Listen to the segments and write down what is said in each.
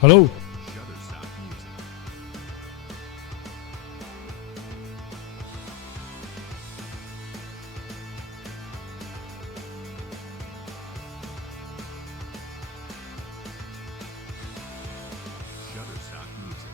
Hello. Shutterstock Music.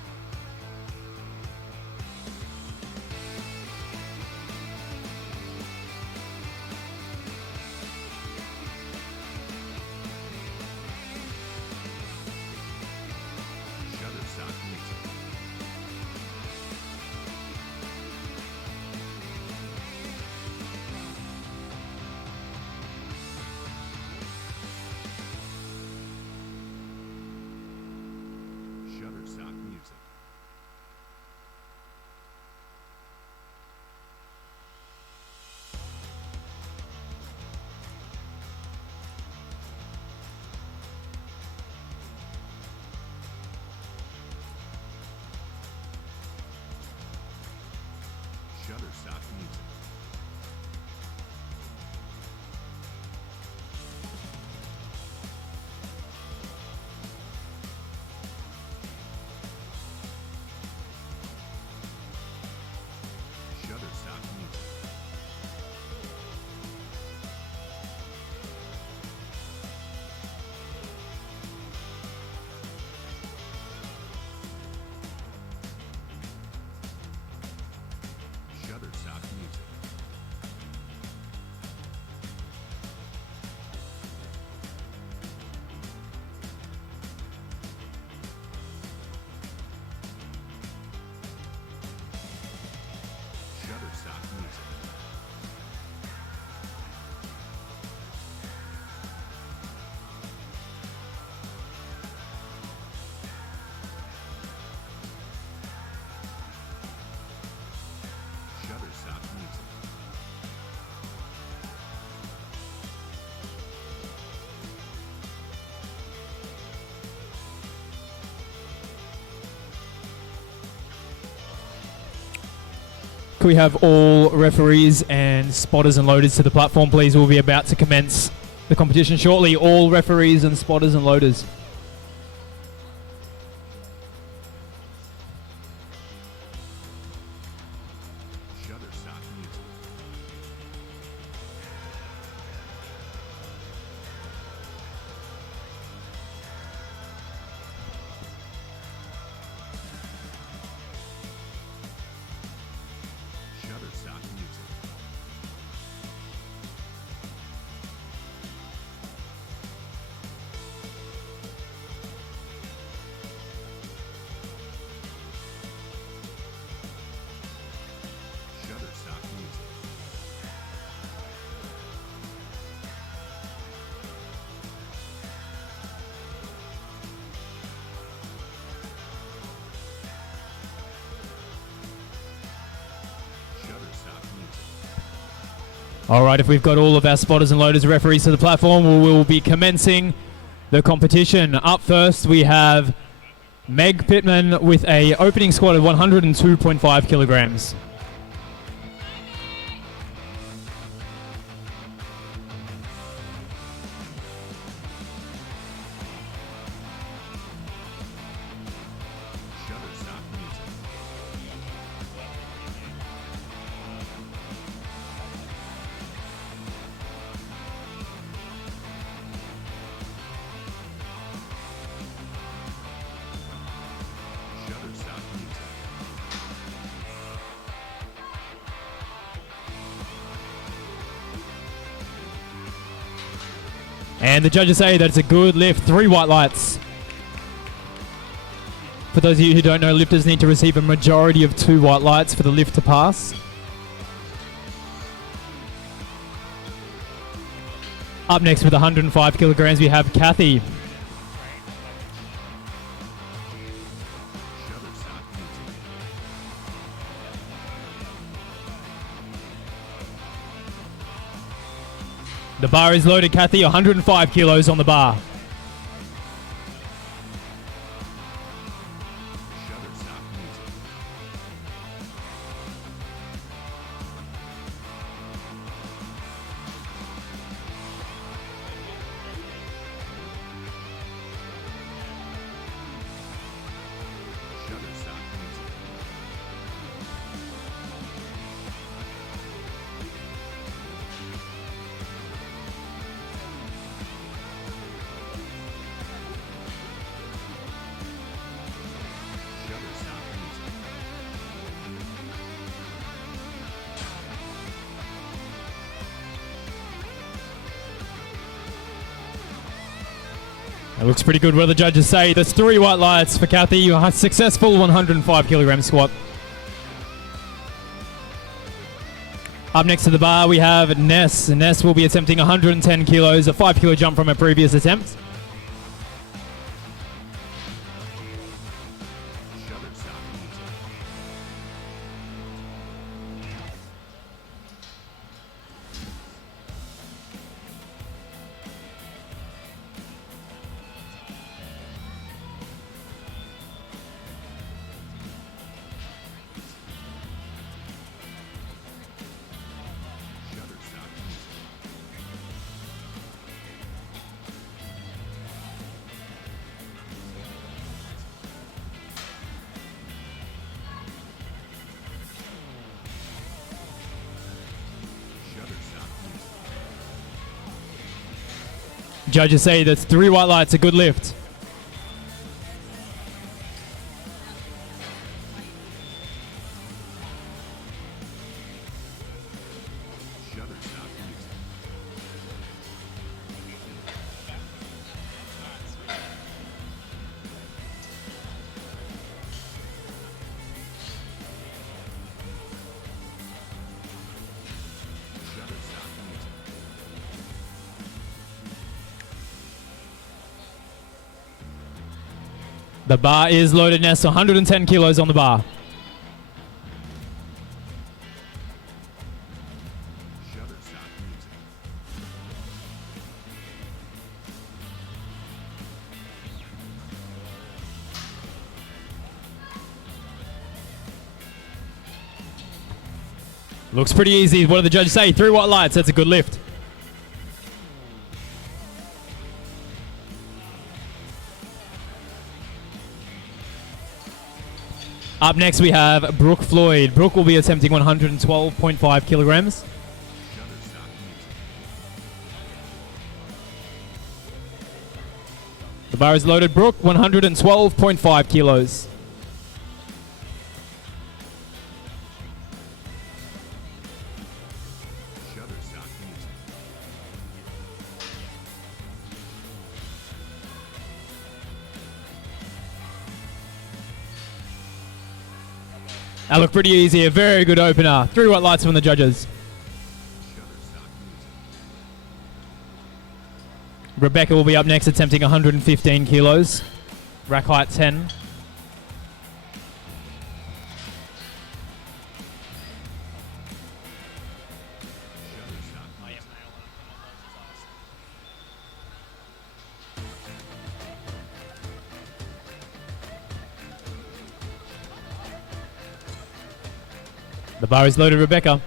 Shutterstock Music. Shutterstock Music. Shutterstock Music. Shutterstock Music. Can we have all referees and spotters and loaders to the platform, please? We'll be about to commence the competition shortly. All referees and spotters and loaders. Shutterstock Music. Shutterstock Music. Shutterstock Music. Shutterstock Music. All right, if we've got all of our spotters and loaders, referees to the platform, we will be commencing the competition. Up first, we have Meg Pittman with a opening squat of 102.5 kilograms. Shutterstock Music. Shutterstock Music. And the judges say that it's a good lift. 3 white lights. For those of you who don't know, lifters need to receive a majority of 2 white lights for the lift to pass. Up next with 105 kilograms, we have Kathy. Shutterstock Music. The bar is loaded, Kathy. 105 kilos on the bar. looks pretty good. What do the judges say? There's 3 white lights for Kathy. A successful 105 kilogram squat. Up next to the bar, we have Ness. Ness will be attempting 110 kilos, a 5 kilo jump from her previous attempt. Judges say that's 3 white lights, a good lift. The bar is loaded, Ness, 110 kilos on the bar. Looks pretty easy. What do the judges say? 3 white lights, that's a good lift. Up next we have Brooke Floyd. Brooke will be attempting 112.5 kilograms. The bar is loaded. Brooke, 112.5 kilos. That looked pretty easy. A very good opener. 3 white lights from the judges. Rebecca will be up next, attempting 115 kilos. Rack height 10. The bar is loaded, Rebecca.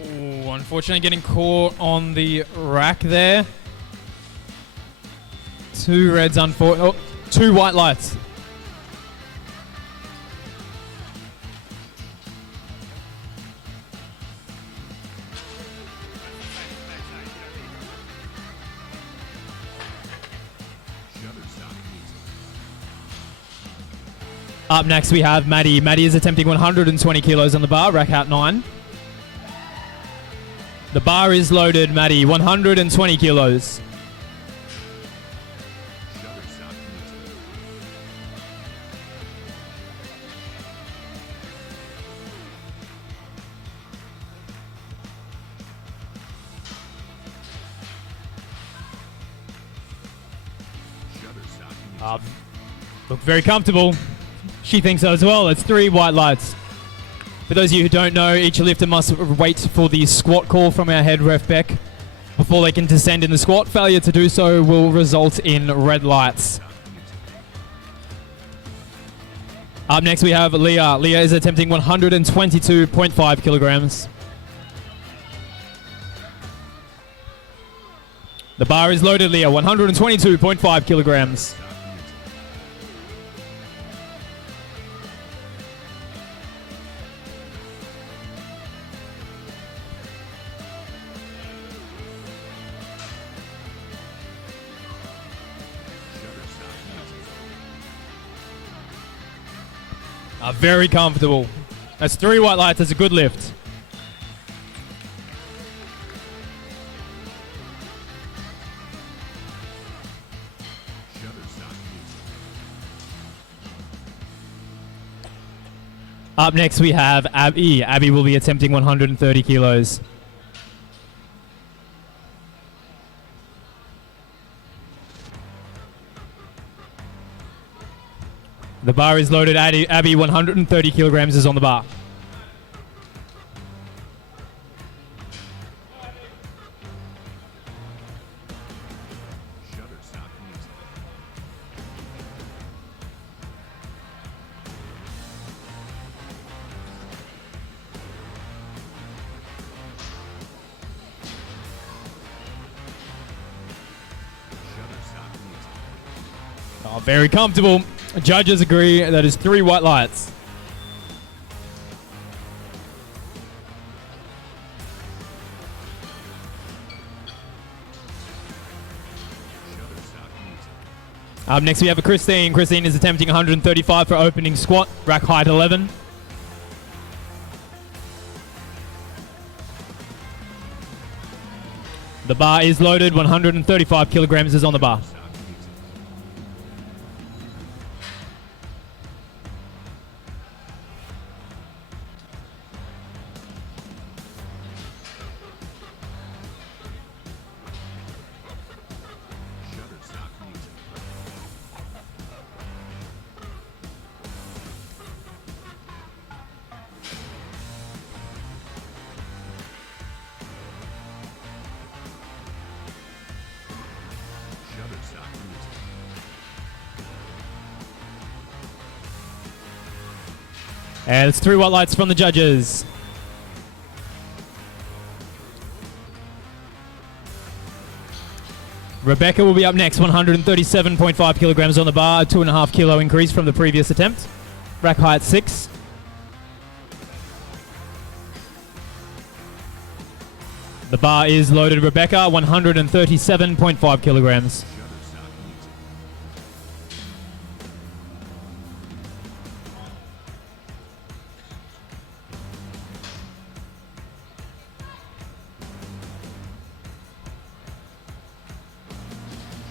Oh, unfortunately getting caught on the rack there. 2 reds, 2 white lights. Up next we have Maddie. Maddie is attempting 120 kilos on the bar, rack out 9. The bar is loaded, Maddie, 120 kilos. Look very comfortable. She thinks so as well. It's 3 white lights. For those of you who don't know, each lifter must wait for the squat call from our head ref Beck before they can descend in the squat. Failure to do so will result in red lights. Up next we have Leah. Leah is attempting 122.5 kilograms. The bar is loaded, Leah, 122.5 kilograms. Very comfortable. That's 3 white lights. That's a good lift. Shutterstock music. Up next we have Abby. Abby will be attempting 130 kilos. The bar is loaded. Abby, 130 kilograms is on the bar. Shutterstock music. Shutterstock music. Oh, very comfortable. Judges agree that is 3 white lights. Shutterstock music. Up next we have a Christine. Christine is attempting 135 for opening squat, rack height 11. The bar is loaded. 135 kilograms is on the bar. Shutterstock music. Shutterstock music. Shutterstock music. And it's 3 white lights from the judges. Rebecca will be up next. 137.5 kilograms on the bar, a 2.5 kilo increase from the previous attempt. Rack height 6. The bar is loaded. Rebecca, 137.5 kilograms. Shutterstock music.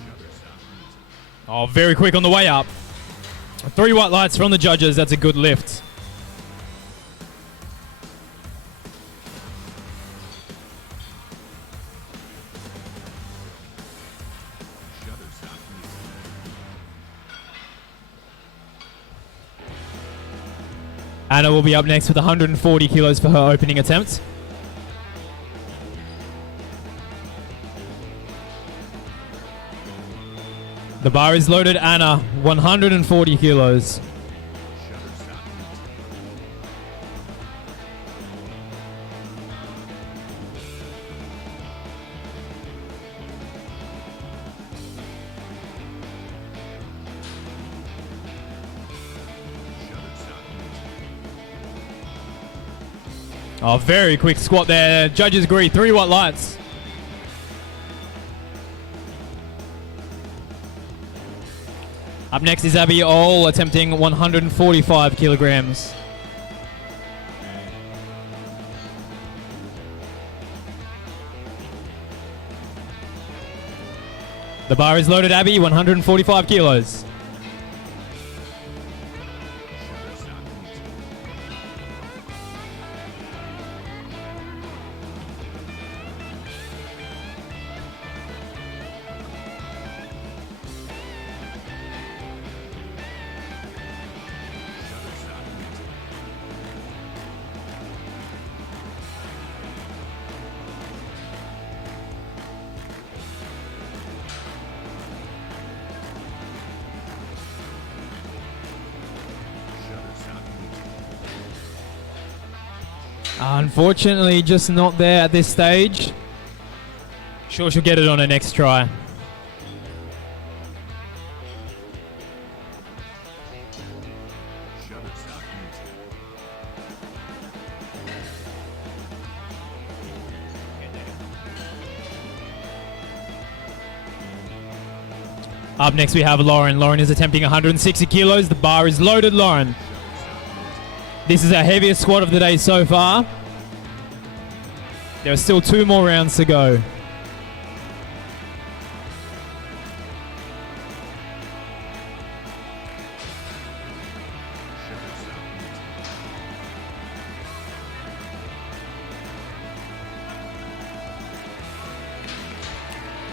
Shutterstock music. Oh, very quick on the way up. 3 white lights from the judges. That's a good lift. Shutterstock music. Anna will be up next with 140 kilos for her opening attempt. The bar is loaded. Anna, 140 kilos. Shutterstock music. Shutterstock music. Oh, very quick squat there. Judges agree. 3 white lights. Up next is Abby All attempting 145 kilograms. The bar is loaded. Abby, 145 kilos. Shutterstock music. Shutterstock music. Shutterstock music. Unfortunately, just not there at this stage. Sure, she'll get it on her next try. Shutterstock music. Up next, we have Lauren. Lauren is attempting 160 kilos. The bar is loaded, Lauren. Shutterstock music. This is our heaviest squat of the day so far. There are still 2 more rounds to go.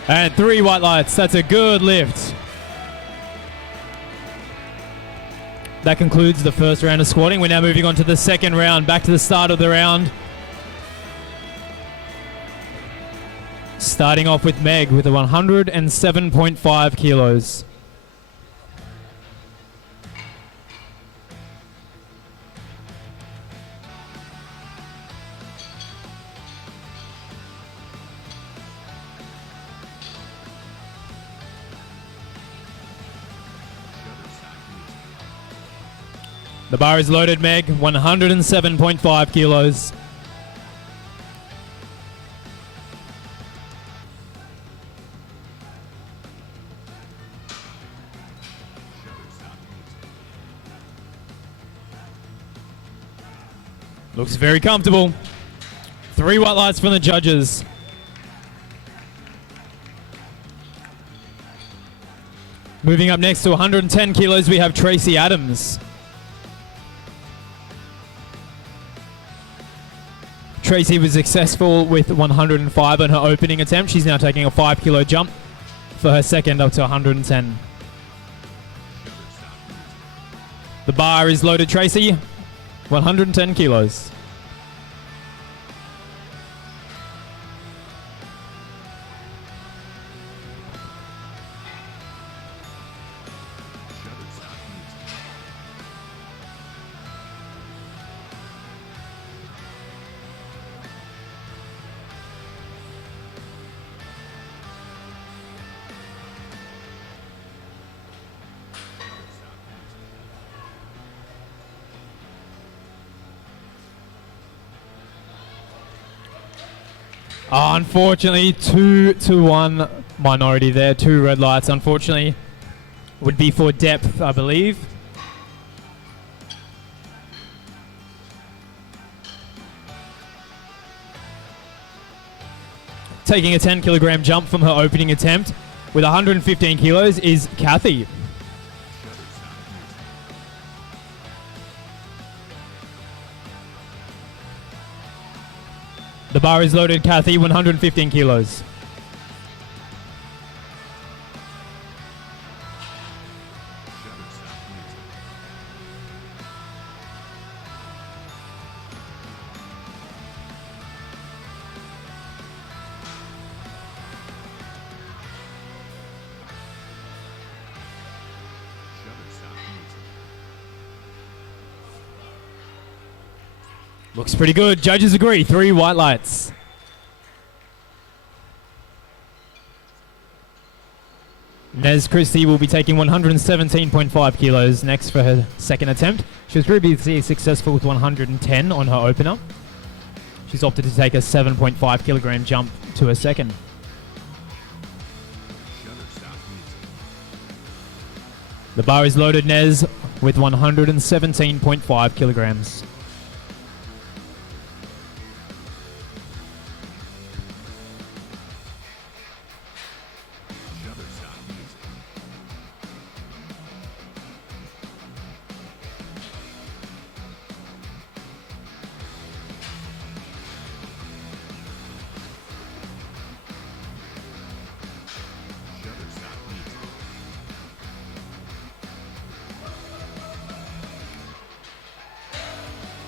And 3 white lights. That's a good lift. That concludes the first round of squatting. We're now moving on to the second round. Back to the start of the round. Starting off with Meg with a 107.5 kilos. The bar is loaded, Meg, 107.5 kilos. Looks very comfortable. 3 white lights from the judges. Moving up next to 110 kilos, we have Tracy Adams. Tracy was successful with 105 on her opening attempt. She's now taking a 5 kilo jump for her second up to 110. The bar is loaded, Tracy. 110 kilos. Unfortunately, 2-1 minority there. 2 red lights, unfortunately. Would be for depth, I believe. Taking a 10 kilogram jump from her opening attempt with 115 kilos is Kathy. The bar is loaded, Kathy, 115 kilos. Looks pretty good. Judges agree. 3 white lights. Nez Christie will be taking 117.5 kilos next for her second attempt. She was previously successful with 110 on her opener. She's opted to take a 7.5 kilogram jump to her second. The bar is loaded, Nez, with 117.5 kilograms.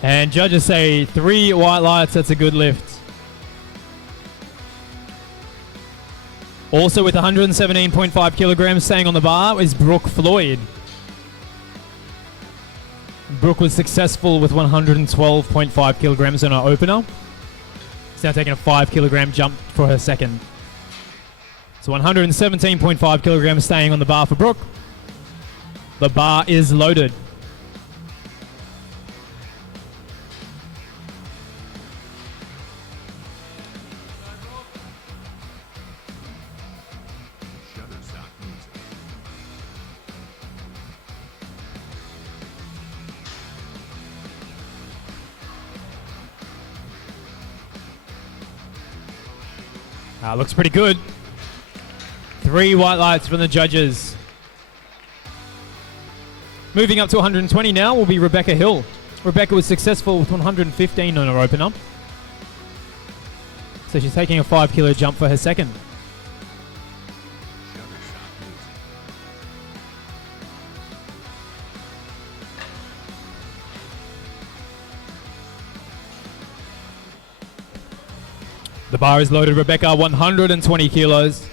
And judges say 3 white lights, that's a good lift. Also with 117.5 kilograms staying on the bar is Brooke Floyd. Brooke was successful with 112.5 kilograms on her opener. She's now taking a 5 kilogram jump for her second. So 117.5 kilograms staying on the bar for Brooke. The bar is loaded. Looks pretty good. 3 white lights from the judges. Moving up to 120 now will be Rebecca Hill. Rebecca was successful with 115 on her opener. So she's taking a 5 kilo jump for her second. The bar is loaded, Rebecca, 120 kilos.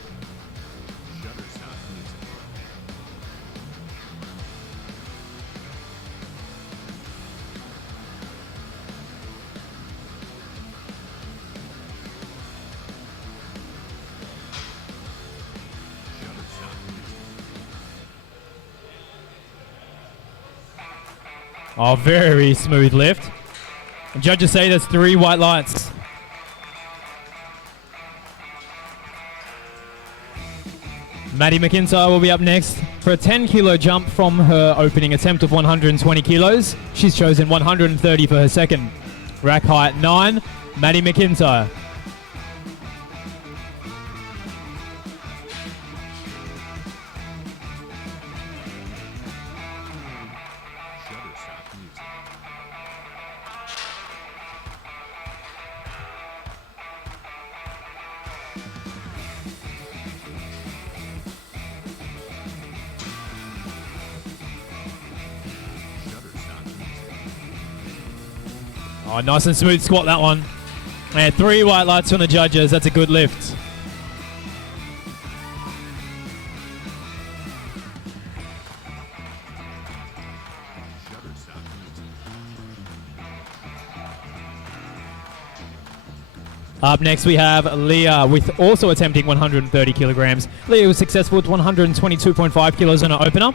Oh, very smooth lift. And judges say that's 3 white lights. Maddie McIntyre will be up next for a 10 kilo jump from her opening attempt of 120 kilos. She's chosen 130 for her second. Rack height 9, Maddie McIntyre. Oh, nice and smooth squat, that one. And 3 white lights from the judges. That's a good lift. Up next we have Leah with also attempting 130 kilograms. Leah was successful with 122.5 kilos on her opener.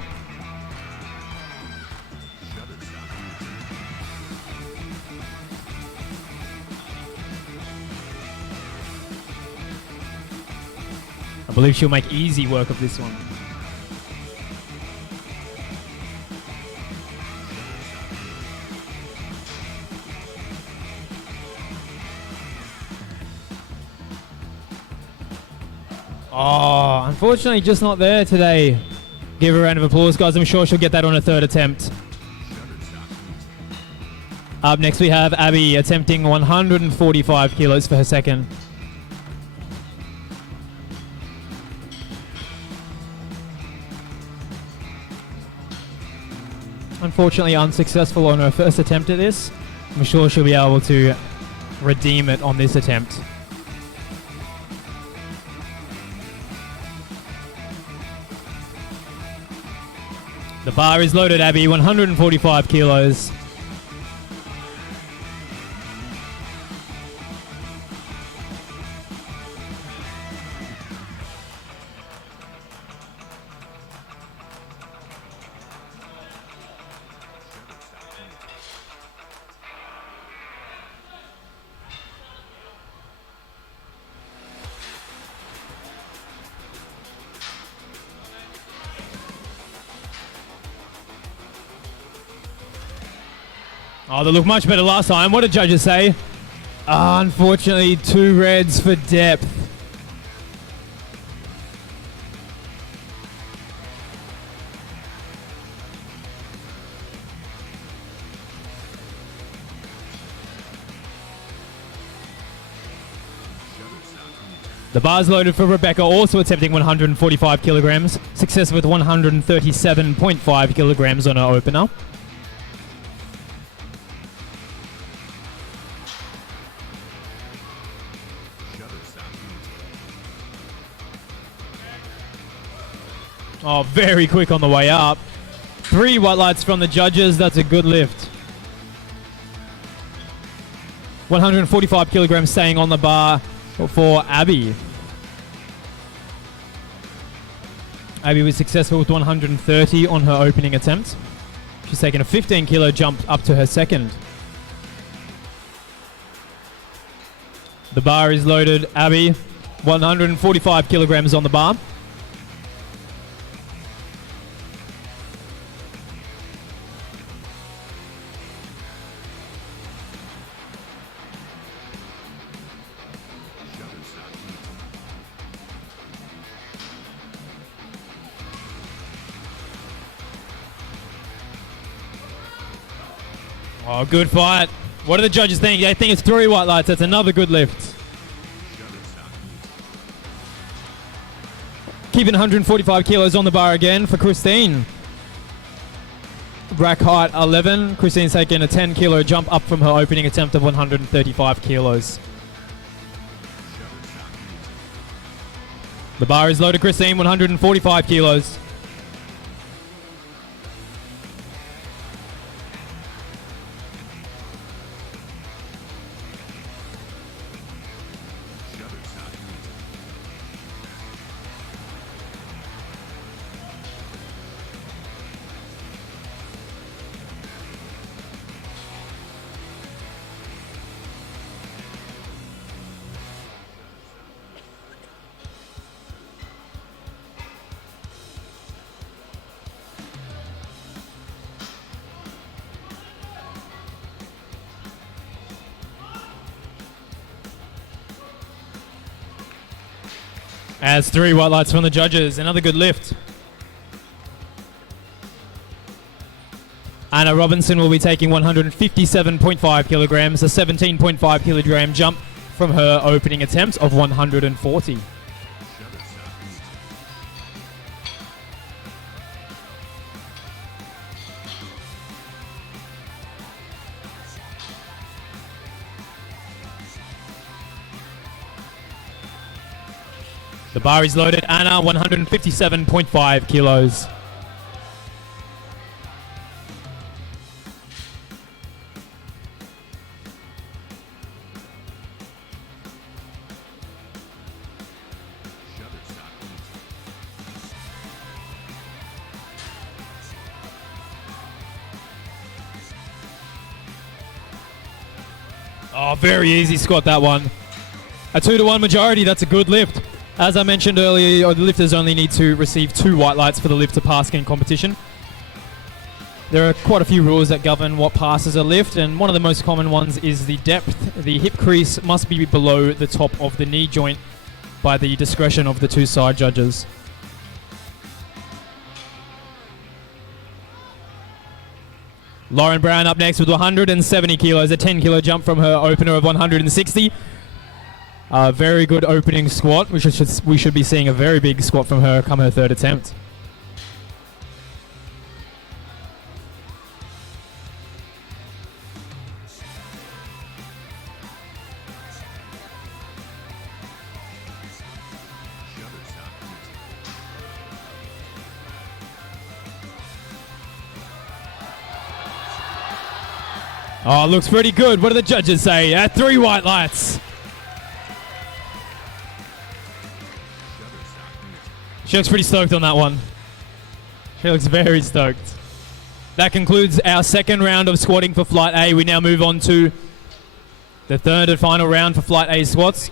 I believe she'll make easy work of this one. Oh, unfortunately just not there today. Give her a round of applause, guys. I'm sure she'll get that on a third attempt. Up next we have Abby attempting 145 kilos for her second. Unfortunately unsuccessful on her first attempt at this. I'm sure she'll be able to redeem it on this attempt. The bar is loaded, Abby, 145 kilos. Oh, they look much better last time. What did judges say? Unfortunately, 2 reds for depth. The bar's loaded for Rebecca, also attempting 145 kilograms. Success with 137.5 kilograms on her opener. Oh, very quick on the way up. 3 white lights from the judges. That's a good lift. 145 kilograms staying on the bar for Abby. Abby was successful with 130 on her opening attempt. She's taken a 15 kilo jump up to her second. The bar is loaded. Abby, 145 kilograms on the bar. Oh, good fight. What do the judges think? They think it's 3 white lights. That's another good lift. Keeping 145 kilos on the bar again for Christine. Rack height 11. Christine's taking a 10 kilo jump up from her opening attempt of 135 kilos. The bar is loaded, Christine, 145 kilos. As 3 white lights from the judges, another good lift. Anna Robinson will be taking 157.5 kilograms, a 17.5 kilogram jump from her opening attempt of 140. The bar is loaded. Anna, 157.5 kilos. Oh, very easy squat, that one. A 2-to-1 majority. That's a good lift. As I mentioned earlier, the lifters only need to receive 2 white lights for the lift to pass in competition. There are quite a few rules that govern what passes a lift, and one of the most common ones is the depth. The hip crease must be below the top of the knee joint by the discretion of the 2 side judges. Lauren Brown up next with 170 kilos, a 10 kilo jump from her opener of 160. Very good opening squat. We should be seeing a very big squat from her come her 3rd attempt. Oh, looks pretty good. What do the judges say? 3 white lights. She looks pretty stoked on that one. She looks very stoked. That concludes our 2nd round of squatting for Flight A. We now move on to the 3rd and final round for Flight A squats.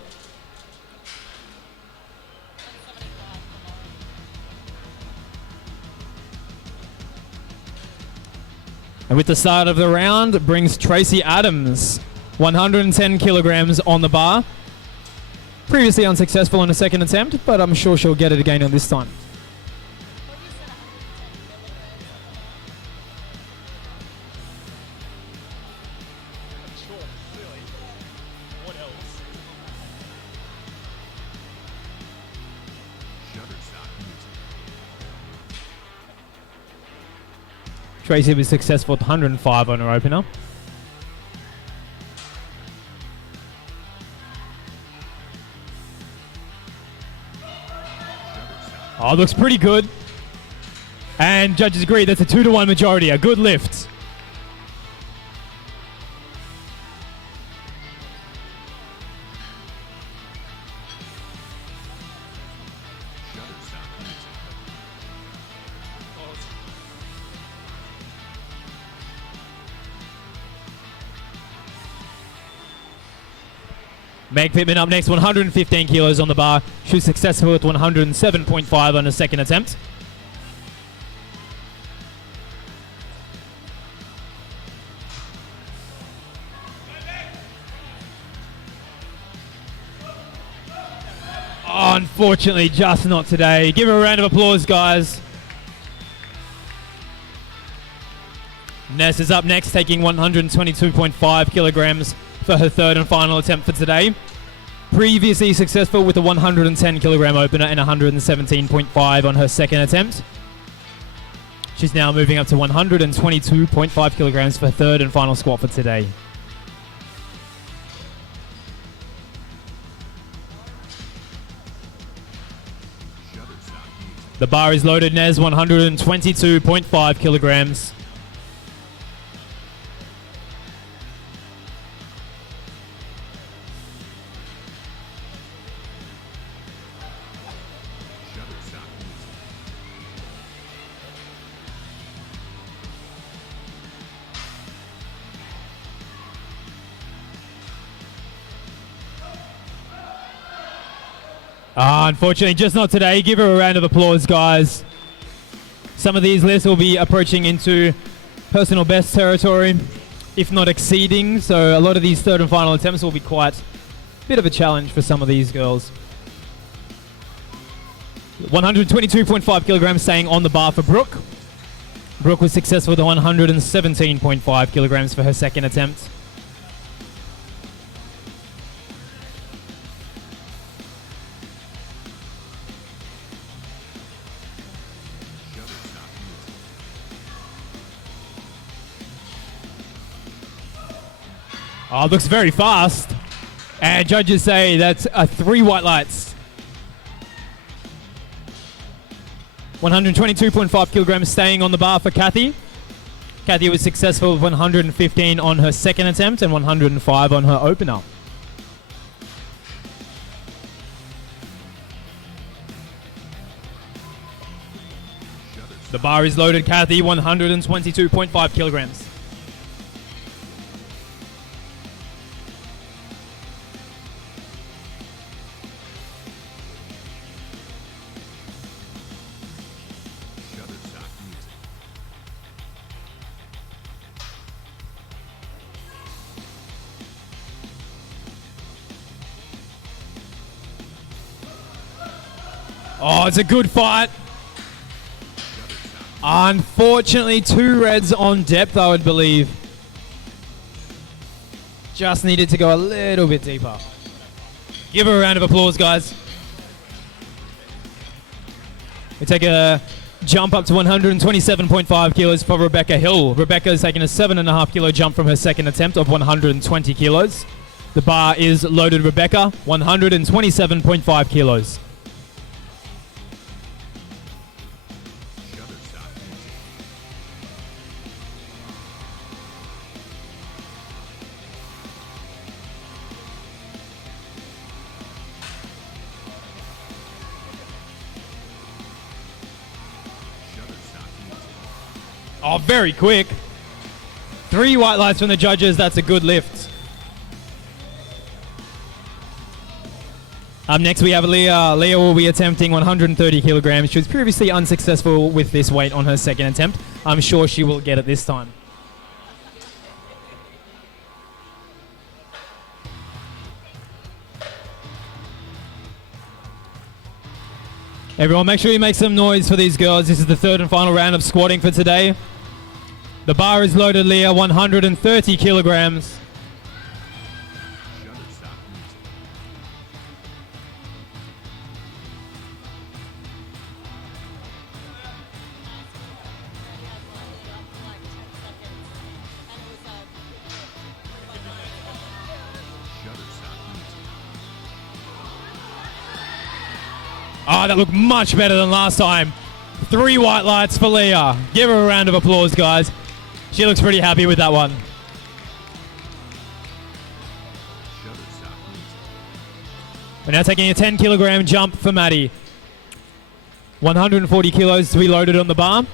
And with the start of the round brings Tracy Adams, 110 kilograms on the bar. Previously unsuccessful in a 2nd attempt, but I'm sure she'll get it again on this time. Tracy was successful at 105 on her opener. Oh, looks pretty good. And judges agree that's a 2-to-1 majority, a good lift. Meg Pittman up next, 115 kilos on the bar. She was successful with 107.5 on her 2nd attempt. Oh, unfortunately, just not today. Give her a round of applause, guys. Ness is up next, taking 122.5 kilograms for her third and final attempt for today. Previously successful with a 110 kilogram opener and 117.5 on her second attempt. She's now moving up to 122.5 kilograms for her third and final squat for today. The bar is loaded, Nez, 122.5 kilograms. Unfortunately, just not today. Give her a round of applause, guys. Some of these lifts will be approaching into personal best territory, if not exceeding. So a lot of these third and final attempts will be quite a bit of a challenge for some of these girls. 122.5 kilograms staying on the bar for Brooke. Brooke was successful with 117.5 kilograms for her second attempt. Oh, looks very fast. And judges say that's 3 white lights. 122.5 kilograms staying on the bar for Kathy. Kathy was successful with 115 on her second attempt and 105 on her opener. The bar is loaded, Kathy, 122.5 kilograms. Oh, it's a good fight. Unfortunately, 2 reds on depth, I would believe. Just needed to go a little bit deeper. Give her a round of applause, guys. We take a jump up to 127.5 kilos for Rebecca Hill. Rebecca has taken a 7.5 kilo jump from her second attempt of 120 kilos. The bar is loaded, Rebecca, 127.5 kilos. Oh, very quick. 3 white lights from the judges. That's a good lift. Up next, we have Leah. Leah will be attempting 130 kilograms. She was previously unsuccessful with this weight on her second attempt. I'm sure she will get it this time. Everyone, make sure you make some noise for these girls. This is the third and final round of squatting for today. The bar is loaded, Leah, 130 kilograms. Oh, that looked much better than last time. 3 white lights for Leah. Give her a round of applause, guys. She looks pretty happy with that one. We're now taking a 10 kilogram jump for Maddie. 140 kilos to be loaded on the bar.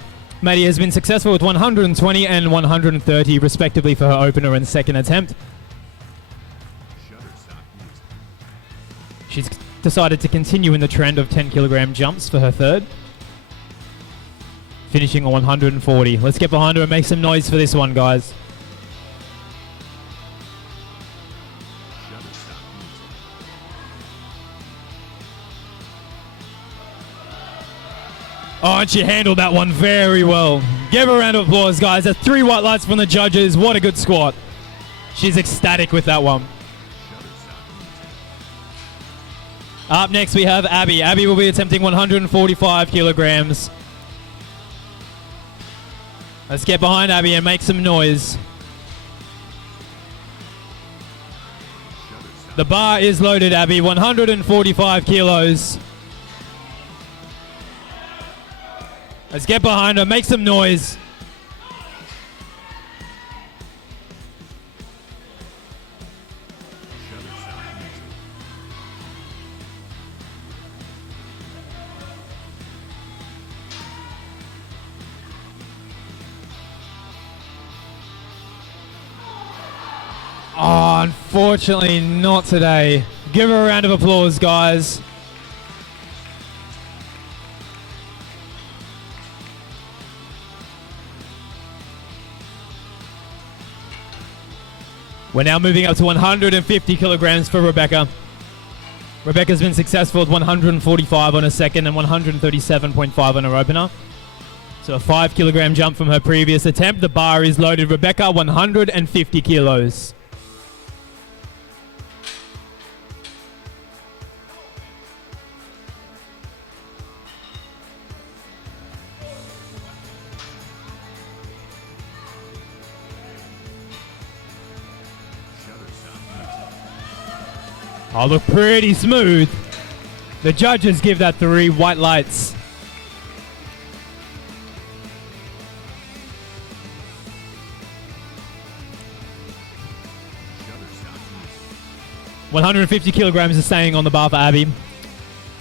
Maddie has been successful with 120 and 130 respectively for her opener and second attempt. She's decided to continue in the trend of 10 kilogram jumps for her third. Finishing on 140. Let's get behind her and make some noise for this one, guys. Oh, and she handled that one very well. Give her a round of applause, guys. That's 3 white lights from the judges. What a good squat. She's ecstatic with that one. Up next, we have Abby. Abby will be attempting 145 kilograms. Let's get behind Abby and make some noise. The bar is loaded, Abby. 145 kilos. Let's get behind her. Make some noise. Oh, unfortunately not today. Give her a round of applause, guys. We're now moving up to 150 kilograms for Rebecca. Rebecca's been successful at 145 on her second and 137.5 on her opener. So a 5 kilogram jump from her previous attempt. The bar is loaded. Rebecca, 150 kilos. Oh, look pretty smooth. The judges give that 3 white lights. $150 kilograms is staying on the bar for Abby.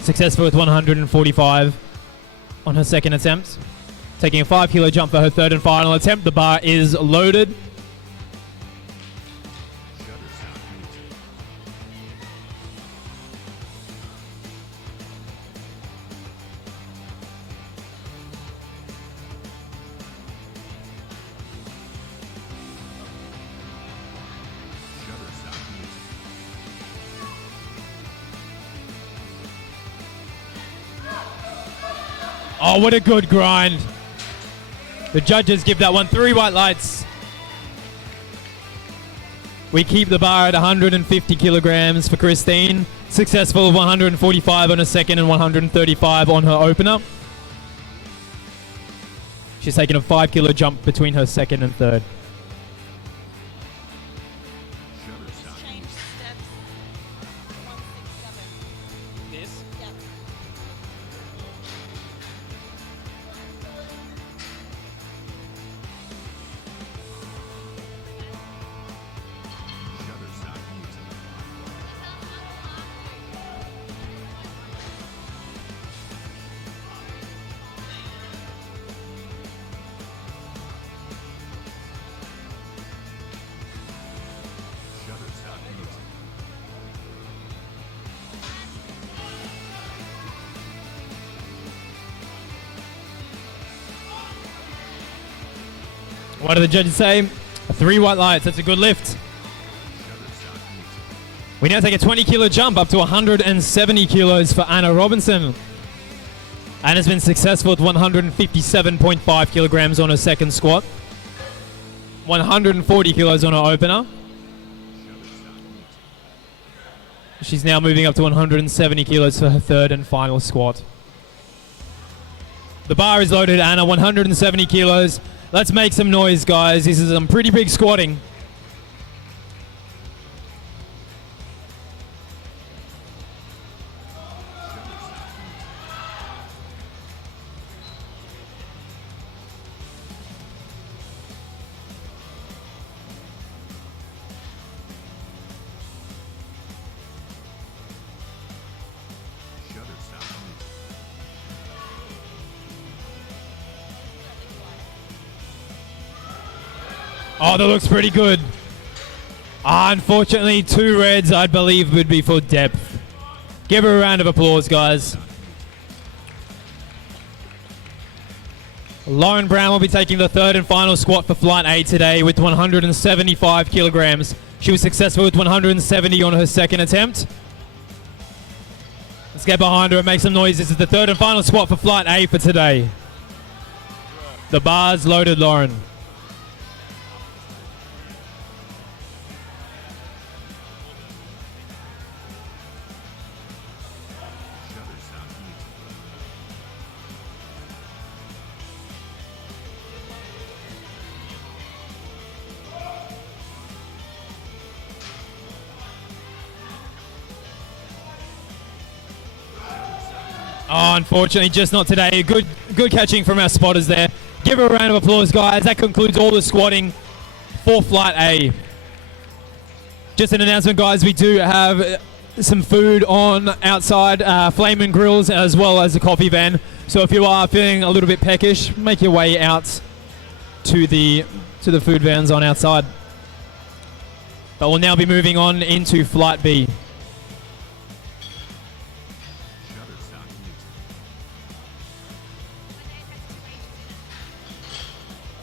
Successful with 145 on her second attempt. Taking a 5 kilo jump for her third and final attempt. The bar is loaded. Oh, what a good grind. The judges give that one 3 white lights. We keep the bar at 150 kilograms for Christine. Successful of 145 on her second and 135 on her opener. She's taken a 5 kilo jump between her second and third. Change steps. 167. This? Yep. What do the judges say? 3 white lights. That's a good lift. We now take a 20 kilo jump up to 170 kilos for Anna Robinson. Anna's been successful at 157.5 kilograms on her second squat. 140 kilos on her opener. She's now moving up to 170 kilos for her third and final squat. The bar is loaded, Anna, 170 kilos. Let's make some noise, guys. This is some pretty big squatting. Oh, that looks pretty good. Unfortunately, 2 reds, I believe, would be for depth. Give her a round of applause, guys. Lauren Brown will be taking the third and final squat for Flight A today with 175 kilograms. She was successful with 170 on her second attempt. Let's get behind her and make some noise. This is the third and final squat for Flight A for today. The bar's loaded, Lauren. Shutterstock music. Oh, unfortunately, just not today. Good catching from our spotters there. Give her a round of applause, guys. That concludes all the squatting for Flight A. Just an announcement, guys. We do have some food on outside, Flamin' Grills, as well as a coffee van. So if you are feeling a little bit peckish, make your way out to the food vans on outside. But we'll now be moving on into Flight B. Shutterstock music.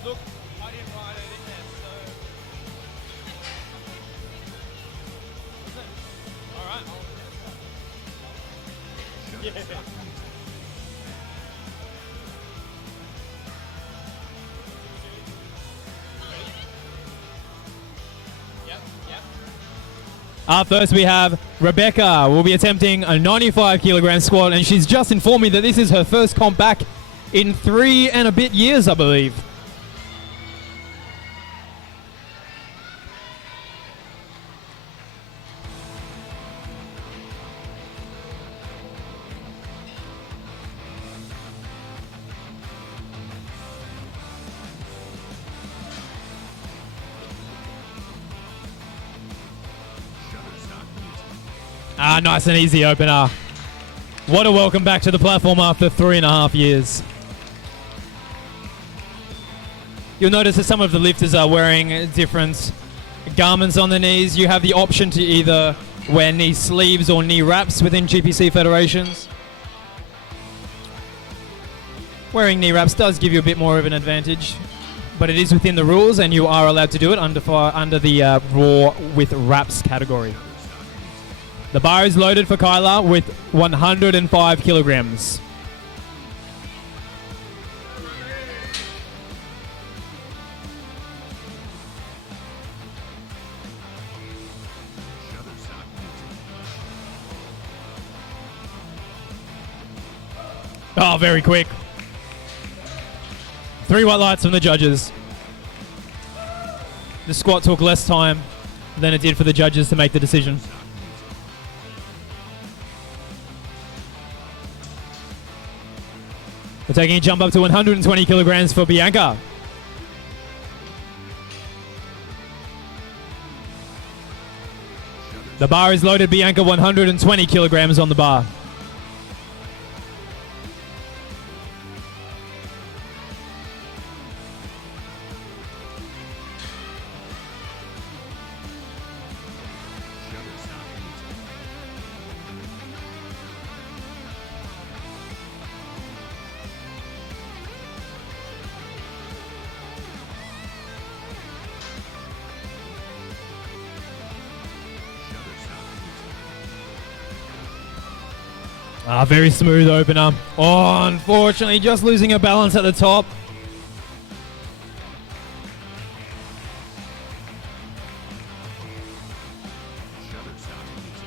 Look, I didn't write it in there, so... Alright. Shutterstock music. Up first we have Rebecca. Will be attempting a 95 kilogram squat, and she's just informed me that this is her first comp back in 3 and a bit years, I believe. Shutterstock music. Ah, nice and easy opener. What a welcome back to the platform after 3.5 years. You'll notice that some of the lifters are wearing different garments on the knees. You have the option to either wear knee sleeves or knee wraps within GPC federations. Wearing knee wraps does give you a bit more of an advantage, but it is within the rules and you are allowed to do it under the raw with wraps category. The bar is loaded for Kyla with 105 kilograms. Shutterstock music. Oh, very quick. 3 white lights from the judges. The squat took less time than it did for the judges to make the decision. We're taking a jump up to 120 kilograms for Bianca. The bar is loaded. Bianca 120 kilograms on the bar. Shutterstock music. Shutterstock music. Ah, very smooth opener. Oh, unfortunately, just losing her balance at the top. Shutterstock music. Shutterstock music.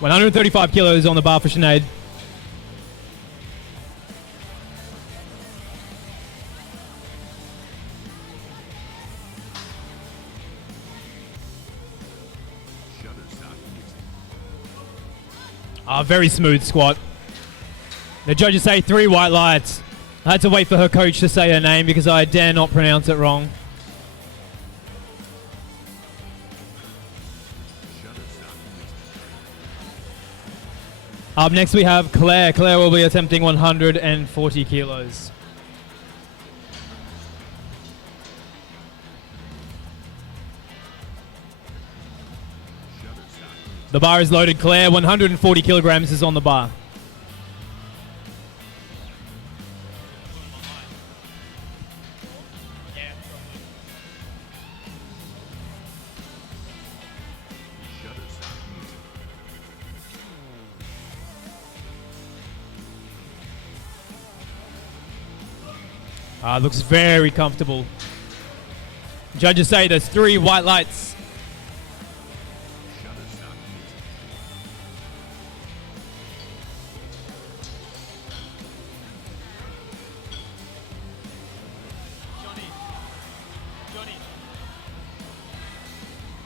135 kilos on the bar for Sinead. Shutterstock music. Ah, very smooth squat. The judges say 3 white lights. I had to wait for her coach to say her name because I dare not pronounce it wrong. Shutterstock music. Up next we have Claire. Claire will be attempting 140 kilos. The bar is loaded, Claire. 140 kilograms is on the bar. Looks very comfortable. Judges say there's 3 white lights.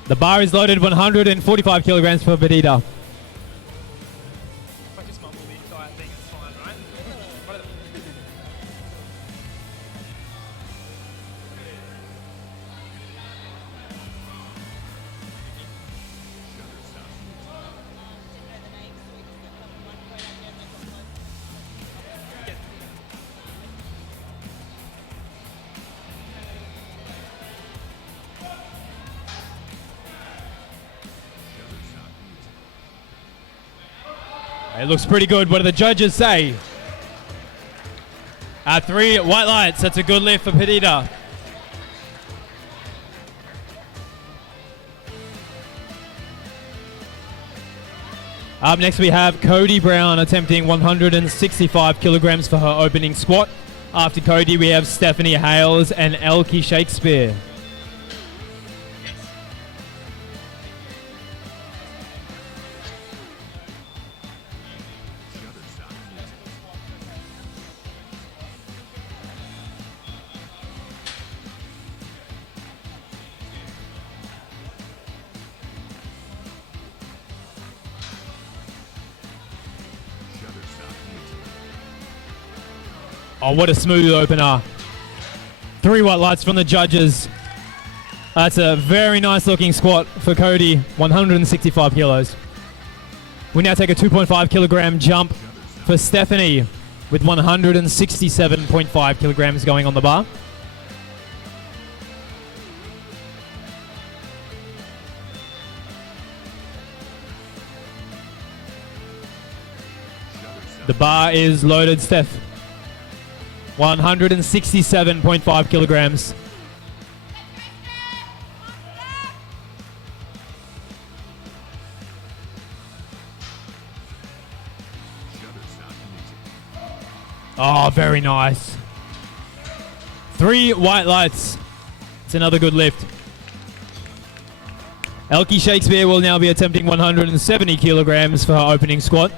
The bar is loaded 145 kilograms for Vedita. It looks pretty good. What do the judges say? 3 white lights. That's a good lift for Perdita. Up next we have Cody Brown attempting 165 kilograms for her opening squat. After Cody we have Stephanie Hales and Elkie Shakespeare. Oh, what a smooth opener. 3 white lights from the judges. That's a very nice looking squat for Cody, 165 kilos. We now take a 2.5 kilogram jump for Stephanie with 167.5 kilograms going on the bar. The bar is loaded, Steph. 167.5 kilograms. Oh, very nice. 3 white lights. It's another good lift. Elkie Shakespeare will now be attempting 170 kilograms for her opening squat.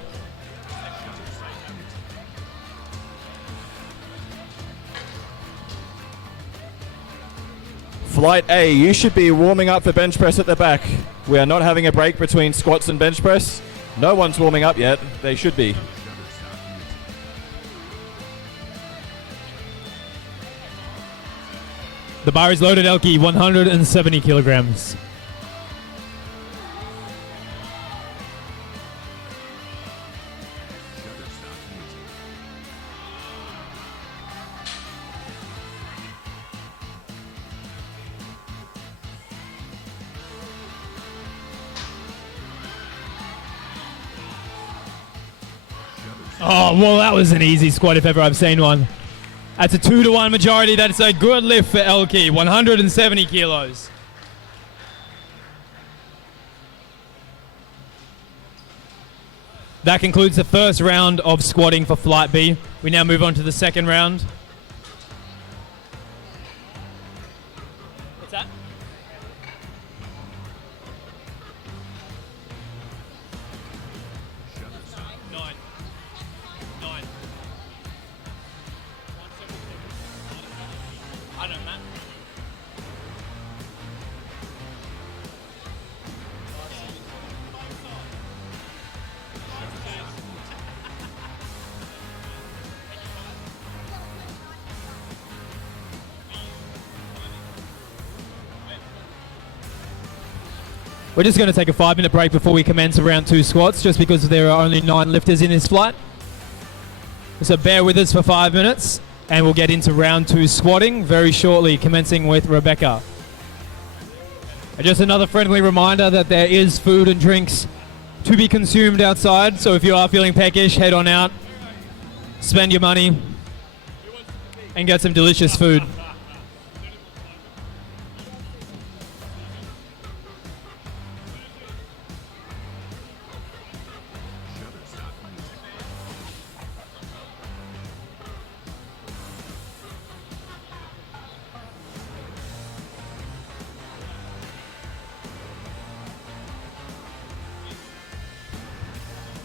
Flight A, you should be warming up for bench press at the back. We are not having a break between squats and bench press. No one's warming up yet. They should be. The bar is loaded, Elkie, 170 kilograms. Oh, well, that was an easy squat if ever I've seen one. That's a 2-to-1 majority. That's a good lift for Elkie, 170 kilos. That concludes the first round of squatting for Flight B. We now move on to the second round. What's that? Nine. I don't know, Matt. We're just going to take a 5-minute break before we commence round 2 squats, just because there are only 9 lifters in this flight. So bear with us for 5 minutes, and we'll get into round 2 squatting very shortly, commencing with Rebecca. And just another friendly reminder that there is food and drinks to be consumed outside, so if you are feeling peckish, head on out, spend your money, and get some delicious food.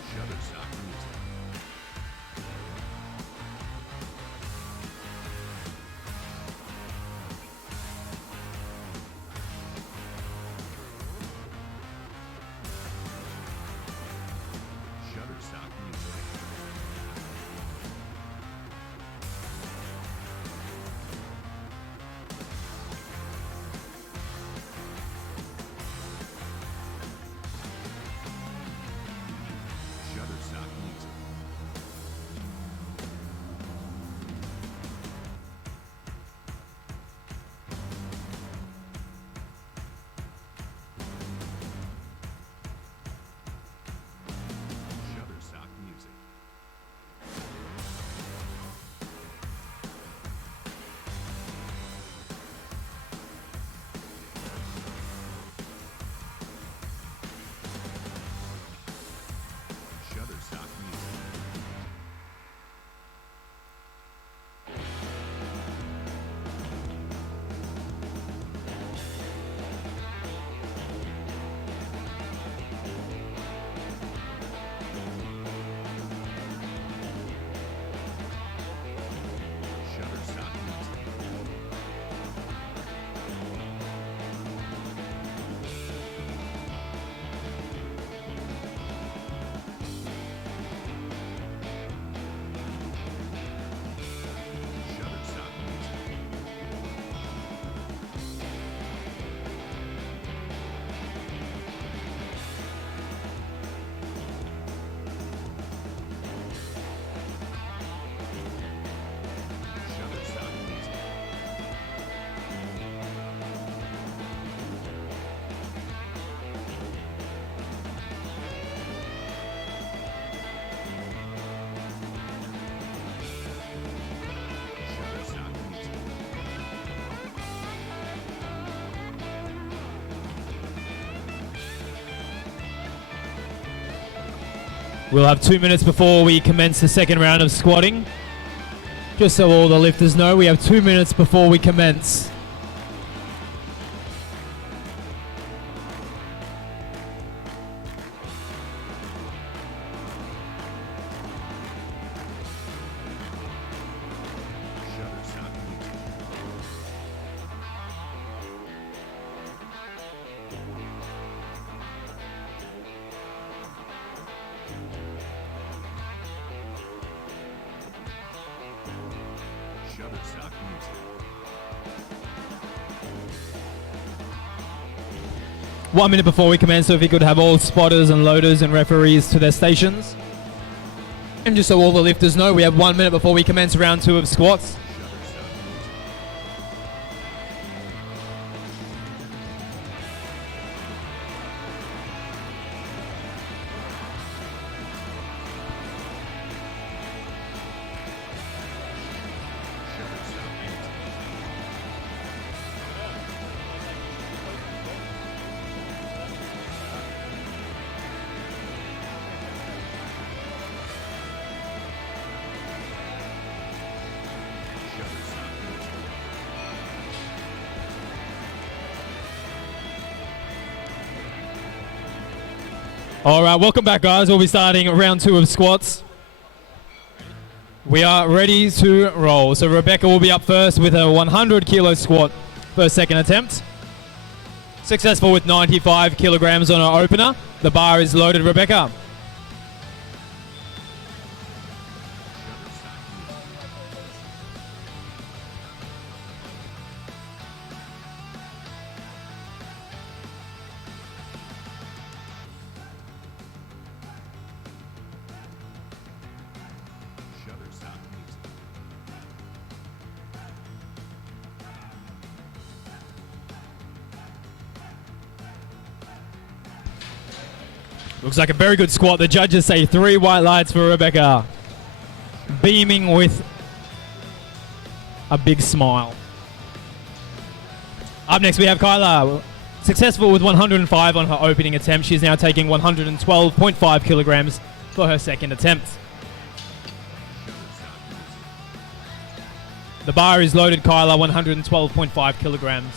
Shutterstock Music. Shutterstock Music. Shutterstock Music. Shutterstock Music. Shutterstock Music. Shutterstock Music. Shutterstock Music. 'We'll have 2 minutes before we commence the second round of squatting. Just so all the lifters know, we have 2 minutes before we commence. Shutterstock Music. Shutterstock Music. 1 minute before we commence, so if you could have all spotters and loaders and referees to their stations. And just so all the lifters know, we have 1 minute before we commence round 2 of squats. Shutterstock Music. Shutterstock Music. Shutterstock Music. All right, welcome back, guys. We'll be starting round 2 of squats. We are ready to roll. So Rebecca will be up first with a 100 kilo squat for her second attempt. Successful with 95 kilograms on her opener. The bar is loaded, Rebecca. Shutterstock Music. Looks like a very good squat. The judges say 3 white lights for Rebecca. Beaming with a big smile. Up next we have Kyla. Successful with 105 on her opening attempt. She's now taking 112.5 kilograms for her second attempt. The bar is loaded, Kyla, 112.5 kilograms.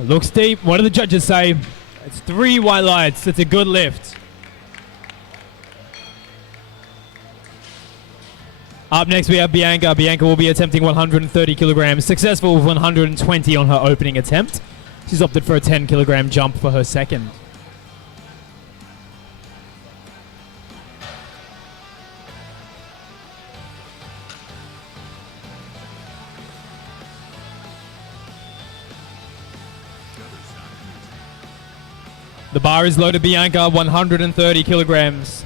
Looks deep. What do the judges say? It's 3 white lights. It's a good lift. Up next we have Bianca. Bianca will be attempting 130 kilograms. Successful with 120 on her opening attempt. She's opted for a 10 kilogram jump for her second. The bar is loaded, Bianca, 130 kilograms.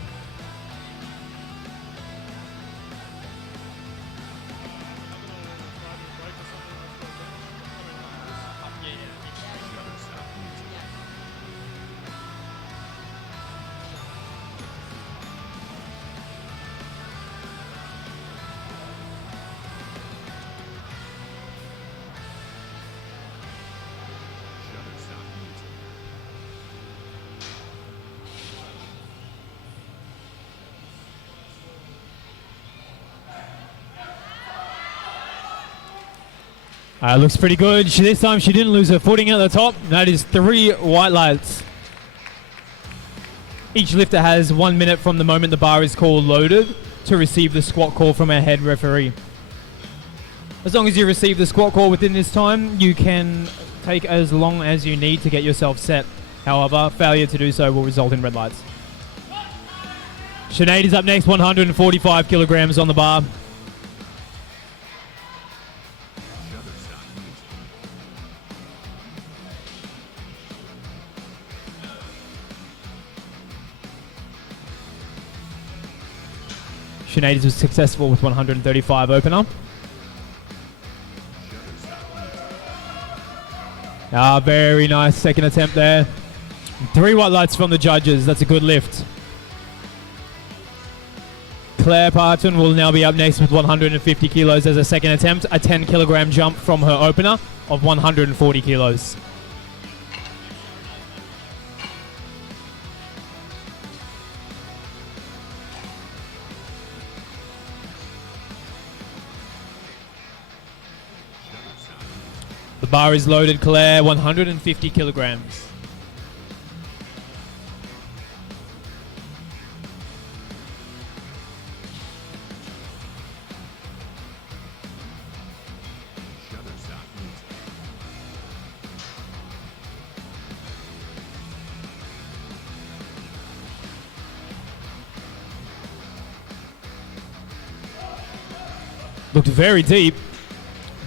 Looks pretty good. This time she didn't lose her footing at the top. That is 3 white lights. Each lifter has 1 minute from the moment the bar is called loaded to receive the squat call from our head referee. As long as you receive the squat call within this time, you can take as long as you need to get yourself set. However, failure to do so will result in red lights. Sinead is up next, 145 kilograms on the bar. Sinead was successful with 135 opener. Very nice second attempt there. 3 white lights from the judges. That's a good lift. Claire Parton will now be up next with 150 kilos as a second attempt. A 10 kilogram jump from her opener of 140 kilos. The bar is loaded, Claire, 150 kilograms. Looked very deep.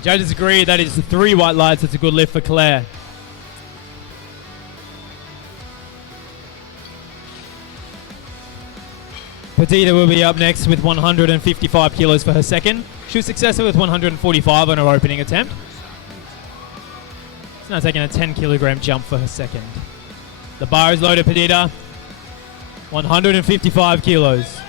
Judges agree that is 3 white lights. It's a good lift for Claire. Petita will be up next with 155 kilos for her second. She was successful with 145 on her opening attempt. She's now taking a 10 kilogram jump for her second. The bar is loaded, Petita. 155 kilos.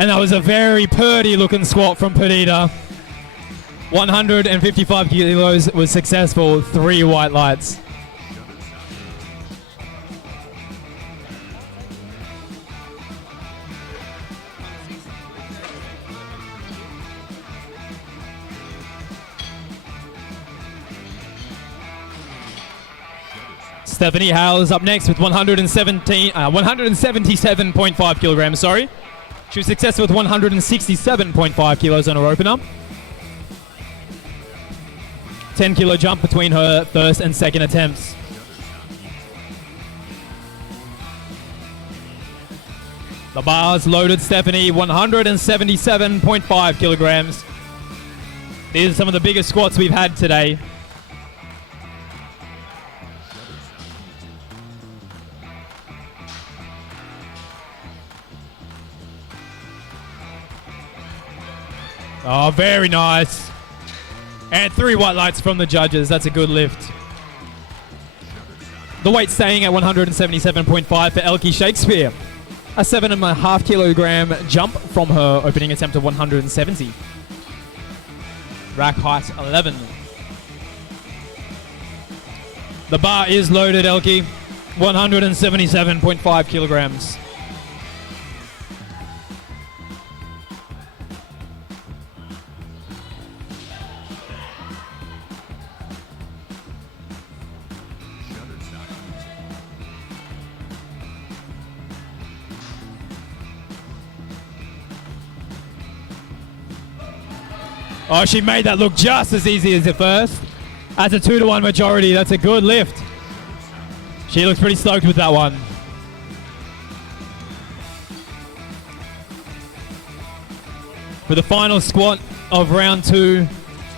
And that was a very purdy looking squat from Perdita. 155 kilos was successful, 3 white lights. Stephanie Hale is up next with 177.5 kilograms, sorry. She was successful with 167.5 kilos on her opener. 10 kilo jump between her first and second attempts. The bar's loaded, Stephanie, 177.5 kilograms. These are some of the biggest squats we've had today. Oh, very nice. And 3 white lights from the judges. That's a good lift. The weight staying at 177.5 for Elkie Shakespeare. A 7.5 kilogram jump from her opening attempt of 170. Rack height 11. The bar is loaded, Elkie. 177.5 kilograms. Oh, she made that look just as easy as the first. That's a 2-to-1 majority. That's a good lift. She looks pretty stoked with that one. For the final squat of round 2,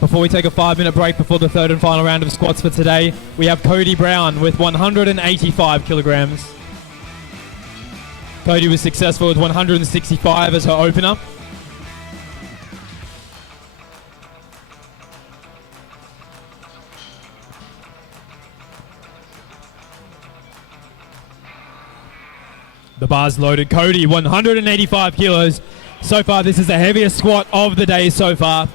before we take a 5-minute break before the third and final round of squats for today, we have Cody Brown with 185 kilograms. Cody was successful with 165 as her opener. The bar's loaded. Cody, 185 kilos. So far, this is the heaviest squat of the day so far.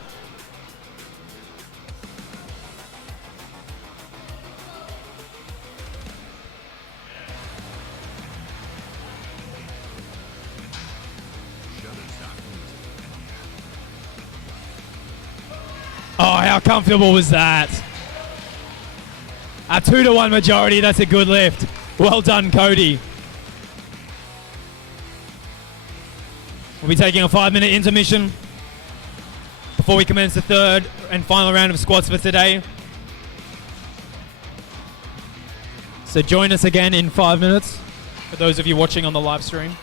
Oh, how comfortable was that? A 2-to-1 majority. That's a good lift. Well done, Cody. We'll be taking a 5-minute intermission before we commence the third and final round of squats for today. So join us again in 5 minutes for those of you watching on the live stream.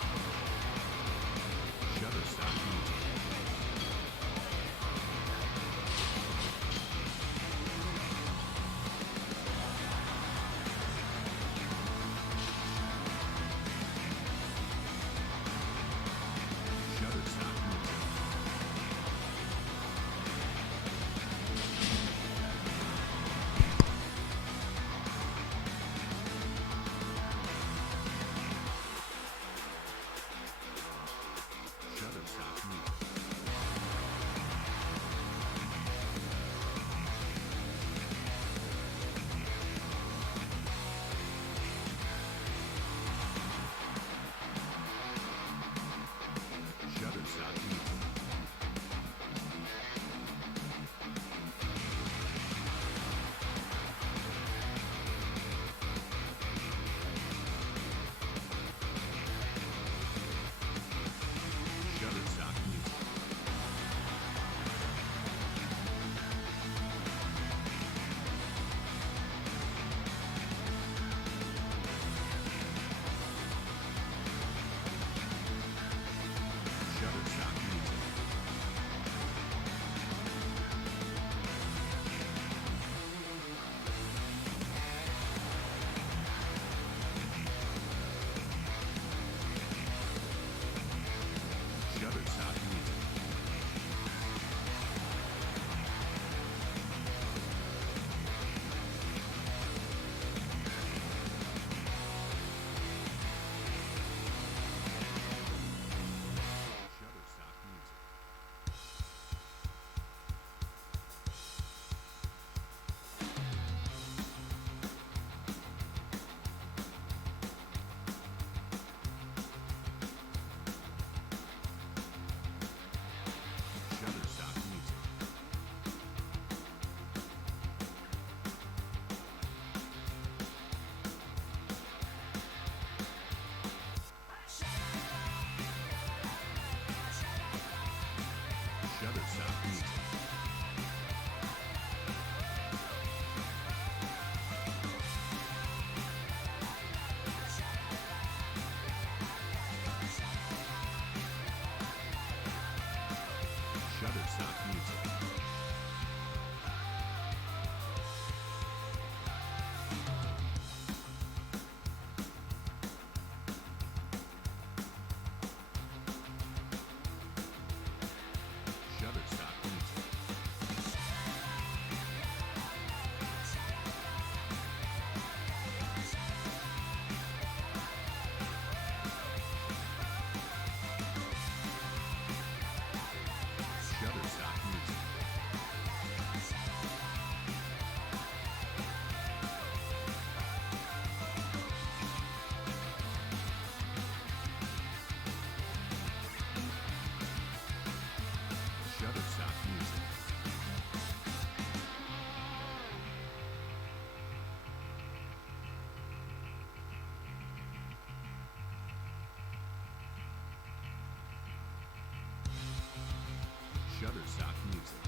Shutterstock music.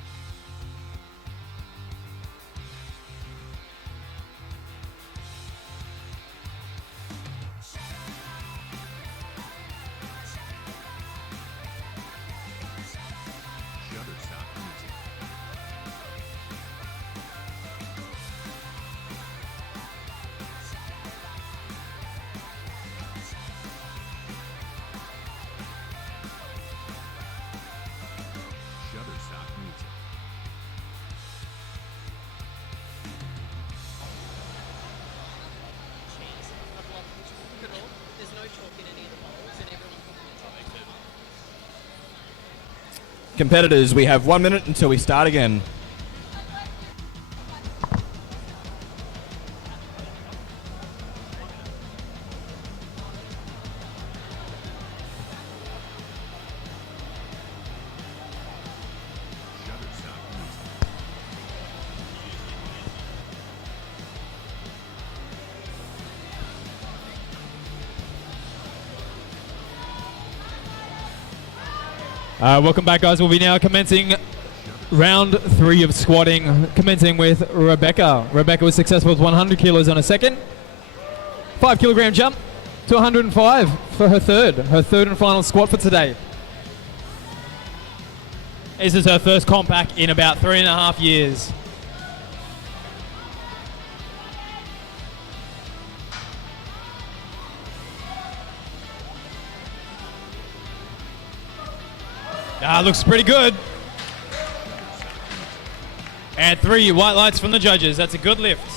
Shutterstock music. Shutterstock music. Chance of block which at all. There's no chalk in any of the bowls and everyone Competitors, we have 1 minute until we start again. Shutterstock music. Welcome back, guys. We'll be now commencing round 3 of squatting, commencing with Rebecca. Rebecca was successful with 100 kilos on a second. 5 kilogram jump to 105 for her third and final squat for today. This is her first comp pack in about 3.5 years. Looks pretty good. And 3 white lights from the judges. That's a good lift.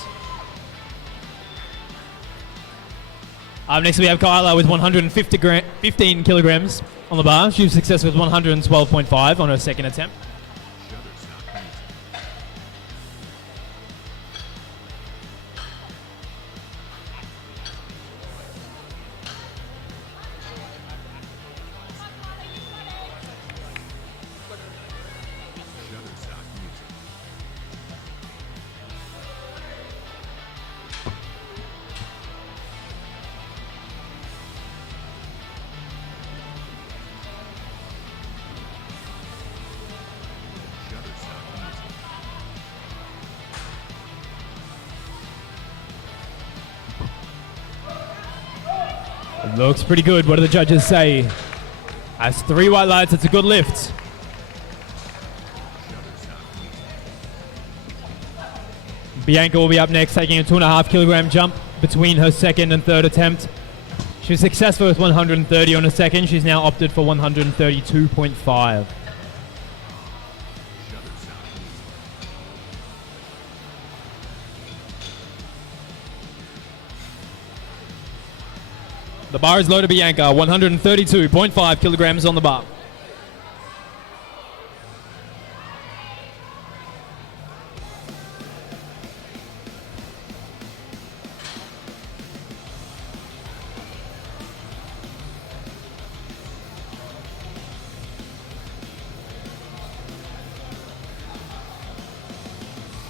Up next we have Kyla with 15 kilograms on the bar. She was successful with 112.5 on her second attempt. Shutterstock music. Shutterstock music. Shutterstock music. Looks pretty good. What do the judges say? That's 3 white lights. It's a good lift. Shutterstock music. Bianca will be up next, taking a 2.5 kilogram jump between her second and third attempt. She was successful with 130 on a second. She's now opted for 132.5. Shutterstock music. The bar is low to Bianca, 132.5 kilograms on the bar.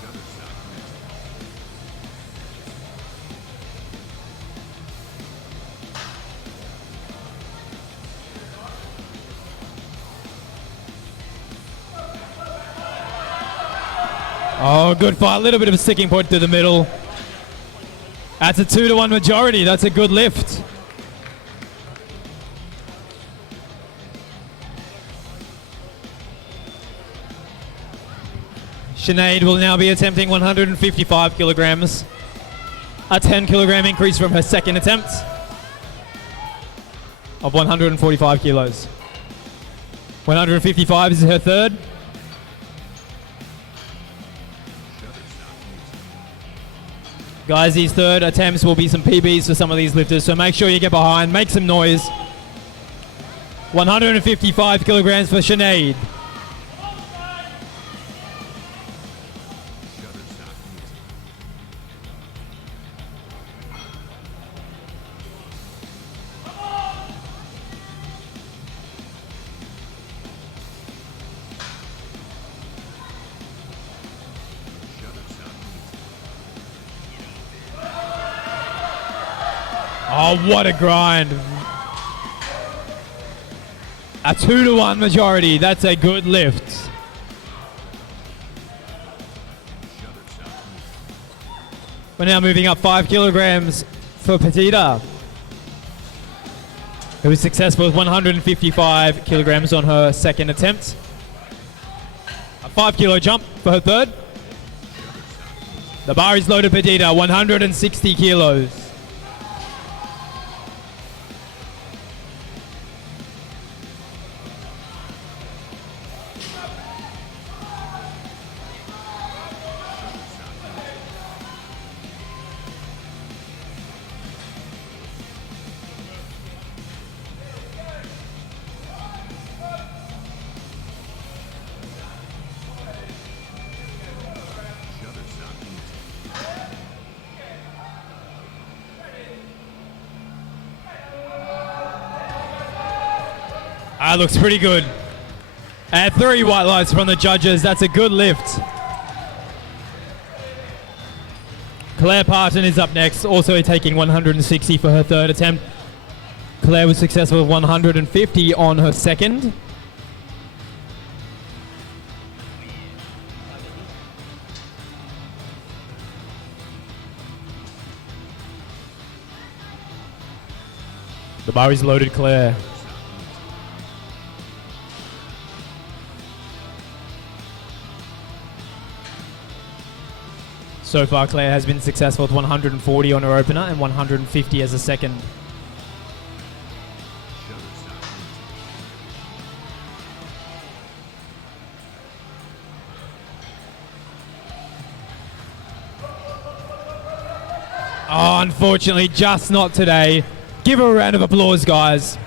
Shutterstock music. Oh, good fight. A little bit of a sticking point through the middle. That's a 2-1 majority. That's a good lift. Sinead will now be attempting 155 kilograms. A 10 kilogram increase from her second attempt of 145 kilos. 155 is her third. Guys, these third attempts will be some PBs for some of these lifters, so make sure you get behind, make some noise. 155 kilograms for Sinead. Shutterstock music. Shutterstock music. Oh, what a grind. A 2-1 majority. That's a good lift. We're now moving up 5 kilograms for Petita, who was successful with 155 kilograms on her second attempt. A 5 kilo jump for her third. The bar is loaded, Petita, 160 kilos. Looks pretty good. 3 white lights from the judges. That's a good lift. Claire Parton is up next, also taking 160 for her third attempt. Claire was successful with 150 on her second. The bar is loaded, Claire. So far, Claire has been successful with 140 on her opener and 150 as a second. Oh, unfortunately, just not today. Give her a round of applause, guys.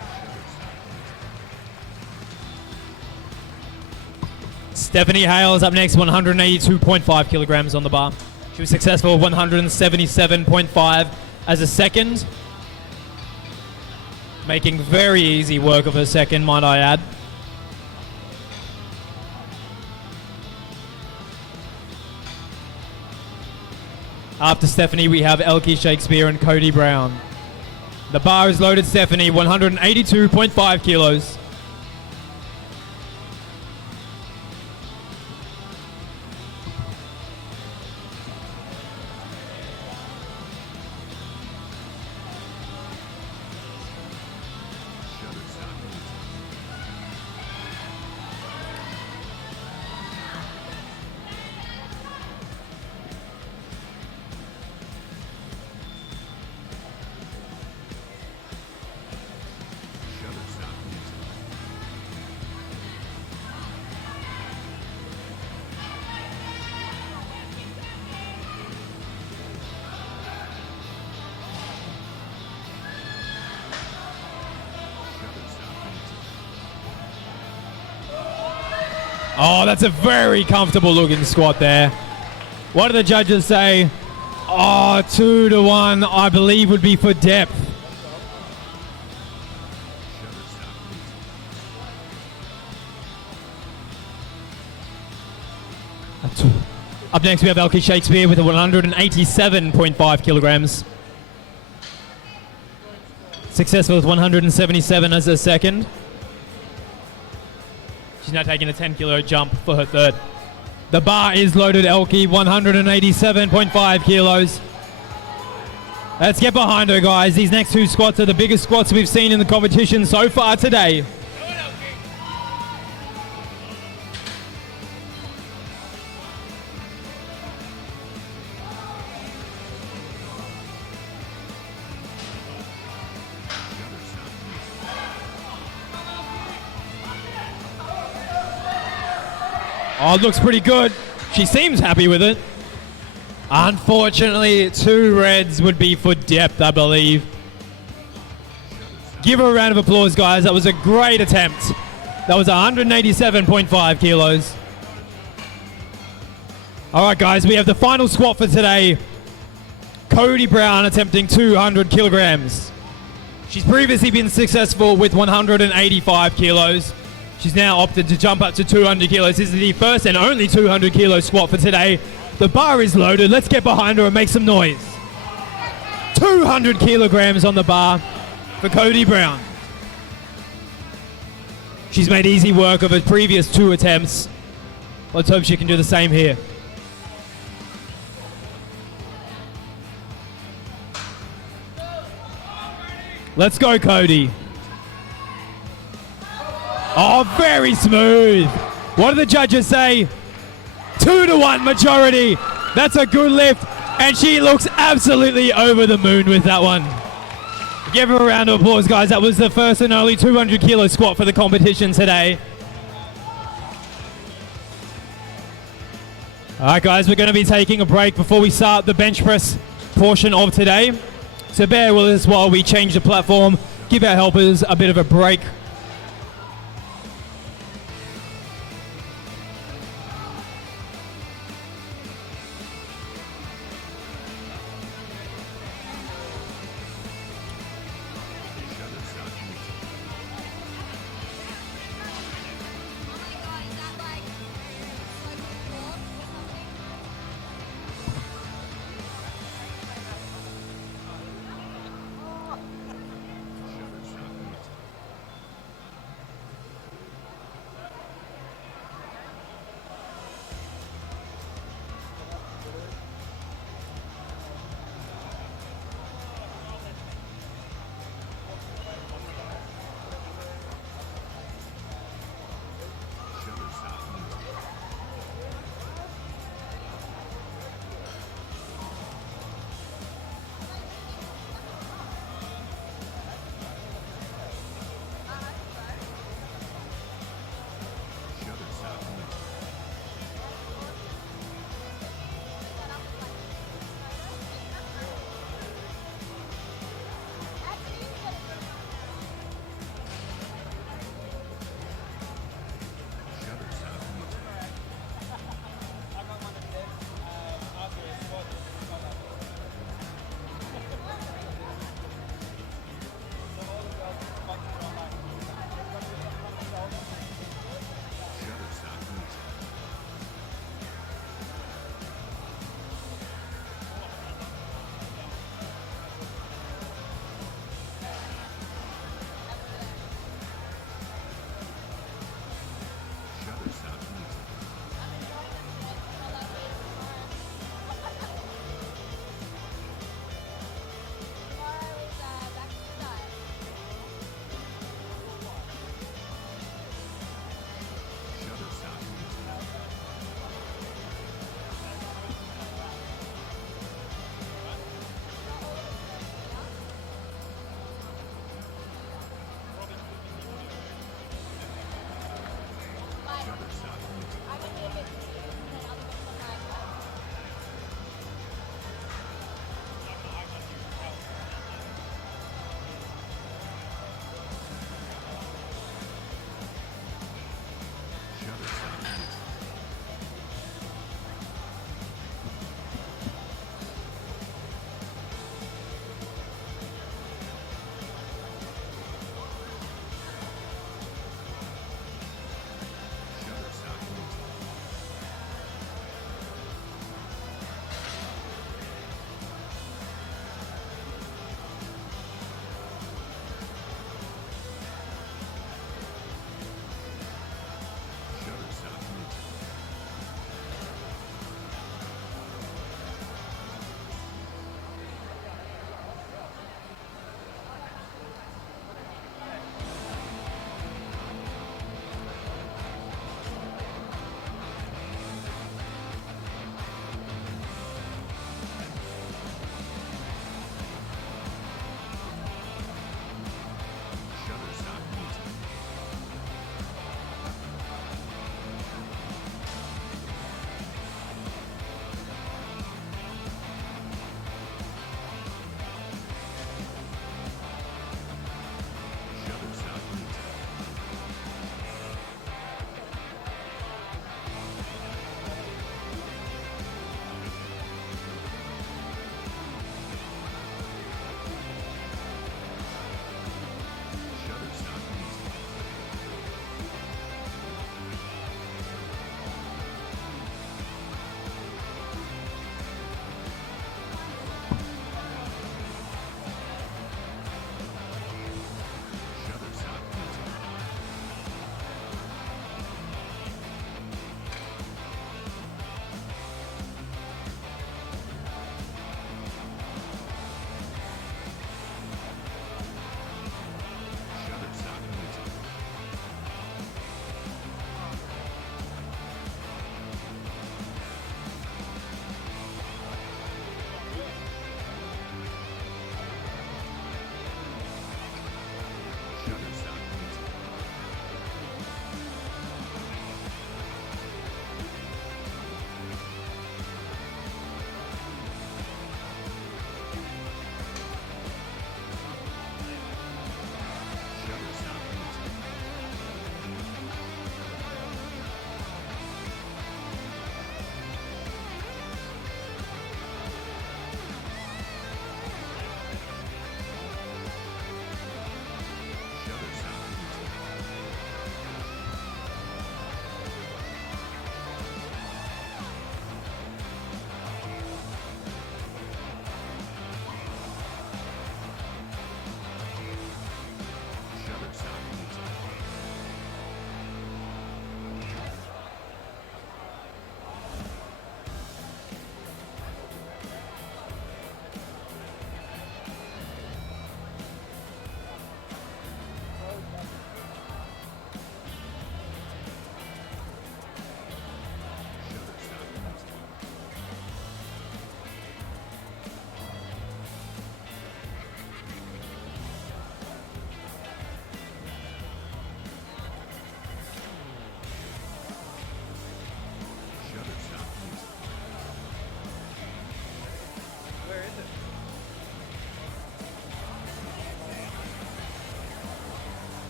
Stephanie Hale is up next, 182.5 kilograms on the bar. She was successful with 177.5 as a second. Making very easy work of her second, might I add. After Stephanie, we have Elkie Shakespeare and Cody Brown. The bar is loaded, Stephanie, 182.5 kilos. Oh, that's a very comfortable looking squat there. What do the judges say? Oh, 2 to 1, I believe would be for depth. Up next we have Elkie Shakespeare with a 187.5 kilograms. Successful with 177 as a second. She's now taking a 10 kilo jump for her third. The bar is loaded, Elkie, 187.5 kilos. Let's get behind her, guys. These next 2 squats are the biggest squats we've seen in the competition so far today. Oh, it looks pretty good. She seems happy with it. Unfortunately, 2 reds would be for depth, I believe. Give her a round of applause, guys. That was a great attempt. That was 187.5 kilos. All right, guys, we have the final squat for today. Cody Brown attempting 200 kilograms. She's previously been successful with 185 kilos. She's now opted to jump up to 200 kilos. This is the first and only 200 kilo squat for today. The bar is loaded. Let's get behind her and make some noise. 200 kilograms on the bar for Cody Brown. She's made easy work of her previous 2 attempts. Let's hope she can do the same here. Let's go, Cody. Oh, very smooth. What do the judges say? 2-1 majority. That's a good lift. And she looks absolutely over the moon with that one. Give her a round of applause, guys. That was the first and only 200 kilo squat for the competition today. All right, guys, we're going to be taking a break before we start the bench press portion of today. So bear with us while we change the platform, give our helpers a bit of a break.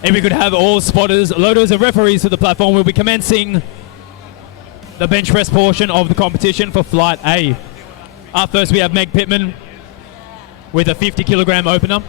If we could have all spotters, loaders, and referees to the platform, we'll be commencing the bench press portion of the competition for Flight A. Up first, we have Meg Pittman with a 50 kilogram opener.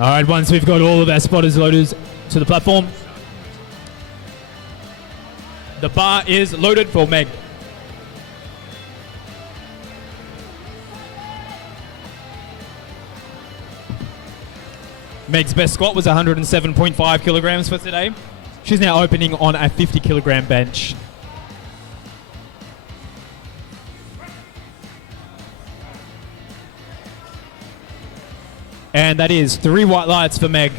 All right, once we've got all of our spotters loaders to the platform, the bar is loaded for Meg. Meg's best squat was 107.5 kilograms for today. She's now opening on a 50 kilogram bench. And that is 3 white lights for Meg.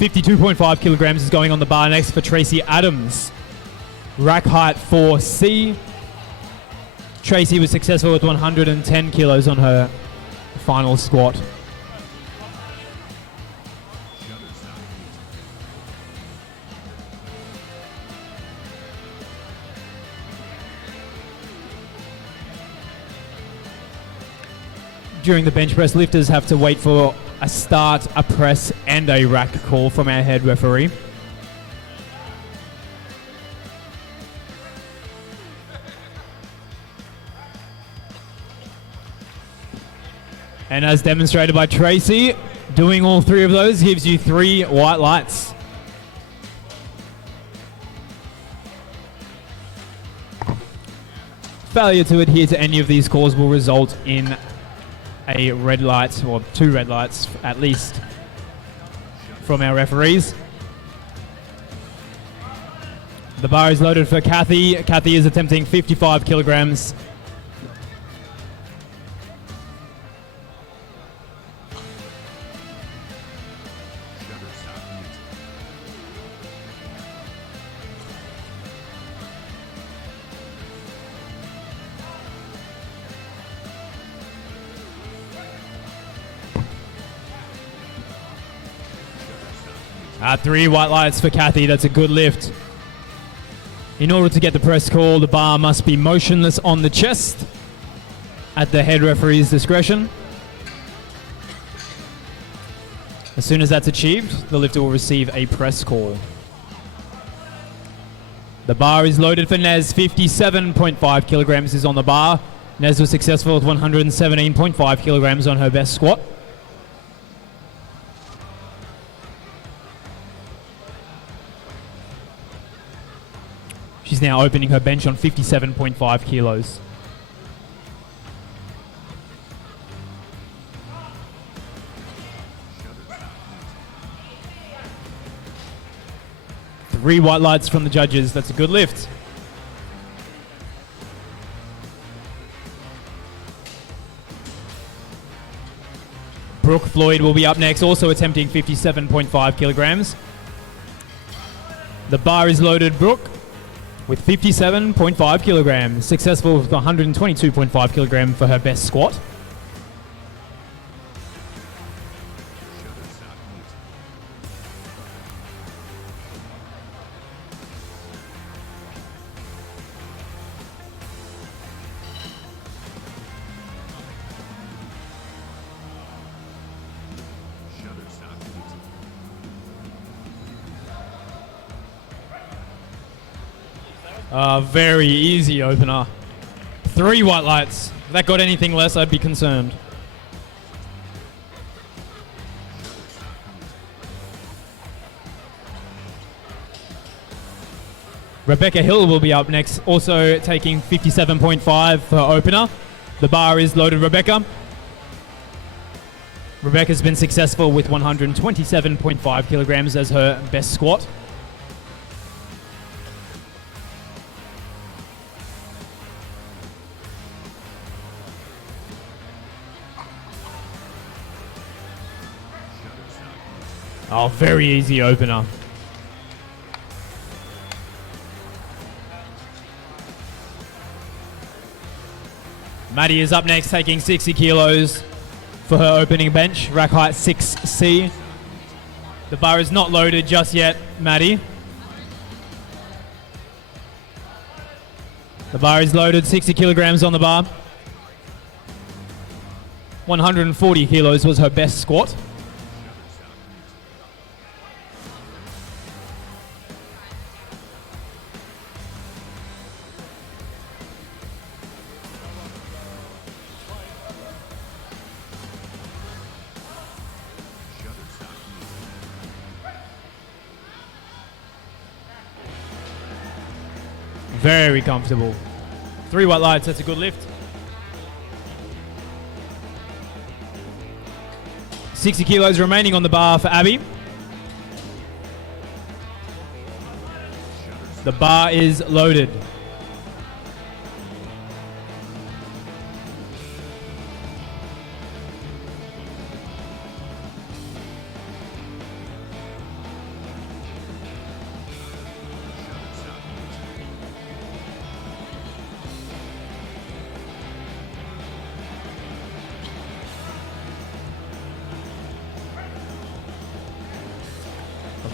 52.5 kilograms is going on the bar next for Tracy Adams. Rack height for C. Tracy was successful with 110 kilos on her final squat. During the bench press, lifters have to wait for a start, a press, and a rack call from our head referee. And as demonstrated by Tracy, doing all 3 of those gives you 3 white lights. Failure to adhere to any of these calls will result in a red light, or 2 red lights at least, from our referees. The bar is loaded for Kathy. Kathy is attempting 55 kilograms. Three white lights for Kathy. That's a good lift. In order to get the press call, the bar must be motionless on the chest at the head referee's discretion. As soon as that's achieved, the lifter will receive a press call. The bar is loaded for Nez. 57.5 kilograms is on the bar. Nez was successful with 117.5 kilograms on her best squat. She's now opening her bench on 57.5 kilos. Three white lights from the judges. That's a good lift. Brooke Floyd will be up next, also attempting 57.5 kilograms. The bar is loaded, Brooke, with 57.5 kilograms. Successful with 122.5 kilogram for her best squat. Very easy opener. Three white lights. If that got anything less, I'd be concerned. Rebecca Hill will be up next, also taking 57.5 for her opener. The bar is loaded, Rebecca. Rebecca's been successful with 127.5 kilograms as her best squat. Oh, very easy opener. Maddie is up next, taking 60 kilos for her opening bench, rack height 6C. The bar is not loaded just yet, Maddie. The bar is loaded, 60 kilograms on the bar. 140 kilos was her best squat. Very comfortable. 3 white lights, that's a good lift. 60 kilos remaining on the bar for Abby. The bar is loaded.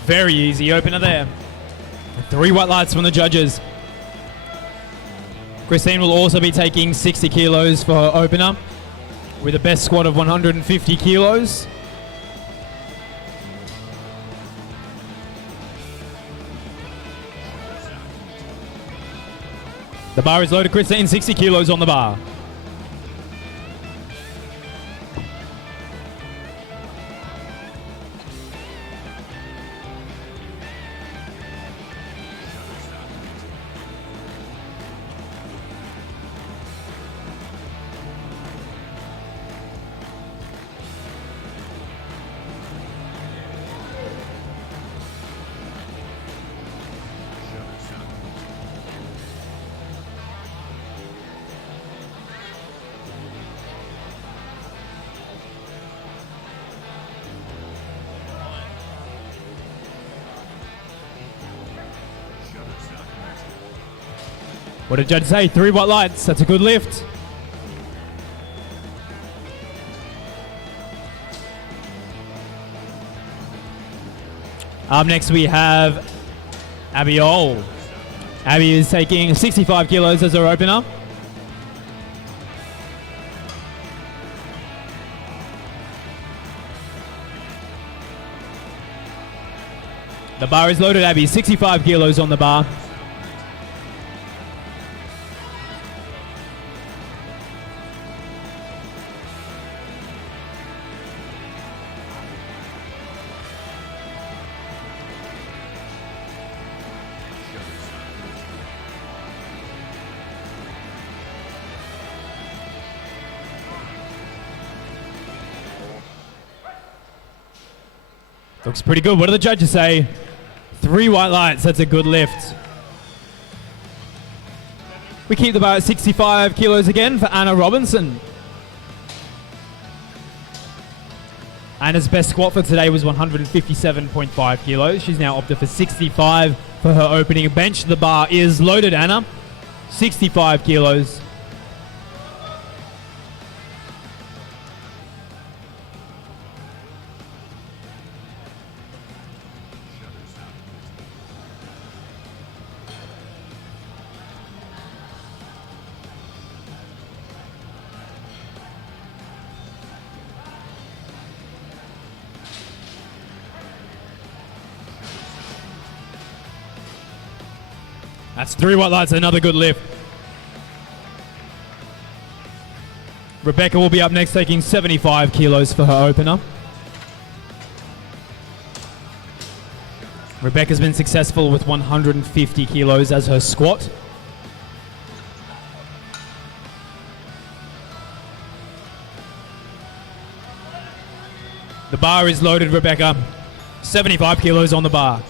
Very easy opener there. 3 white lights from the judges. Christine will also be taking 60 kilos for her opener with a best squat of 150 kilos. The bar is loaded. Christine, 60 kilos on the bar. What did judge say? 3 white lights. That's a good lift. Up next we have Abby Ol. Abby is taking 65 kilos as her opener. The bar is loaded, Abby. 65 kilos on the bar. Looks pretty good. What do the judges say? 3 white lights. That's a good lift. We keep the bar at 65 kilos again for Anna Robinson. Anna's best squat for today was 157.5 kilos. She's now opted for 65 for her opening bench. The bar is loaded, Anna. 65 kilos. That's 3 white lights, another good lift. Rebecca will be up next, taking 75 kilos for her opener. Rebecca's been successful with 150 kilos as her squat. The bar is loaded, Rebecca. 75 kilos on the bar.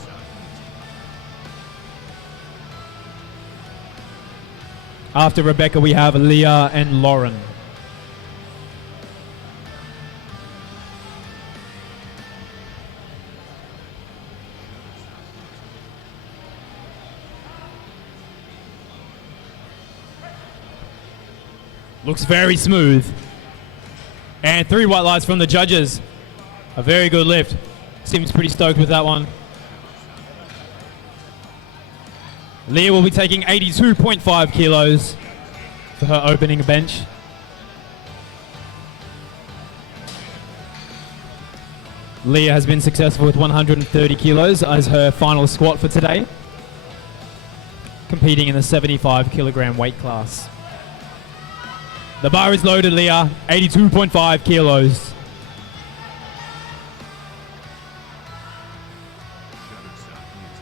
After Rebecca, we have Leah and Lauren. Looks very smooth. And 3 white lights from the judges. A very good lift. Seems pretty stoked with that one. Leah will be taking 82.5 kilos for her opening bench. Leah has been successful with 130 kilos as her final squat for today, competing in the 75 kilogram weight class. The bar is loaded, Leah, 82.5 kilos. Shutter stop music.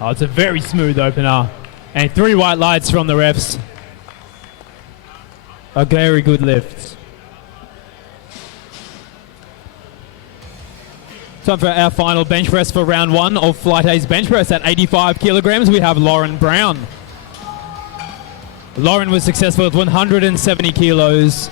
Oh, it's a very smooth opener. And 3 white lights from the refs. A very good lift. Time for our final bench press for round 1 of Flight A's bench press. At 85 kilograms, we have Lauren Brown. Lauren was successful with 170 kilos.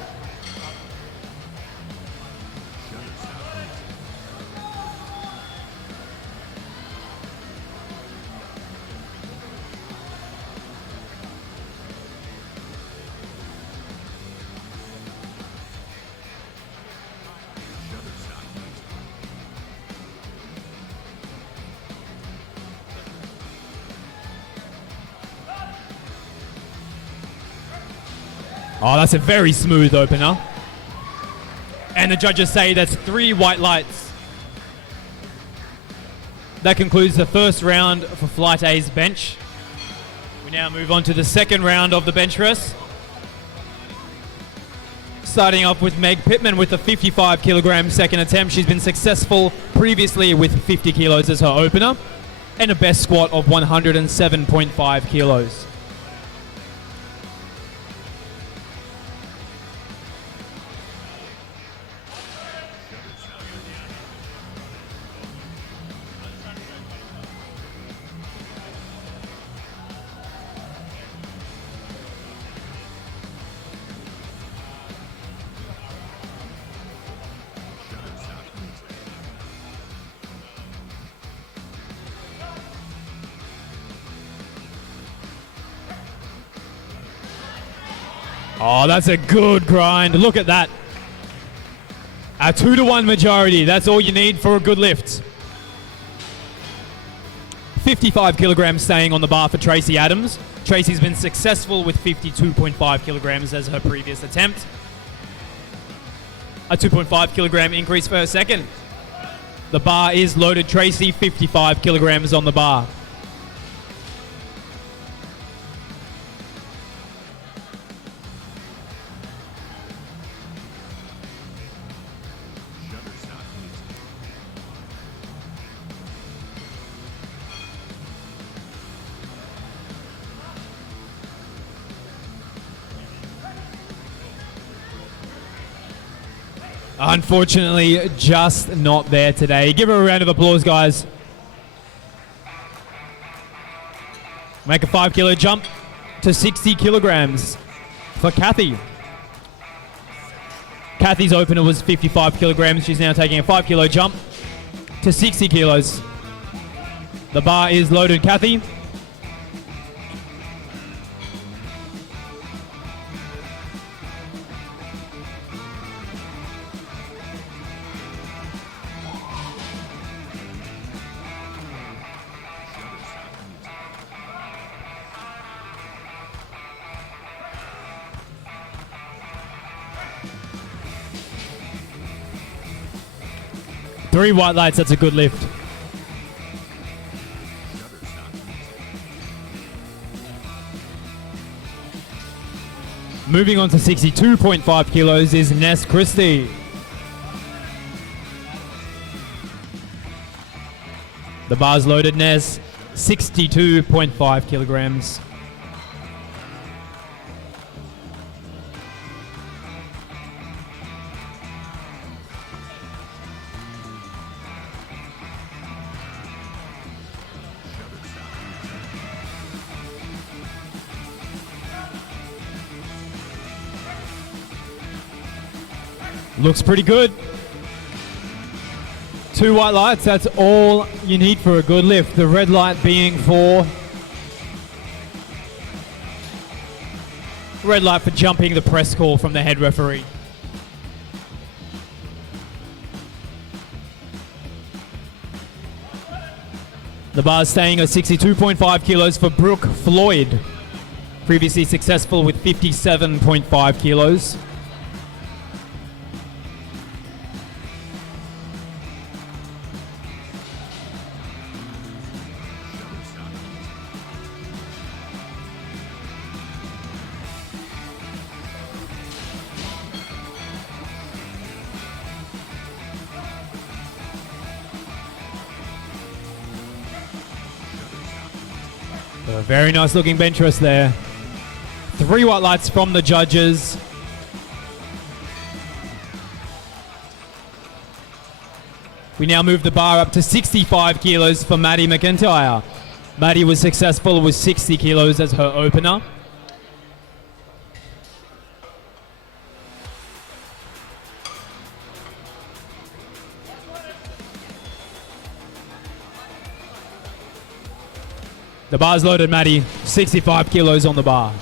Oh, that's a very smooth opener. And the judges say that's 3 white lights. That concludes the first round for Flight A's bench. We now move on to the second round of the bench press. Starting off with Meg Pittman with the 55 kilogram second attempt. She's been successful previously with 50 kilos as her opener and a best squat of 107.5 kilos. Oh, that's a good grind. Look at that. A 2-to-1 majority. That's all you need for a good lift. 55 kilograms staying on the bar for Tracy Adams. Tracy's been successful with 52.5 kilograms as her previous attempt. A 2.5 kilogram increase for her second. The bar is loaded. Tracy, 55 kilograms on the bar. Shutter stop music. Unfortunately, just not there today. Give her a round of applause, guys. Make a 5 kilo jump to 60 kilograms for Kathy. Kathy's opener was 55 kilograms. She's now taking a 5 kilo jump to 60 kilos. The bar is loaded, Kathy. Shutter stop music. 3 white lights, that's a good lift. Shutter stop music. Moving on to 62.5 kilos is Ness Christie. The bar's loaded, Ness. 62.5 kilograms. Shutter stop music. Looks pretty good. 2 white lights, that's all you need for a good lift. The red light being for jumping the press call from the head referee. The bar staying at 62.5 kilos for Brooke Floyd. Previously successful with 57.5 kilos. A very nice looking bench press there. 3 white lights from the judges. We now move the bar up to 65 kilos for Maddie McIntyre. Maddie was successful with 60 kilos as her opener. The bar's loaded, Maddie. 65 kilos on the bar.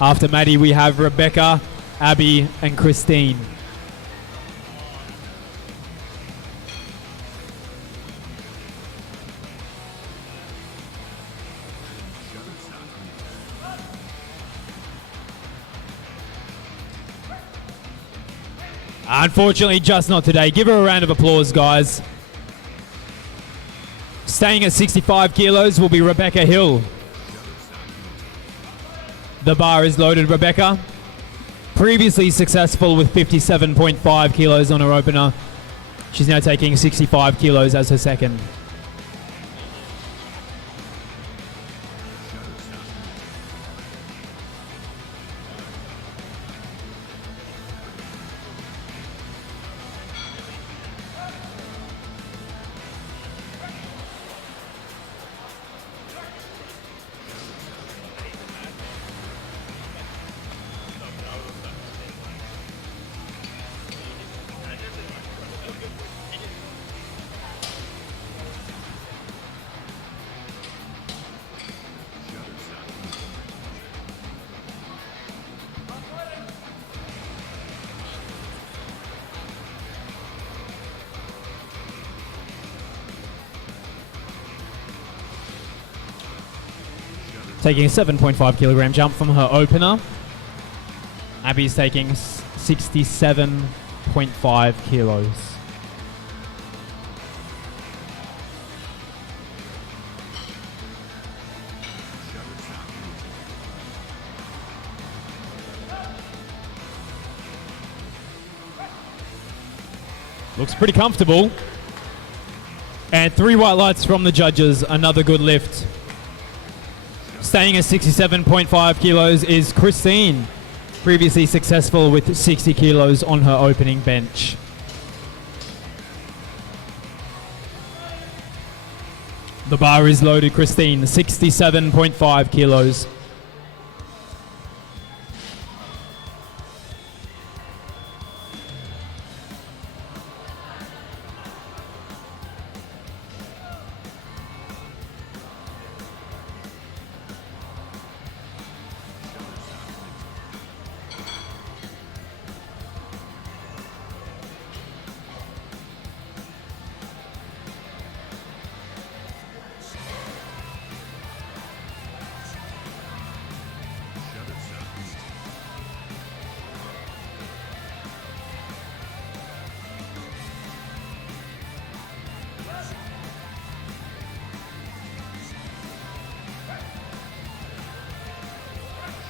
After Maddie, we have Rebecca, Abby, and Christine. Unfortunately, just not today. Give her a round of applause, guys. Staying at 65 kilos will be Rebecca Hill. The bar is loaded, Rebecca. Previously successful with 57.5 kilos on her opener. She's now taking 65 kilos as her second. Taking a 7.5 kilogram jump from her opener. Abby's taking 67.5 kilos. Looks pretty comfortable. And 3 white lights from the judges, another good lift. Staying at 67.5 kilos is Christine, previously successful with 60 kilos on her opening bench. The bar is loaded, Christine, 67.5 kilos.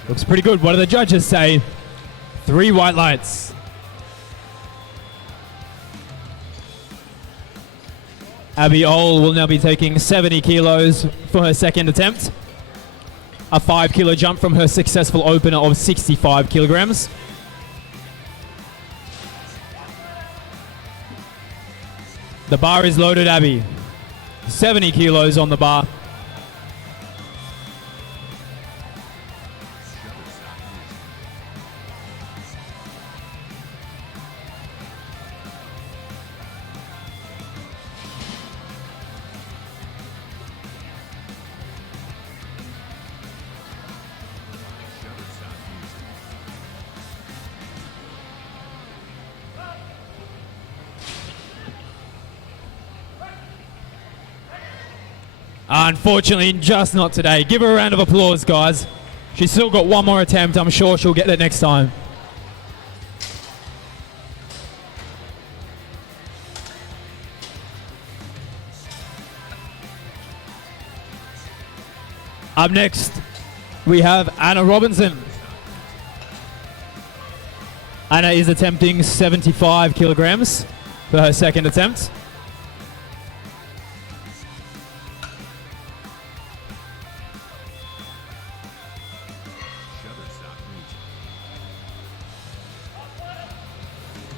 Looks pretty good. What do the judges say? 3 white lights. Abby Ole will now be taking 70 kilos for her second attempt. A 5 kilo jump from her successful opener of 65 kilograms. The bar is loaded, Abby. 70 kilos on the bar. Unfortunately, just not today. Give her a round of applause, guys. She's still got one more attempt. I'm sure she'll get it next time. Up next, we have Anna Robinson. Anna is attempting 75 kilograms for her second attempt. Shutterstock meet.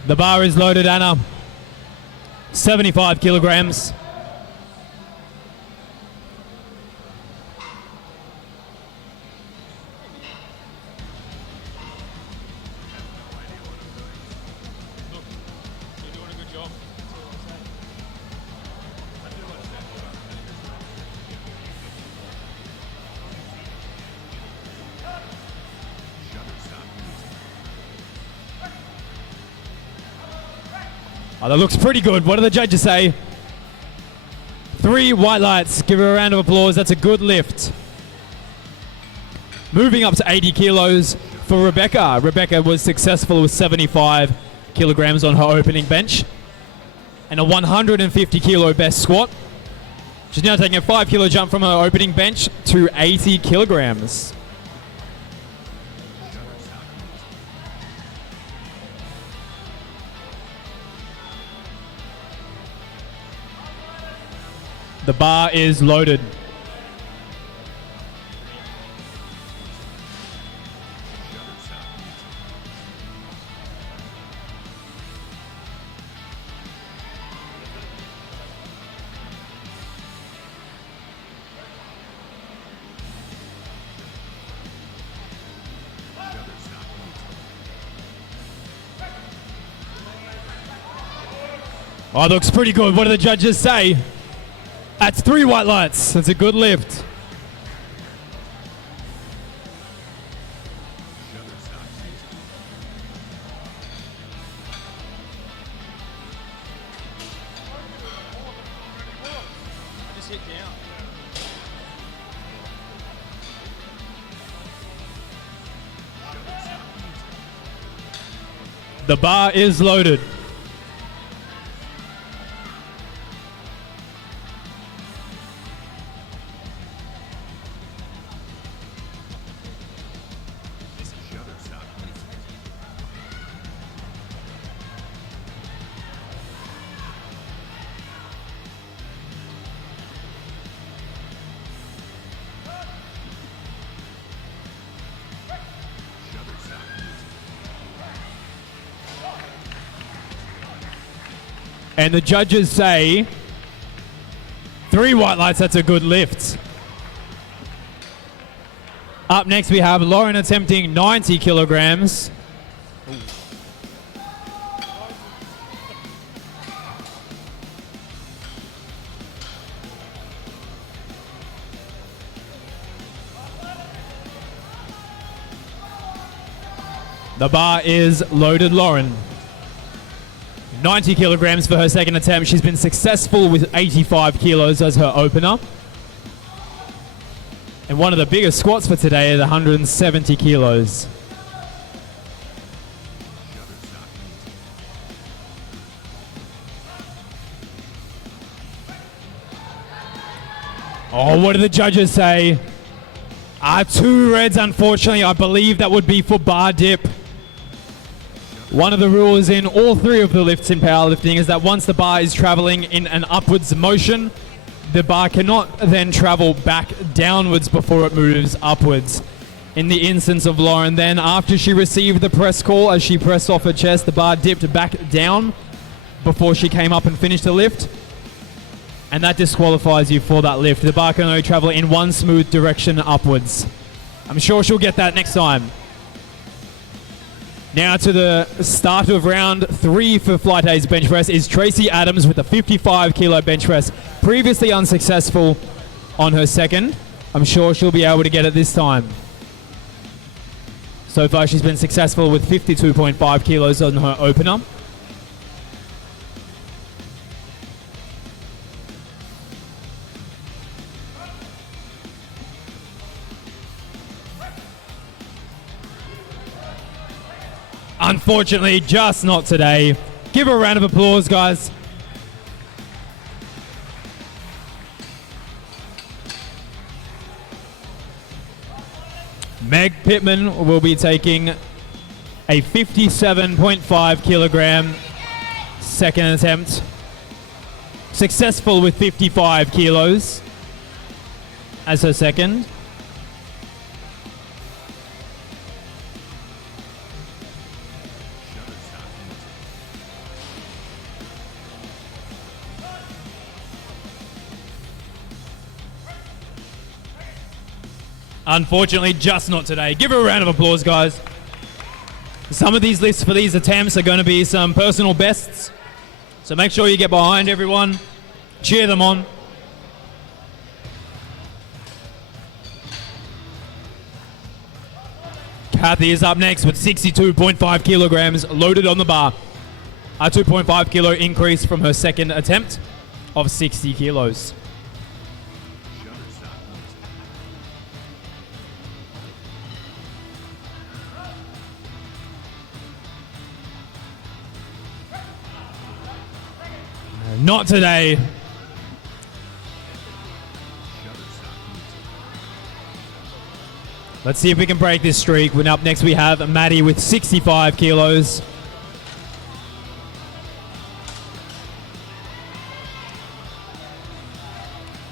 The bar is loaded, Anna. 75 kilograms. Shutterstock meet. Oh, that looks pretty good. What do the judges say? 3 white lights. Give her a round of applause. That's a good lift. Moving up to 80 kilos for Rebecca. Rebecca was successful with 75 kilograms on her opening bench and a 150 kilo best squat. She's now taking a 5 kilo jump from her opening bench to 80 kilograms. Shutterstock meet. The bar is loaded. Shutterstock meet. Shutterstock meet. Oh, it looks pretty good. What do the judges say? That's 3 white lights. That's a good lift. Shutterstock meet. Just hit down. Shutterstock meet. The bar is loaded. Shutterstock meet. Shutterstock meet. And the judges say 3 white lights, that's a good lift. Up next we have Lauren attempting 90 kilograms. The bar is loaded, Lauren. 90 kilograms for her second attempt. She's been successful with 85 kilos as her opener. And one of the biggest squats for today is 170 kilos. Shutterstock meet. Oh, what do the judges say? 2 reds, unfortunately. I believe that would be for bar dip. One of the rules in all 3 of the lifts in powerlifting is that once the bar is traveling in an upwards motion, the bar cannot then travel back downwards before it moves upwards. In the instance of Lauren, then after she received the press call, as she pressed off her chest, the bar dipped back down before she came up and finished the lift. And that disqualifies you for that lift. The bar can only travel in one smooth direction upwards. I'm sure she'll get that next time. Now to the start of round 3 for Flight A's bench press is Tracy Adams with a 55 kilo bench press. Previously unsuccessful on her second. I'm sure she'll be able to get it this time. So far she's been successful with 52.5 kilos on her opener. Unfortunately, just not today. Give her a round of applause, guys. Meg Pittman will be taking a 57.5 kilogram second attempt. Successful with 55 kilos as her second. Unfortunately, just not today. Give her a round of applause, guys. Some of these lists for these attempts are going to be some personal bests. So make sure you get behind everyone. Cheer them on. Kathy is up next with 62.5 kilograms loaded on the bar. A 2.5 kilo increase from her second attempt of 60 kilos. Not today. Let's see if we can break this streak. When up next we have Maddie with 65 kilos.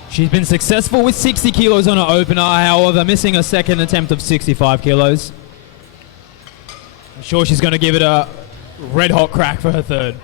She's been successful with 60 kilos on her opener, however, missing a second attempt of 65 kilos. I'm sure she's going to give it a red hot crack for her third.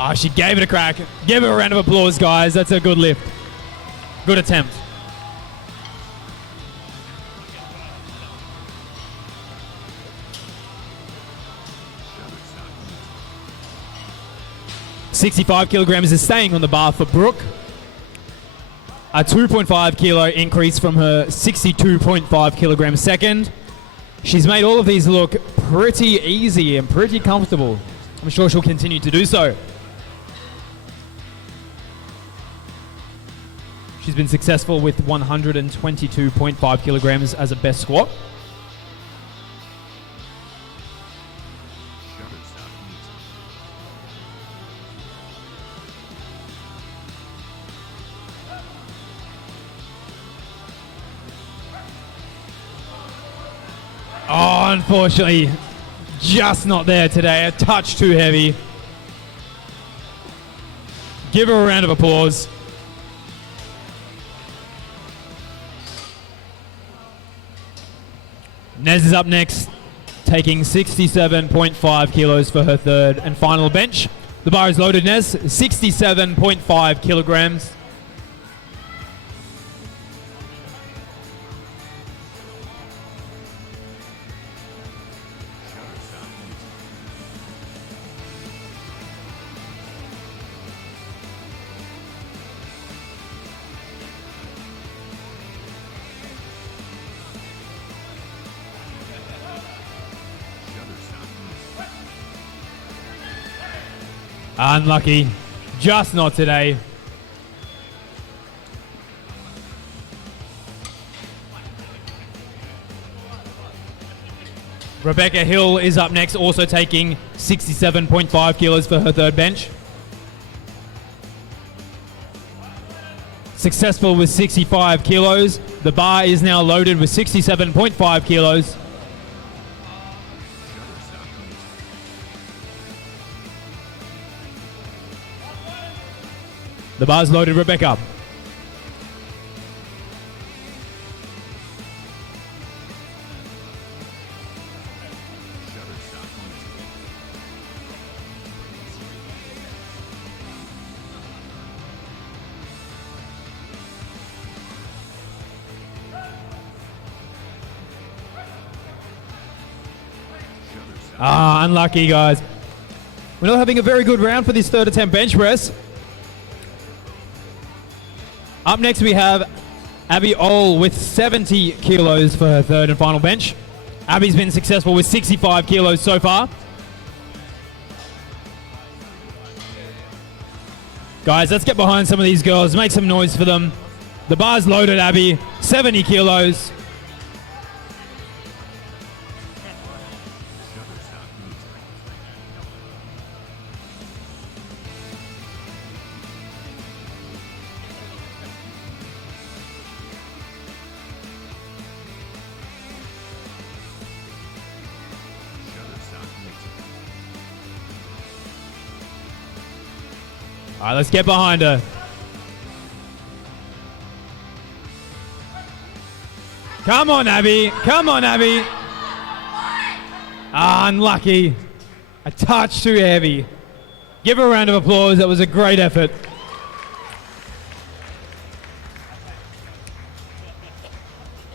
Ah, she gave it a crack. Give her a round of applause, guys. That's a good lift. Good attempt. $65 kilograms is staying on the bar for Brooke. A 2.5 kilo increase from her 62.5 kilogram second. She's made all of these look pretty easy and pretty comfortable. I'm sure she'll continue to do so. She's been successful with 122.5 kilograms as a best squat. Oh, unfortunately, just not there today. A touch too heavy. Give her a round of applause. Nez is up next, taking 67.5 kilos for her third and final bench. The bar is loaded, Nez. 67.5 kilograms. Unlucky. Just not today. Rebecca Hill is up next, also taking 67.5 kilos for her third bench. Successful with 65 kilos. The bar is now loaded with 67.5 kilos. The bar's loaded, Rebecca. Ah, unlucky, guys. We're not having a very good round for this third attempt bench press. Up next, we have Abby Ohl with 70 kilos for her third and final bench. Abby's been successful with 65 kilos so far. Guys, let's get behind some of these girls. Make some noise for them. The bar's loaded, Abby. 70 kilos. Shutterstock music. Shutterstock music. All right, let's get behind her. Come on, Abby. Come on, Abby. Ah, unlucky. A touch too heavy. Give her a round of applause. That was a great effort.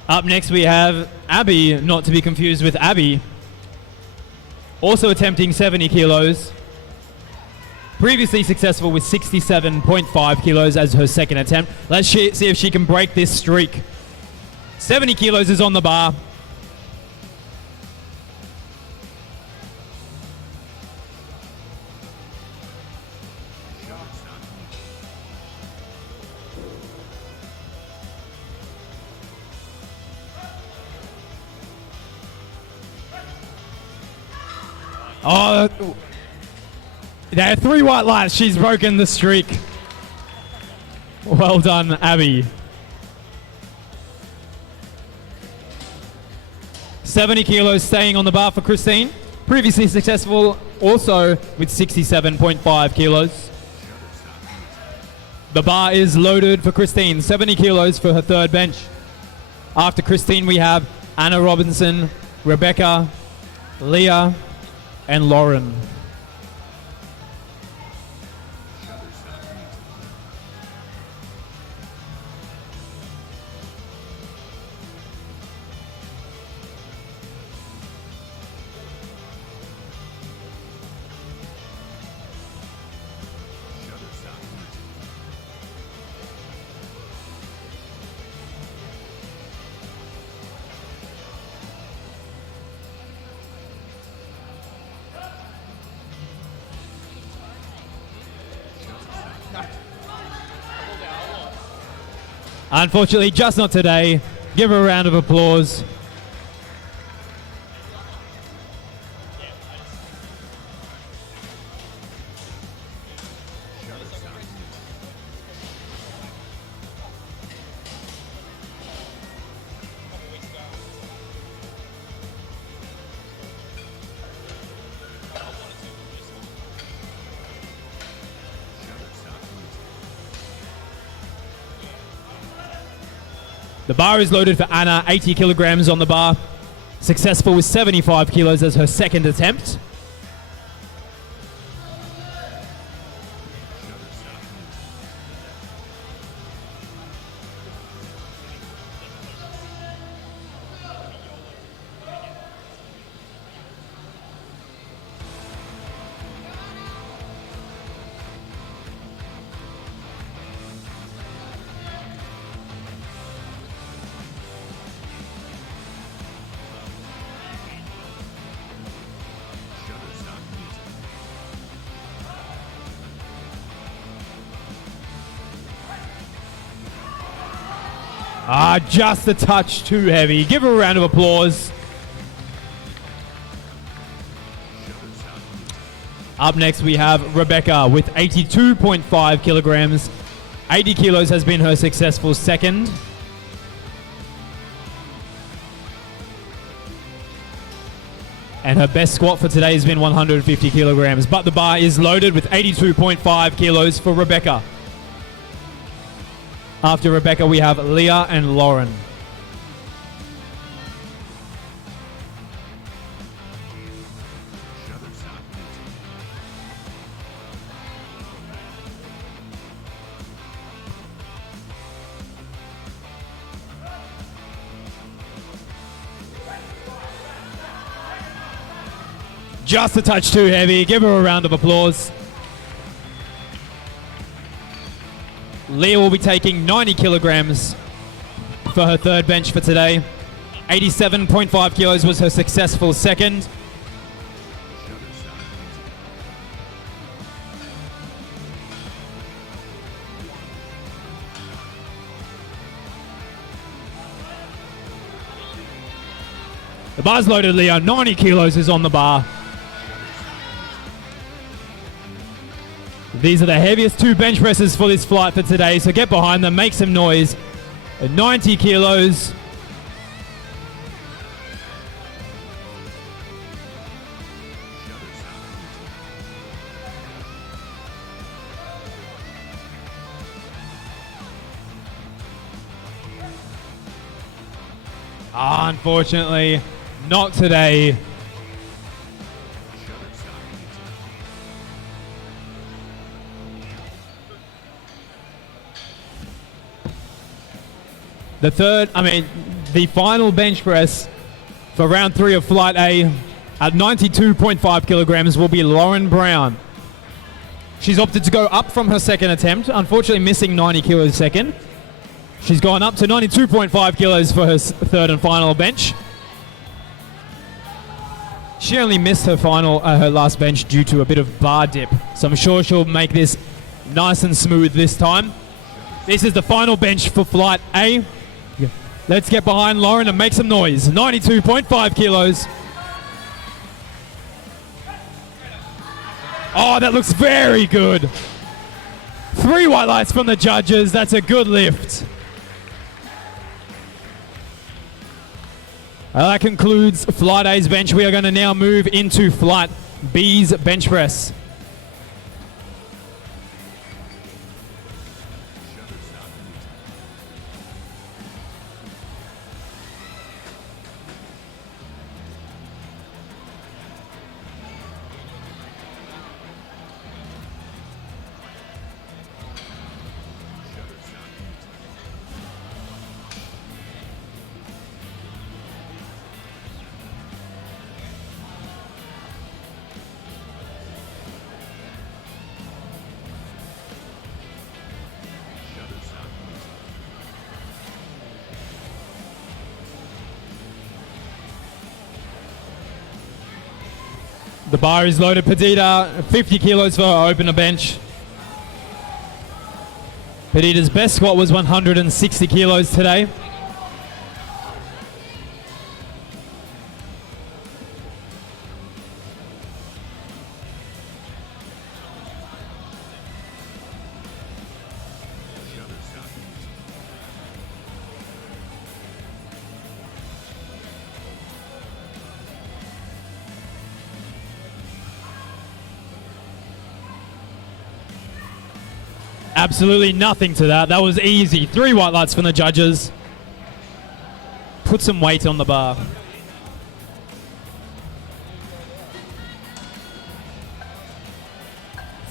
Up next, we have Abby, not to be confused with Abby. Also attempting 70 kilos. Previously successful with 67.5 kilos as her second attempt. Let's see if she can break this streak. 70 kilos is on the bar. Oh, there are 3 white lights. She's broken the streak. Well done, Abby. 70 kilos staying on the bar for Christine. Previously successful also with 67.5 kilos. The bar is loaded for Christine. 70 kilos for her third bench. After Christine, we have Anna Robinson, Rebecca, Leah, and Lauren. Unfortunately, just not today. Give her a round of applause. The bar is loaded for Anna, 80 kilograms on the bar. Successful with 75 kilos as her second attempt. Ah, just a touch too heavy. Give her a round of applause. Up next, we have Rebecca with 82.5 kilograms. 80 kilos has been her successful second. And her best squat for today has been 150 kilograms. But the bar is loaded with 82.5 kilos for Rebecca. After Rebecca, we have Leah and Lauren. just a touch too heavy. Give her a round of applause. Leah will be taking 90 kilograms for her third bench for today. 87.5 kilos was her successful second. The bar's loaded, Leah. 90 kilos is on the bar. These are the heaviest two bench presses for this flight for today, so get behind them, make some noise. 90 kilos. Unfortunately, not today. The final bench press for round 3 of Flight A at 92.5 kilograms will be Lauren Brown. She's opted to go up from her second attempt, unfortunately missing 90 kilos second. She's gone up to 92.5 kilos for her third and final bench. She only missed her last bench due to a bit of bar dip, so I'm sure she'll make this nice and smooth this time. This is the final bench for Flight A. Let's get behind Lauren and make some noise. 92.5 kilos. Oh, that looks very good. 3 white lights from the judges. That's a good lift. That concludes Flight A's bench. We are going to now move into Flight B's bench press. The bar is loaded. Perdita, 50 kilos for her opener bench. Perdita's best squat was 160 kilos today. Absolutely nothing to that. That was easy. 3 white lights from the judges. Put some weight on the bar.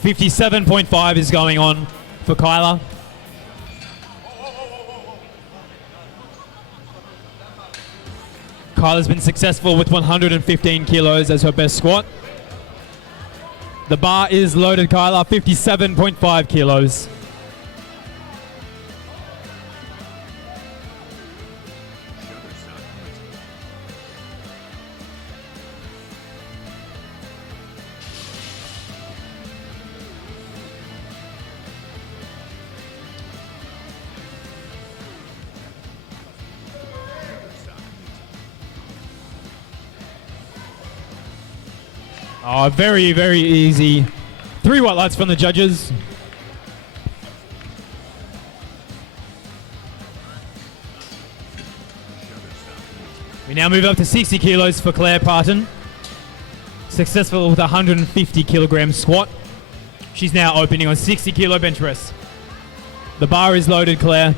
$57.5 is going on for Kyla. Kyla's been successful with 115 kilos as her best squat. The bar is loaded, Kyla, 57.5 kilos. Oh, very, very easy. 3 white lights from the judges. We now move up to 60 kilos for Claire Parton. Successful with a 150 kilogram squat. She's now opening on 60 kilo bench press. The bar is loaded, Claire.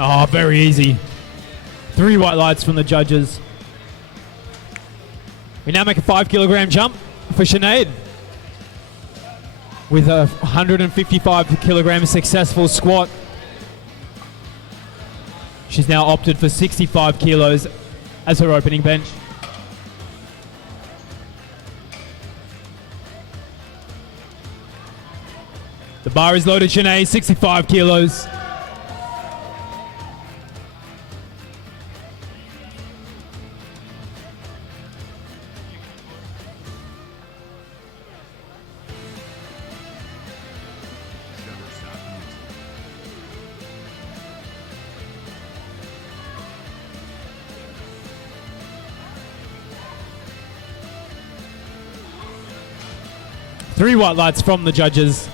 Oh, very easy. 3 white lights from the judges. We now make a 5 kilogram jump for Sinead with a 155 kilogram successful squat. She's now opted for 65 kilos as her opening bench. The bar is loaded, Sinead, 65 kilos. Shutterstock music. Three white lights from the judges.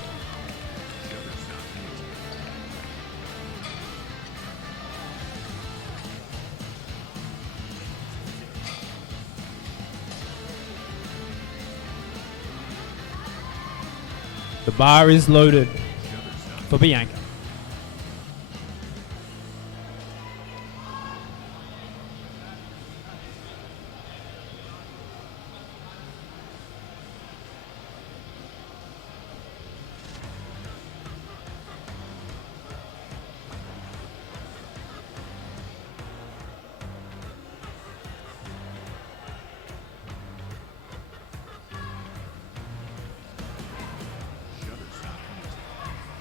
Shutterstock music. The bar is loaded Shutterstock. for Bianca.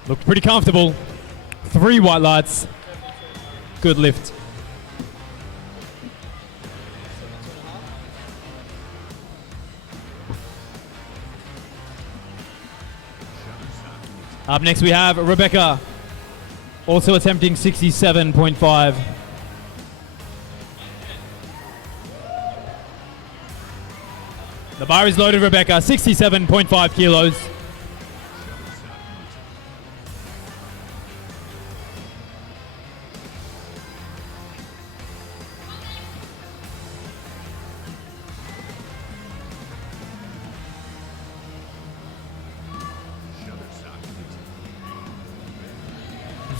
Look pretty comfortable. 3 white lights. Good lift. Up next we have Rebecca, also attempting 67.5. The bar is loaded, Rebecca, 67.5 kilos.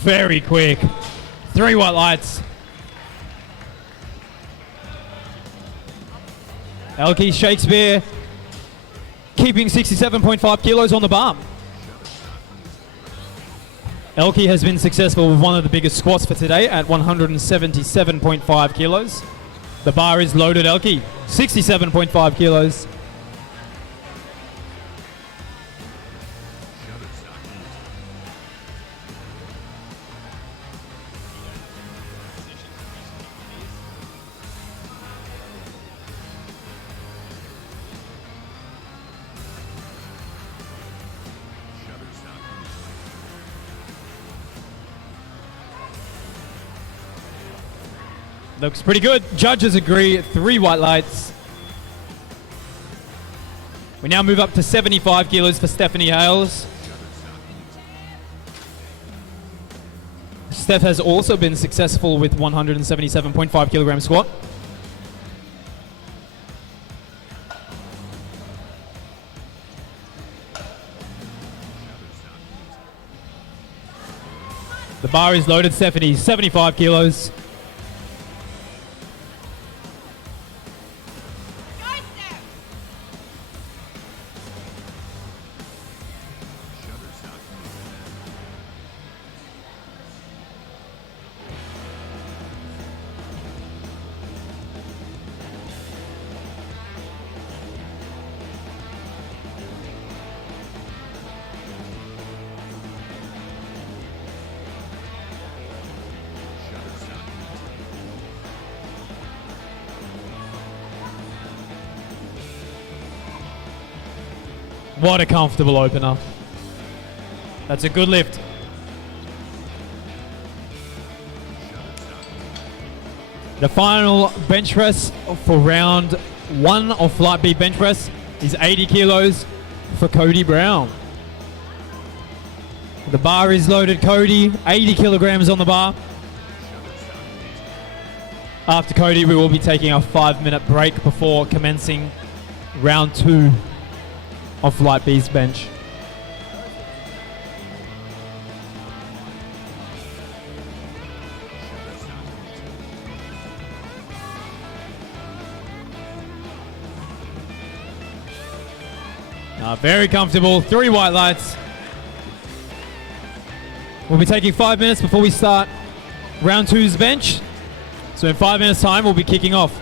Very quick. 3 white lights. Elke Shakespeare keeping 67.5 kilos on the bar. Elke has been successful with one of the biggest squats for today at 177.5 kilos. The bar is loaded, Elke. 67.5 kilos. Looks pretty good. Judges agree. 3 white lights. We now move up to 75 kilos for Stephanie Hales. Steph has also been successful with 177.5 kilogram squat. The bar is loaded, Stephanie, 75 kilos. What a comfortable opener. That's a good lift. The final bench press for round 1 of Flight B bench press is 80 kilos for Cody Brown. The bar is loaded, Cody, 80 kilograms on the bar. After Cody, we will be taking a 5-minute break before commencing round 2 of Flight B's bench. Very comfortable. 3 white lights. We'll be taking 5 minutes before we start round 2's bench. So in 5 minutes time, we'll be kicking off.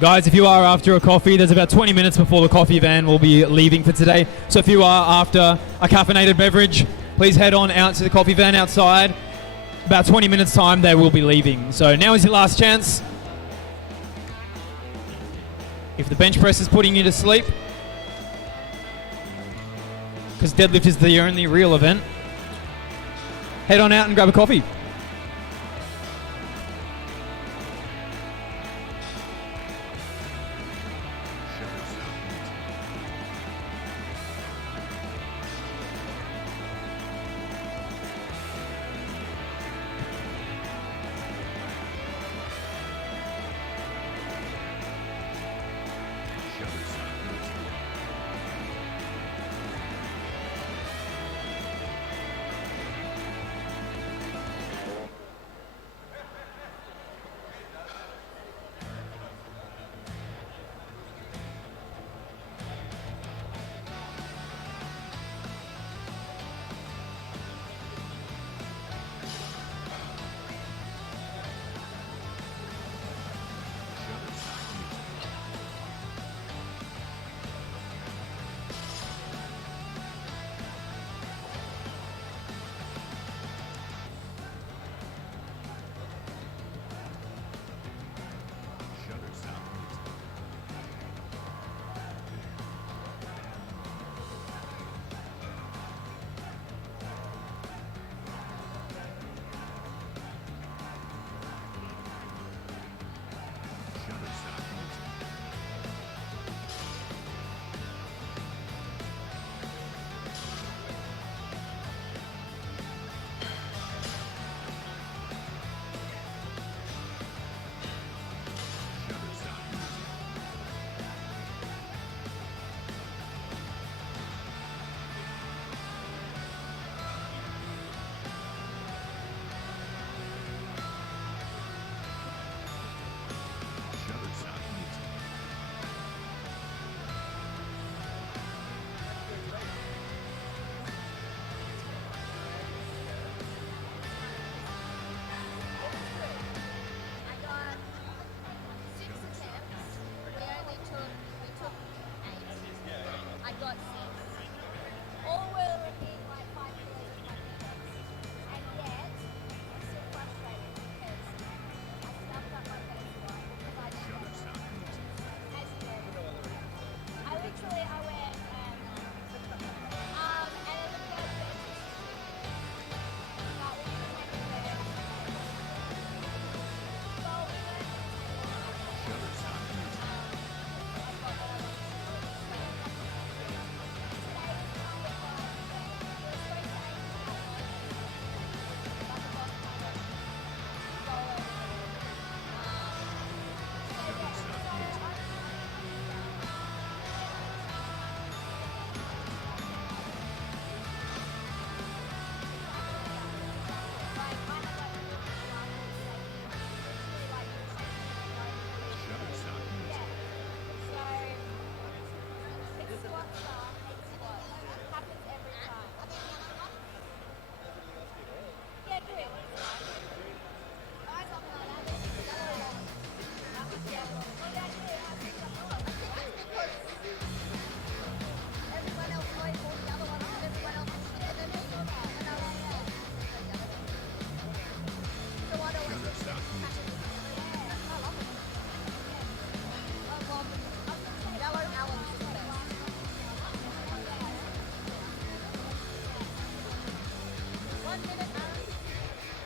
Guys, if you are after a coffee, there's about 20 minutes before the coffee van will be leaving for today. So if you are after a caffeinated beverage, please head on out to the coffee van outside. About 20 minutes time, they will be leaving. So now is your last chance. If the bench press is putting you to sleep, because deadlift is the only real event, head on out and grab a coffee.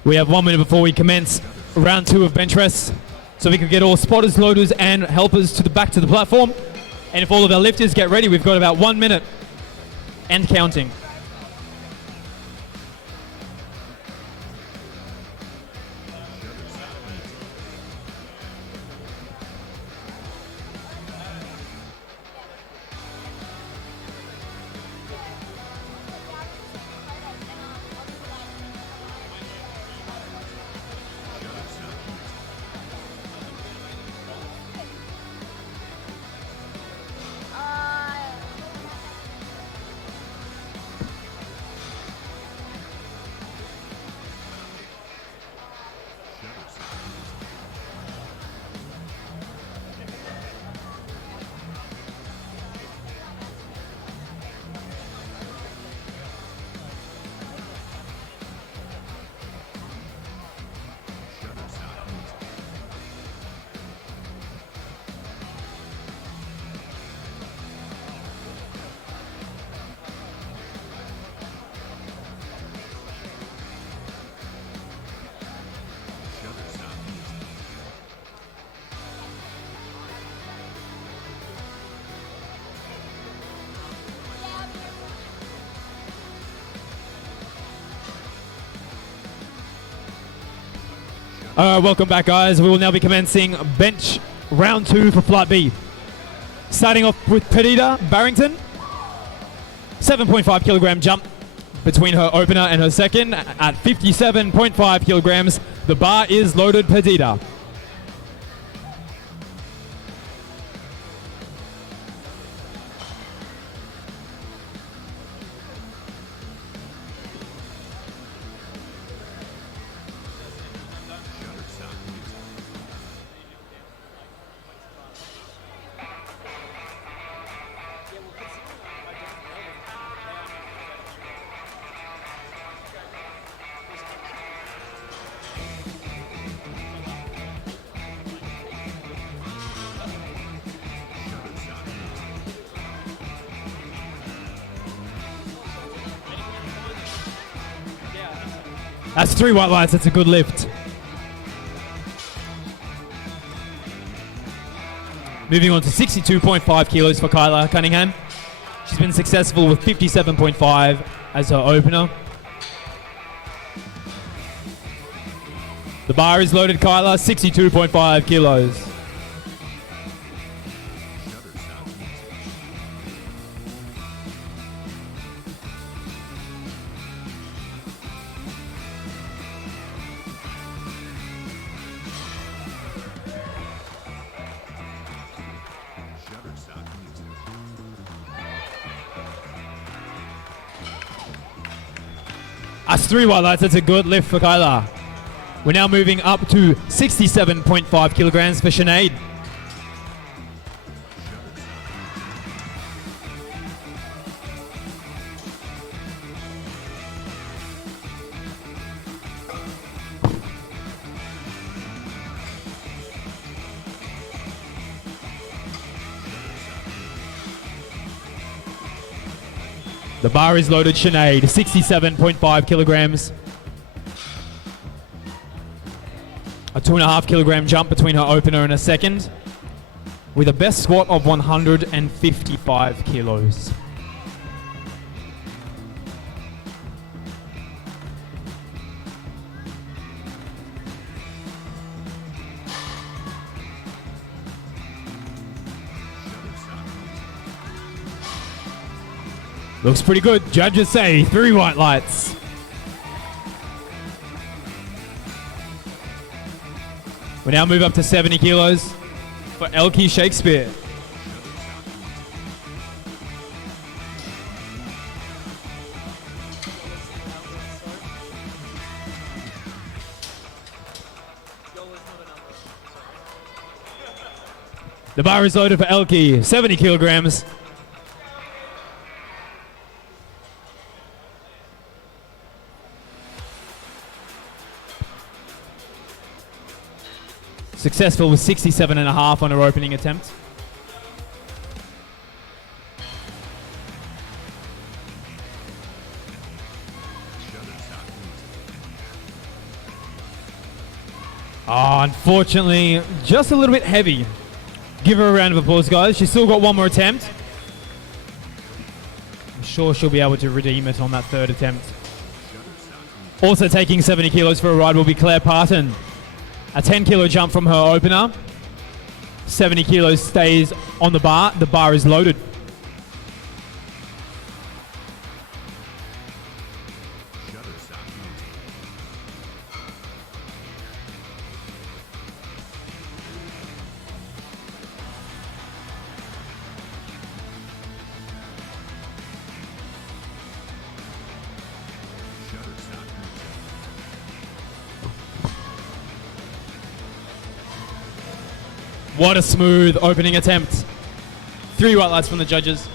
We have 1 minute before we commence round 2 of bench press, so we can get all spotters, loaders, and helpers to the back to the platform. And if all of our lifters get ready, we've got about 1 minute and counting. Welcome back, guys. We will now be commencing bench round 2 for flight B. Starting off with Perdita Barrington. 7.5 kilogram jump between her opener and her second at 57.5 kilograms. The bar is loaded, Perdita. Shutterstock music. Shutterstock music. That's 3 white lights. That's a good lift. Moving on to 62.5 kilos for Kyla Cunningham. She's been successful with 57.5 as her opener. The bar is loaded, Kyla, 62.5 kilos. Shutterstock music. Shutterstock music. That's 3 white lights. That's a good lift for Kyla. We're now moving up to 67.5 kilograms for Sinead. The bar is loaded, Sinead, 67.5 kilograms. A 2.5 kilogram jump between her opener and her second, with a best squat of 155 kilos. Looks pretty good. Judges say 3 white lights. We now move up to 70 kilos for Elkie Shakespeare. The bar is loaded for Elkie, 70 kilograms. Successful with 67.5 on her opening attempt. Oh, unfortunately, just a little bit heavy. Give her a round of applause, guys. She's still got one more attempt. I'm sure she'll be able to redeem it on that third attempt. Also taking 70 kilos for a ride will be Claire Parton. A 10 kilo jump from her opener. 70 kilos stays on the bar. The bar is loaded. What a smooth opening attempt. 3 white lights from the judges.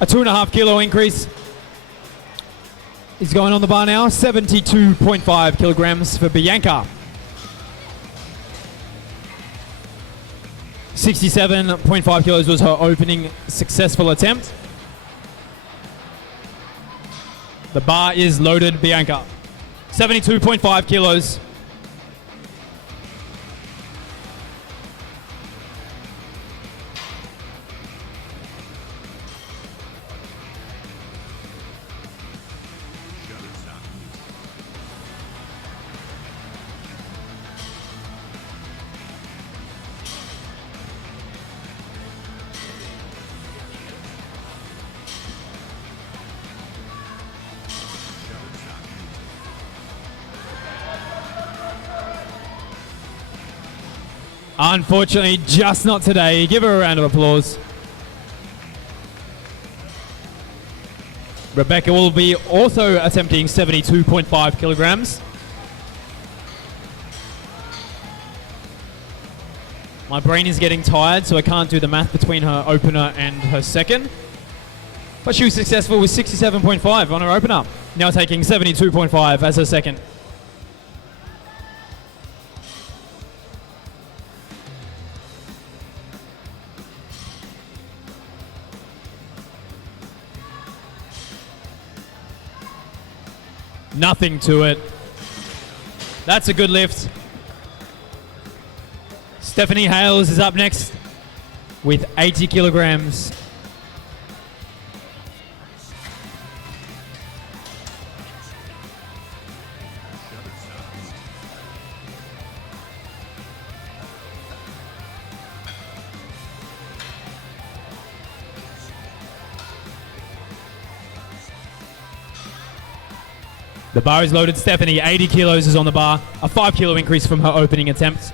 A 2.5 kilo increase. Is going on the bar now. 72.5 kilograms for Bianca. 67.5 kilos was her opening successful attempt. The bar is loaded, Bianca. 72.5 kilos. Unfortunately, just not today. Give her a round of applause. Rebecca will be also attempting 72.5 kilograms. My brain is getting tired, so I can't do the math between her opener and her second. But she was successful with 67.5 on her opener. Now taking 72.5 as her second. Nothing to it. That's a good lift. Stephanie Hales is up next with 80 kilograms. The bar is loaded. Stephanie, 80 kilos is on the bar. A 5 kilo increase from her opening attempt.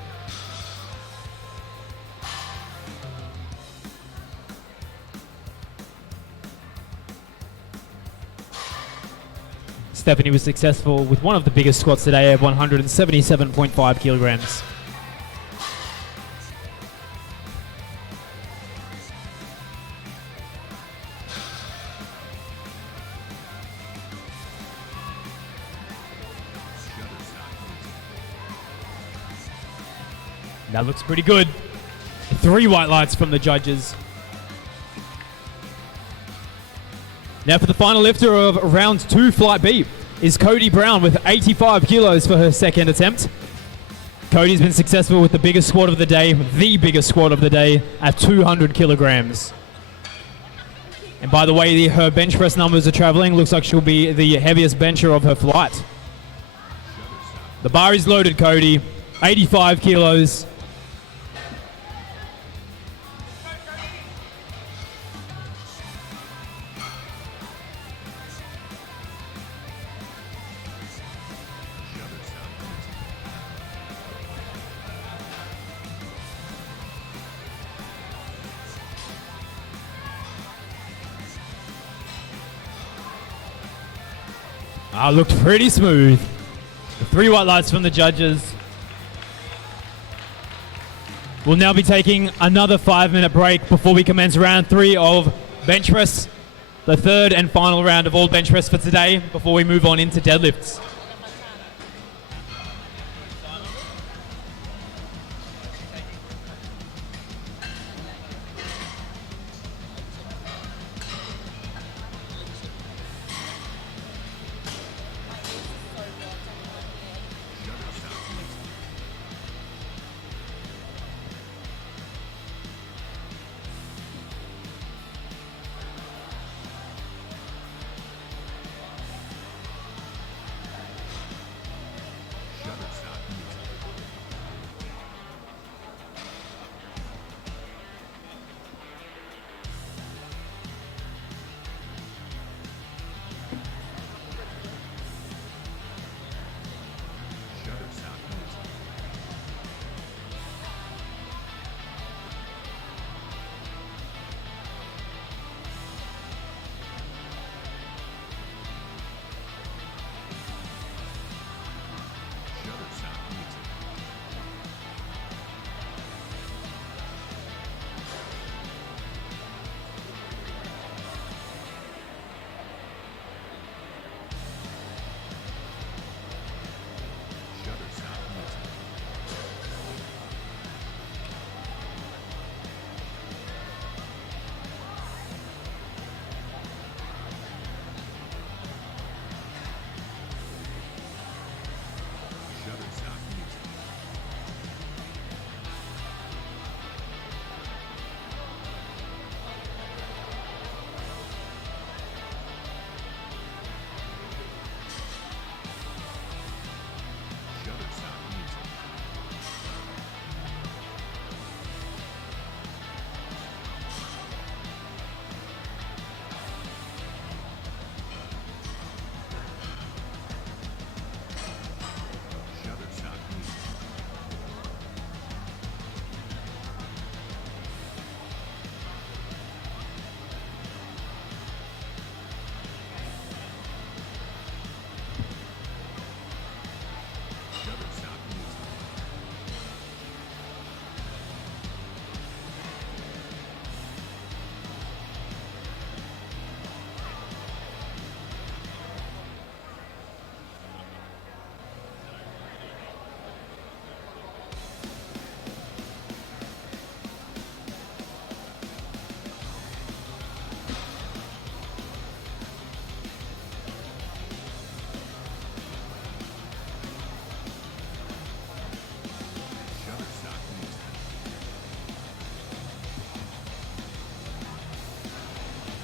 Stephanie was successful with one of the biggest squats today of 177.5 kilograms. That looks pretty good. 3 white lights from the judges. Now for the final lifter of round 2, flight B, is Cody Brown with 85 kilos for her second attempt. Cody's been successful with the biggest squat of the day, at 200 kilograms. And by the way, her bench press numbers are traveling. Looks like she'll be the heaviest bencher of her flight. The bar is loaded, Cody. 85 kilos. Looked pretty smooth. 3 white lights from the judges. We'll now be taking another 5-minute break before we commence round 3 of bench press, the third and final round of all bench press for today, before we move on into deadlifts.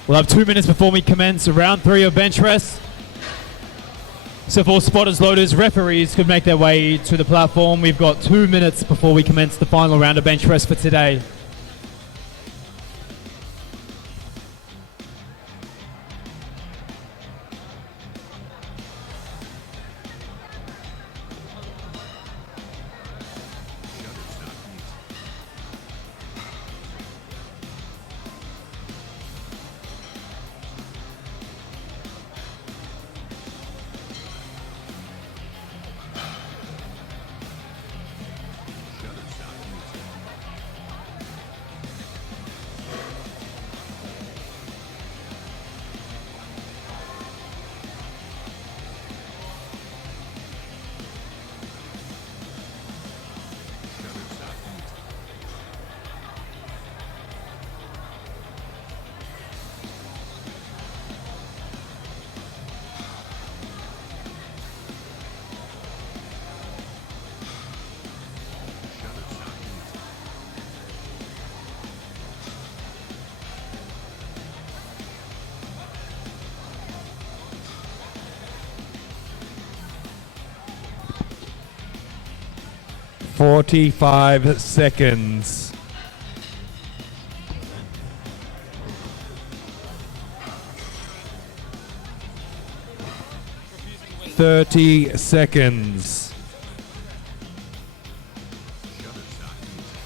We'll have 2 minutes before we commence round 3 of bench press. So for spotters, loaders, referees could make their way to the platform. We've got 2 minutes before we commence the final round of bench press for today. Shutter sound music. 45 seconds. Thirty seconds. Shutter sound music.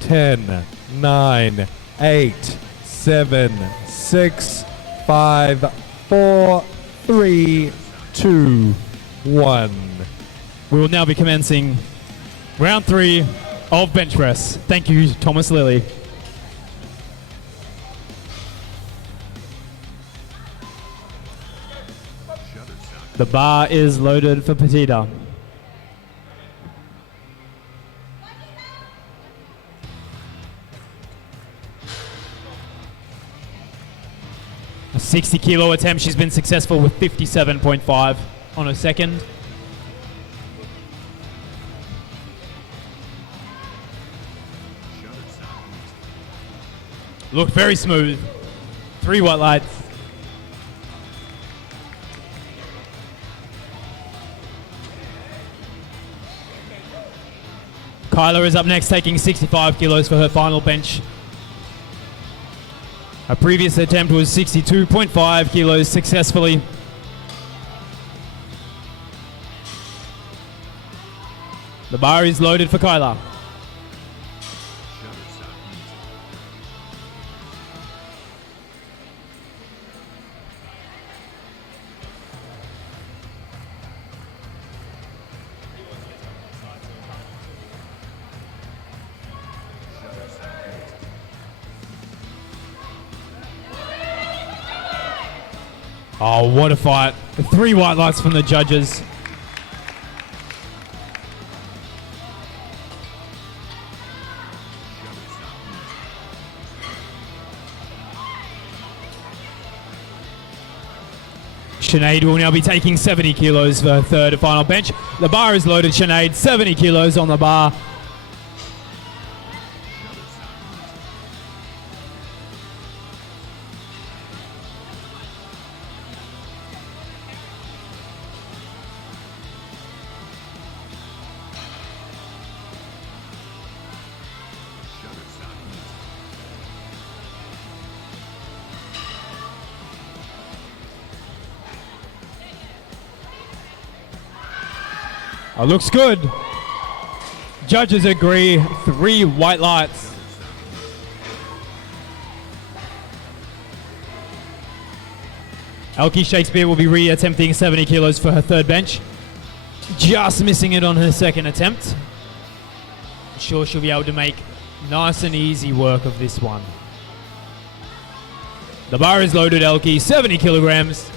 10, 9, 8, 7, 6, 5, 4, 3, 2, 1. We will now be commencing round 3 of bench press. Thank you, Thomas Lilly. Shutter sound. The bar is loaded for Petita. A 60 kilo attempt. She's been successful with 57.5 on her second. Shutter sound music. Looked very smooth. 3 white lights. Kyla is up next, taking 65 kilos for her final bench. Her previous attempt was 62.5 kilos successfully. The bar is loaded for Kyla. Shutter sound music. Shutter sound music. Oh, what a fight. 3 white lights from the judges. Shutter sound music. Sinead will now be taking 70 kilos for her third and final bench. The bar is loaded, Sinead, 70 kilos on the bar. Shutter sound music. Shutter sound music. Oh, looks good. Judges agree, 3 white lights. Elkie Shakespeare will be re-attempting 70 kilos for her third bench. Just missing it on her second attempt. I'm sure she'll be able to make nice and easy work of this one. The bar is loaded, Elkie, 70 kilograms.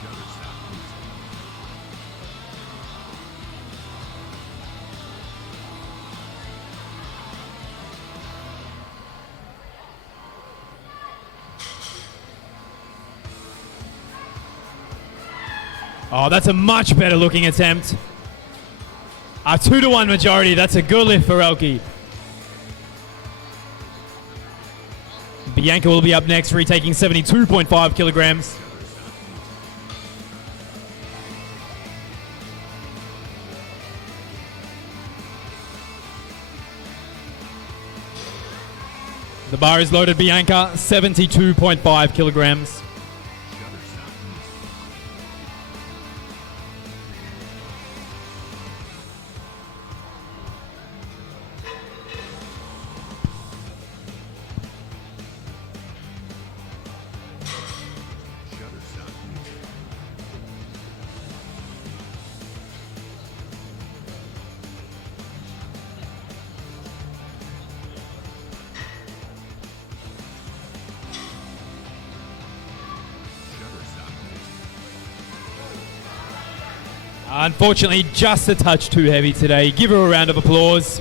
Shutter sound music. Oh, that's a much better looking attempt. A 2-to-1 majority. That's a good lift for Elke. Bianca will be up next, retaking 72.5 kilograms. The bar is loaded, Bianca, 72.5 kilograms. Unfortunately, just a touch too heavy today. Give her a round of applause.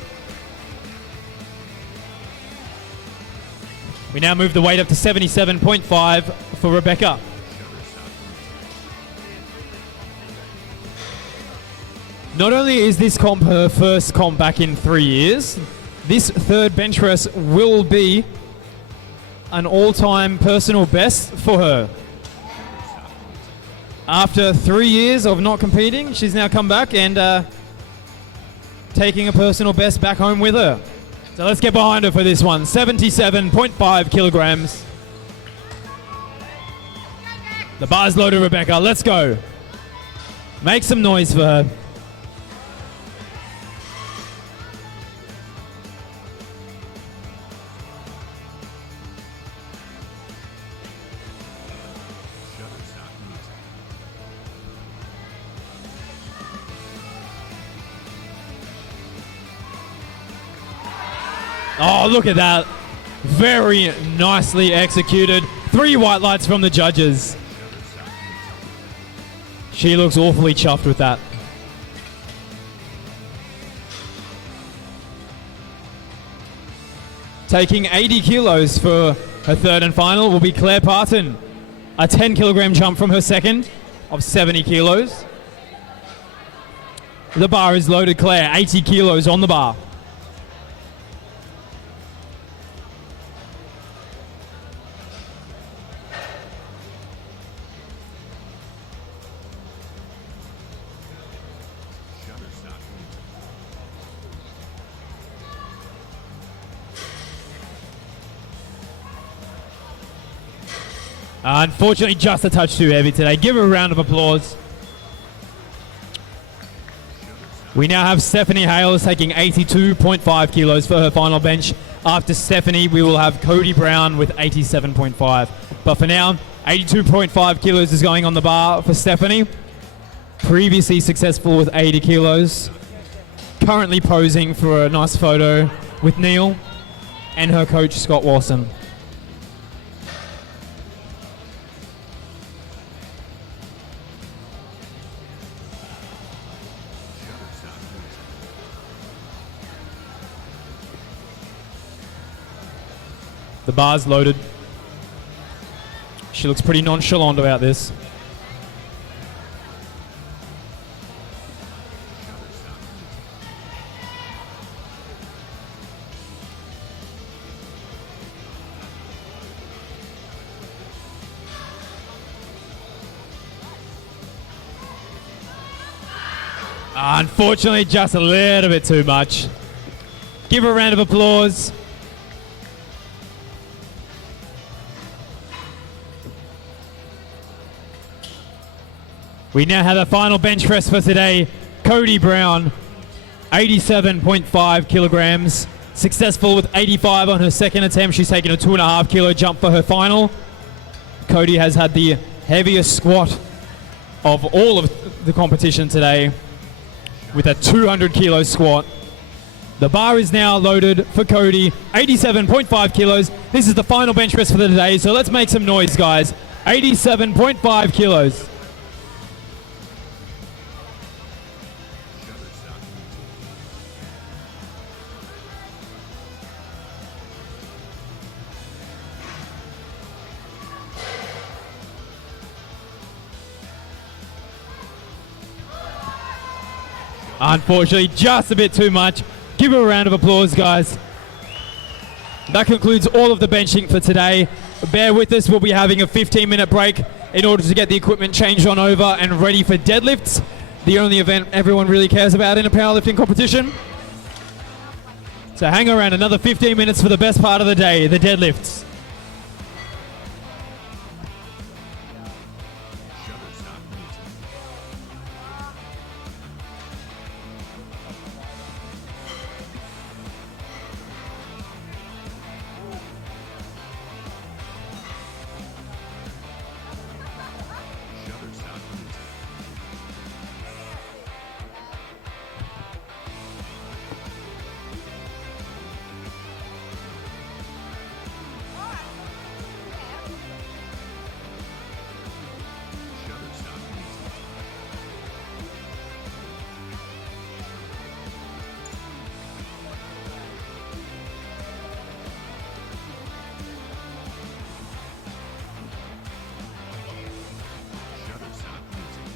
We now move the weight up to 77.5 for Rebecca. Not only is this comp her first comp back in 3 years, this third bench press will be an all-time personal best for her. After 3 years of not competing, she's now come back and taking a personal best back home with her. So let's get behind her for this one. 77.5 kilograms. The bar's loaded, Rebecca. Let's go. Make some noise for her. Oh, look at that. Very nicely executed. 3 white lights from the judges. She looks awfully chuffed with that. Taking 80 kilos for her third and final will be Claire Parton. A 10 kilogram jump from her second of 70 kilos. The bar is loaded, Claire. 80 kilos on the bar. Unfortunately, just a touch too heavy today. Give her a round of applause. We now have Stephanie Hales taking 82.5 kilos for her final bench. After Stephanie, we will have Cody Brown with 87.5. But for now, 82.5 kilos is going on the bar for Stephanie. Previously successful with 80 kilos. Currently posing for a nice photo with Neil and her coach, Scott Walson. The bar's loaded. She looks pretty nonchalant about this. Unfortunately, just a little bit too much. Give her a round of applause. We now have a final bench press for today. Cody Brown, 87.5 kilograms. Successful with 85 on her second attempt. She's taken a 2.5 kilo jump for her final. Cody has had the heaviest squat of all of the competition today with a 200 kilo squat. The bar is now loaded for Cody, 87.5 kilos. This is the final bench press for the day, so let's make some noise, guys. 87.5 kilos. Unfortunately, just a bit too much. Give her a round of applause, guys. That concludes all of the benching for today. Bear with us, we'll be having a 15-minute break in order to get the equipment changed on over and ready for deadlifts, the only event everyone really cares about in a powerlifting competition. So hang around another 15 minutes for the best part of the day, the deadlifts. Shutterstock Meeting. Shutterstock Meeting. Shutterstock Meeting.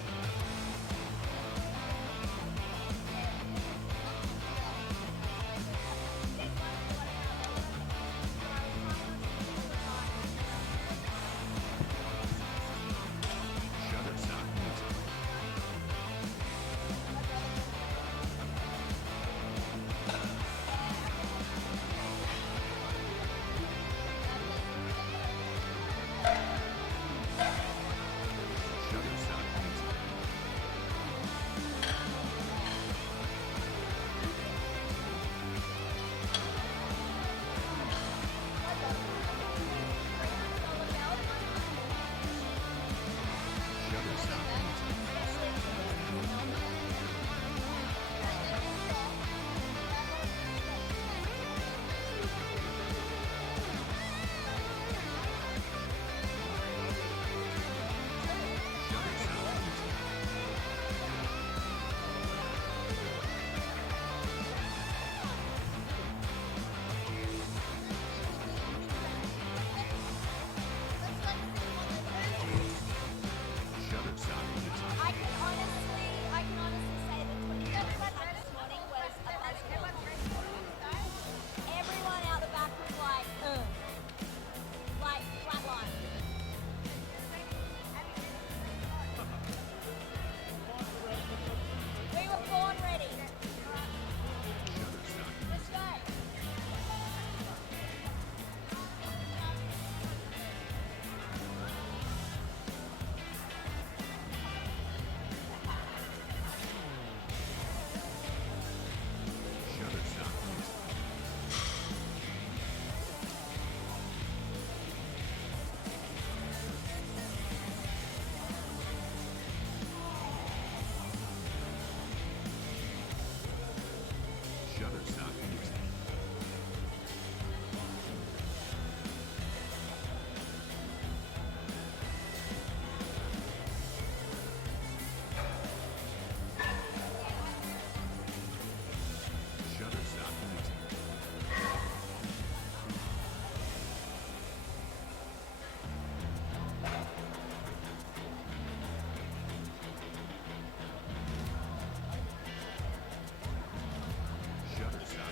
Shutterstock Meeting. Shutterstock Meeting. Shutterstock Meeting. Shutterstock Meeting. Shutterstock Meeting. Shutterstock Meeting. I can honestly say that 27 this morning was a buzzkill. Everyone out the back was like flatline. We were born ready. Shutterstock Let's go. Shutterstock Meeting. Shutterstock Meeting. Shutterstock Meeting. Shutterstock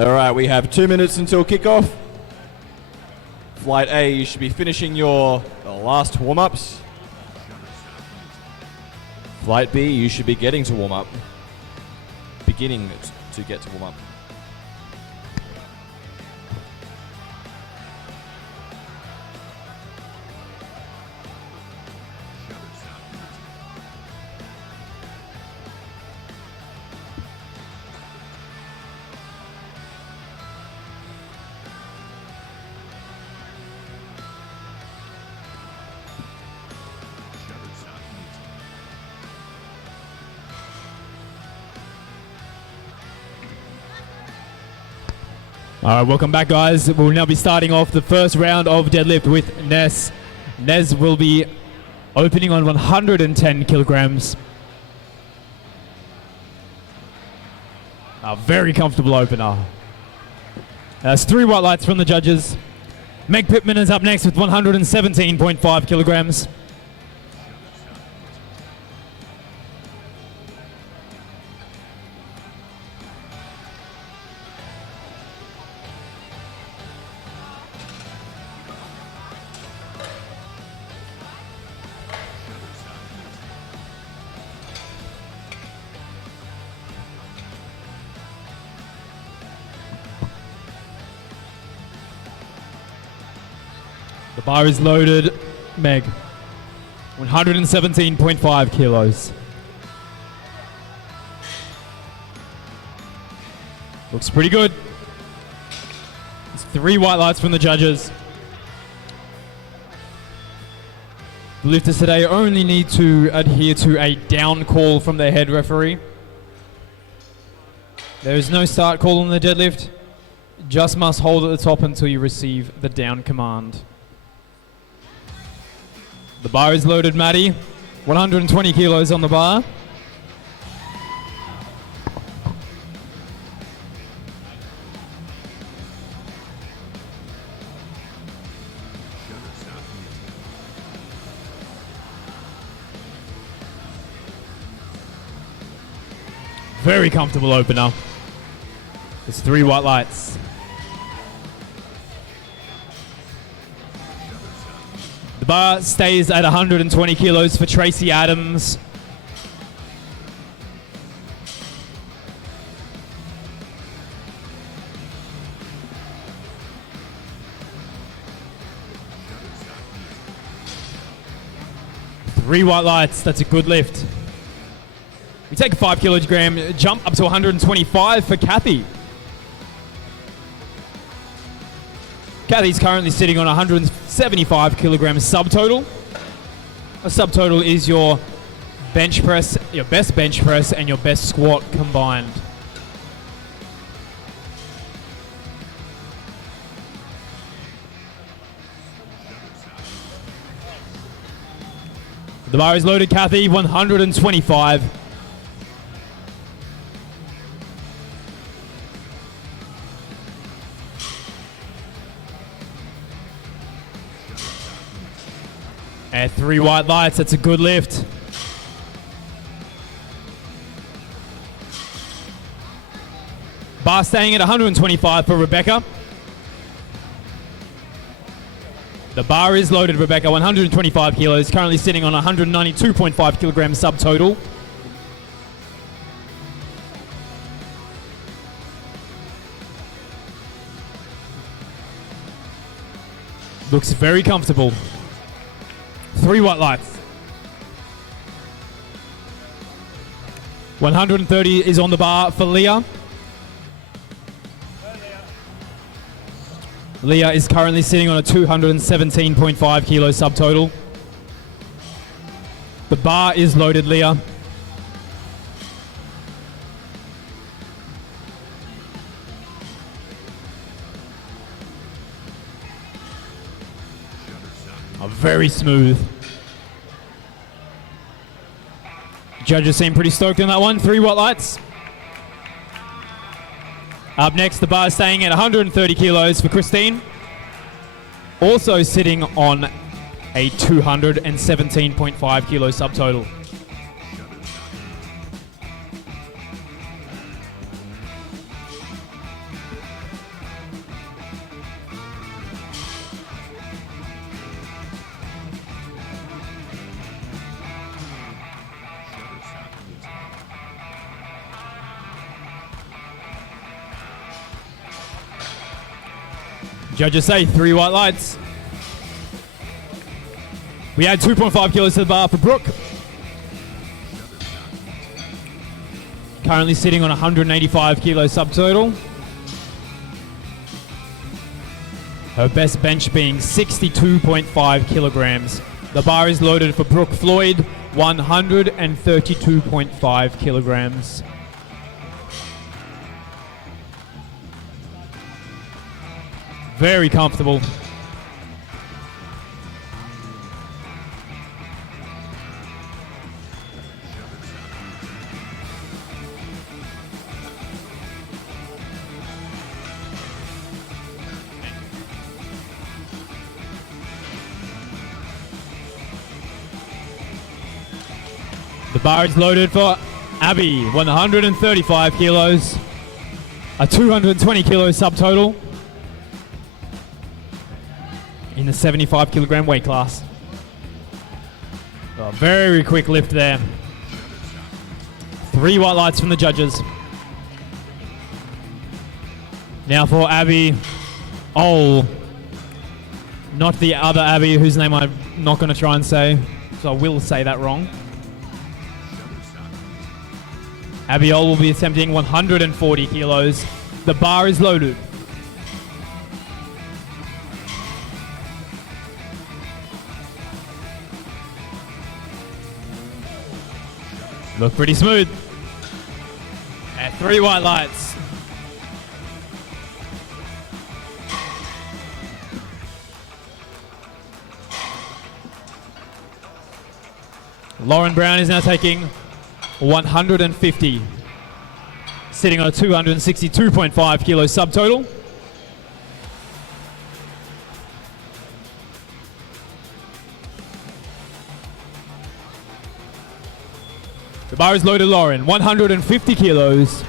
All right, we have 2 minutes until kickoff. Flight A, you should be finishing your last warm-ups. Flight B, you should be getting to warm-up. Beginning to get to warm-up. All right, welcome back, guys. We'll now be starting off the first round of deadlift with Nez. Nez will be opening on 110 kilograms. A very comfortable opener. That's 3 white lights from the judges. Meg Pittman is up next with 117.5 kilograms. The bar is loaded. Meg, 117.5 kilos. Looks pretty good. It's 3 white lights from the judges. The lifters today only need to adhere to a down call from their head referee. There is no start call on the deadlift. Just must hold at the top until you receive the down command. The bar is loaded, Maddie. 120 kilos on the bar. Very comfortable opener. It's 3 white lights. The bar stays at 120 kilos for Tracy Adams. Three white lights, that's a good lift. We take a 5 kilogram jump up to 125 for Kathy. Kathy's currently sitting on 175 kilograms subtotal. A subtotal is your bench press, your best bench press and your best squat combined. The bar is loaded, Kathy, 125. And 3 white lights, that's a good lift. Bar staying at 125 for Rebecca. The bar is loaded, Rebecca, 125 kilos, currently sitting on 192.5 kilograms subtotal. Looks very comfortable. 3 white lights. 130 is on the bar for Leah. Leah is currently sitting on a 217.5 kilo subtotal. The bar is loaded, Leah. Very smooth. Judges seem pretty stoked on that one. 3 white lights. Up next, the bar is staying at 130 kilos for Christine. Also sitting on a 217.5 kilo subtotal. Judges say 3 white lights. We add 2.5 kilos to the bar for Brooke. Currently sitting on 185 kilo subtotal. Her best bench being 62.5 kilograms. The bar is loaded for Brooke Floyd, 132.5 kilograms. Very comfortable. The bar is loaded for Abby, 135 kilos, a 220 kilo subtotal in the 75 kilogram weight class. A very quick lift there. 3 white lights from the judges. Now for Abby. Oh, not the other Abby whose name I'm not going to try and say, so I will say that wrong. Abiol will be attempting 140 kilos. The bar is loaded. Look pretty smooth. At 3 white lights. Lauren Brown is now taking 150, sitting on a 262.5 kilo subtotal. The bar is loaded, Lauren, 150 kilos.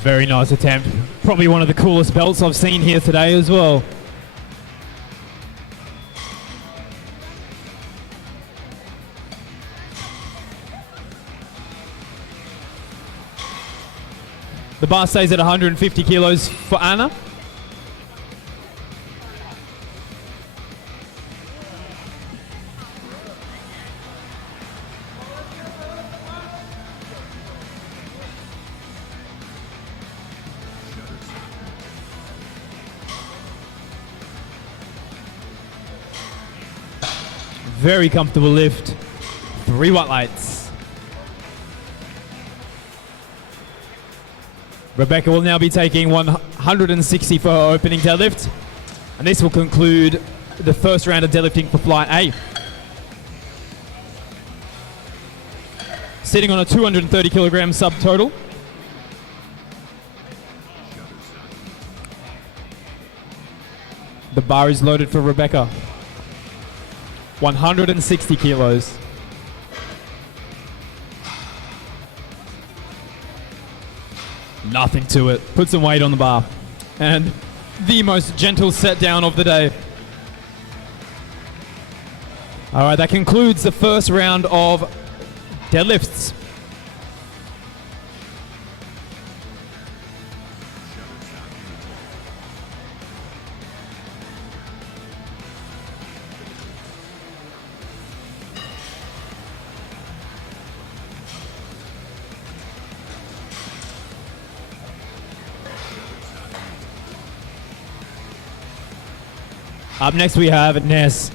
Very nice attempt. Probably one of the coolest belts I've seen here today as well. The bar stays at 150 kilos for Anna. Very comfortable lift. 3 white lights. Rebecca will now be taking 160 for her opening deadlift. And this will conclude the first round of deadlifting for Flight A. Sitting on a 230 kilogram subtotal. The bar is loaded for Rebecca. 160 kilos. Nothing to it. Put some weight on the bar. And the most gentle set down of the day. All right, that concludes the first round of deadlifts. Up next we have Nez.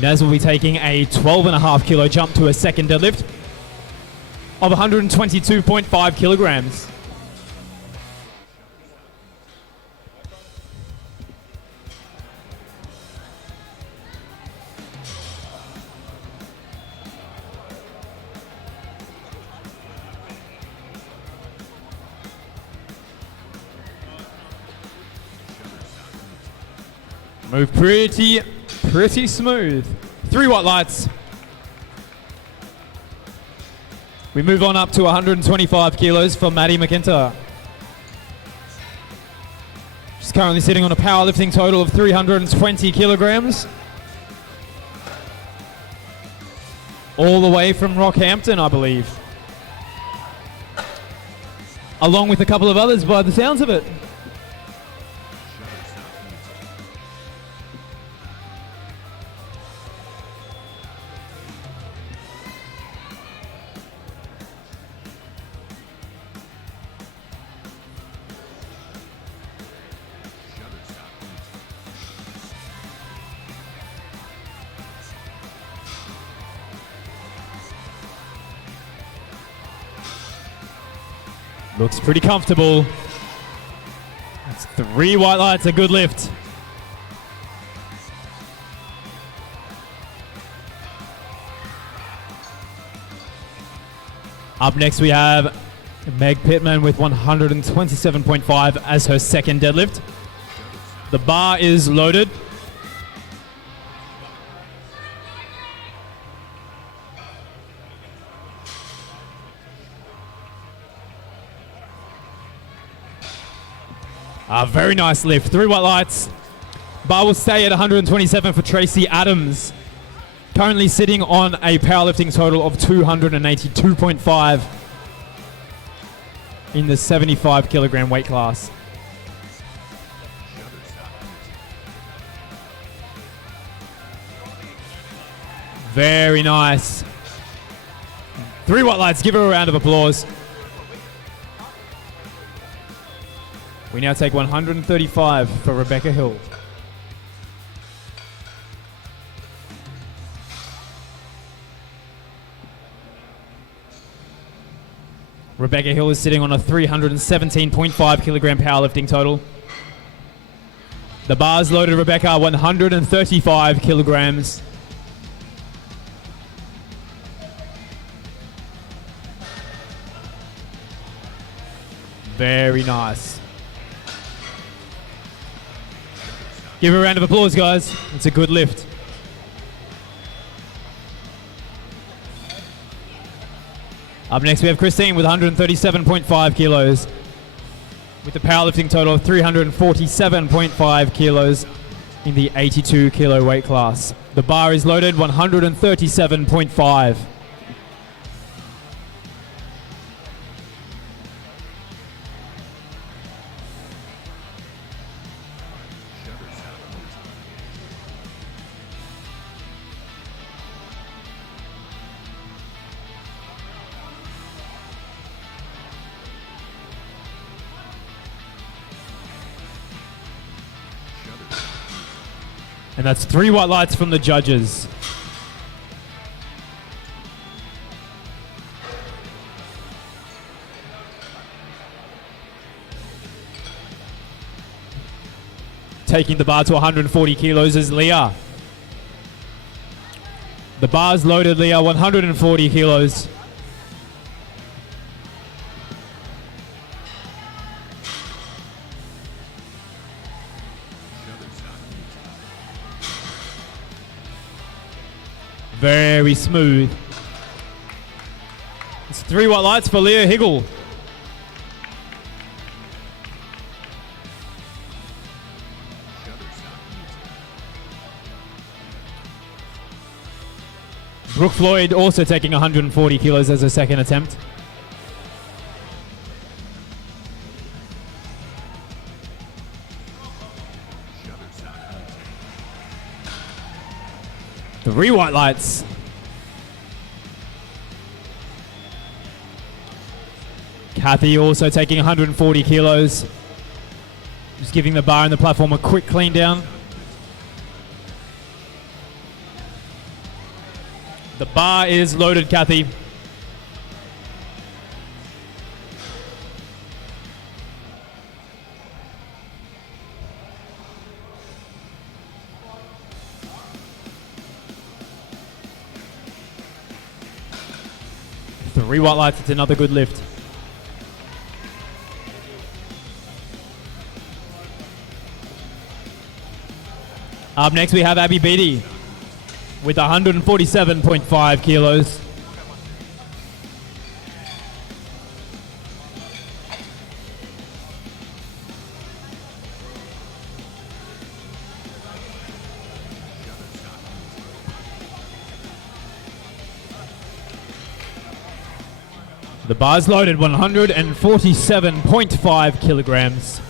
Nez will be taking a 12.5 kilo jump to a second deadlift of 122.5 kilograms. Move pretty smooth. 3 white lights. We move on up to 125 kilos for Maddie McIntyre. She's currently sitting on a powerlifting total of 320 kilograms. All the way from Rockhampton, I believe. Along with a couple of others by the sounds of it. Looks pretty comfortable. That's 3 white lights, a good lift. Up next we have Meg Pittman with 127.5 as her second deadlift. The bar is loaded. A very nice lift. 3 white lights. Bar will stay at 127 for Tracy Adams. Currently sitting on a powerlifting total of 282.5 in the 75 kilogram weight class. Very nice. 3 white lights. Give her a round of applause. We now take 135 for Rebecca Hill. Rebecca Hill is sitting on a 317.5 kilogram powerlifting total. The bar's loaded, Rebecca, 135 kilograms. Very nice. Give her a round of applause, guys. It's a good lift. Up next, we have Christine with 137.5 kilos, with a powerlifting total of 347.5 kilos in the 82 kilo weight class. The bar is loaded, 137.5. And that's 3 white lights from the judges. Taking the bar to 140 kilos is Leah. The bar's loaded, Leah, 140 kilos. Very smooth. It's 3 white lights for Leah Higgle. Brooke Floyd also taking 140 kilos as her second attempt. Three white lights. Kathy also taking 140 kilos. Just giving the bar and the platform a quick clean down. The bar is loaded, Kathy. Three white lights, it's another good lift. Up next we have Abby Beatty with 147.5 kilos. The bar's loaded, 147.5 kilograms.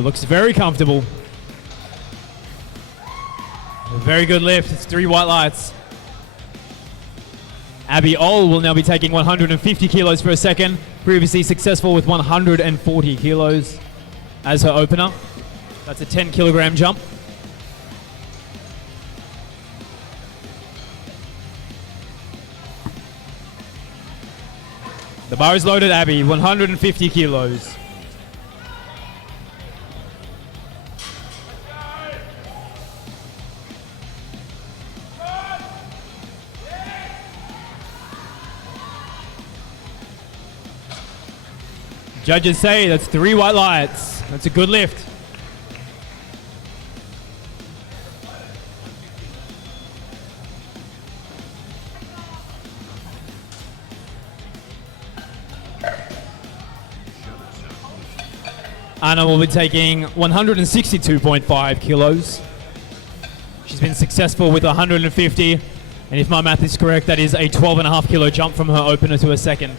Looks very comfortable. Very good lift. It's 3 white lights. Abby Oll will now be taking 150 kilos for a second. Previously successful with 140 kilos as her opener. That's a 10 kilogram jump. The bar is loaded, Abby, 150 kilos. Judges say that's 3 white lights. That's a good lift. Anna will be taking 162.5 kilos. She's been successful with 150, and if my math is correct, that is a 12.5 kilo jump from her opener to a second.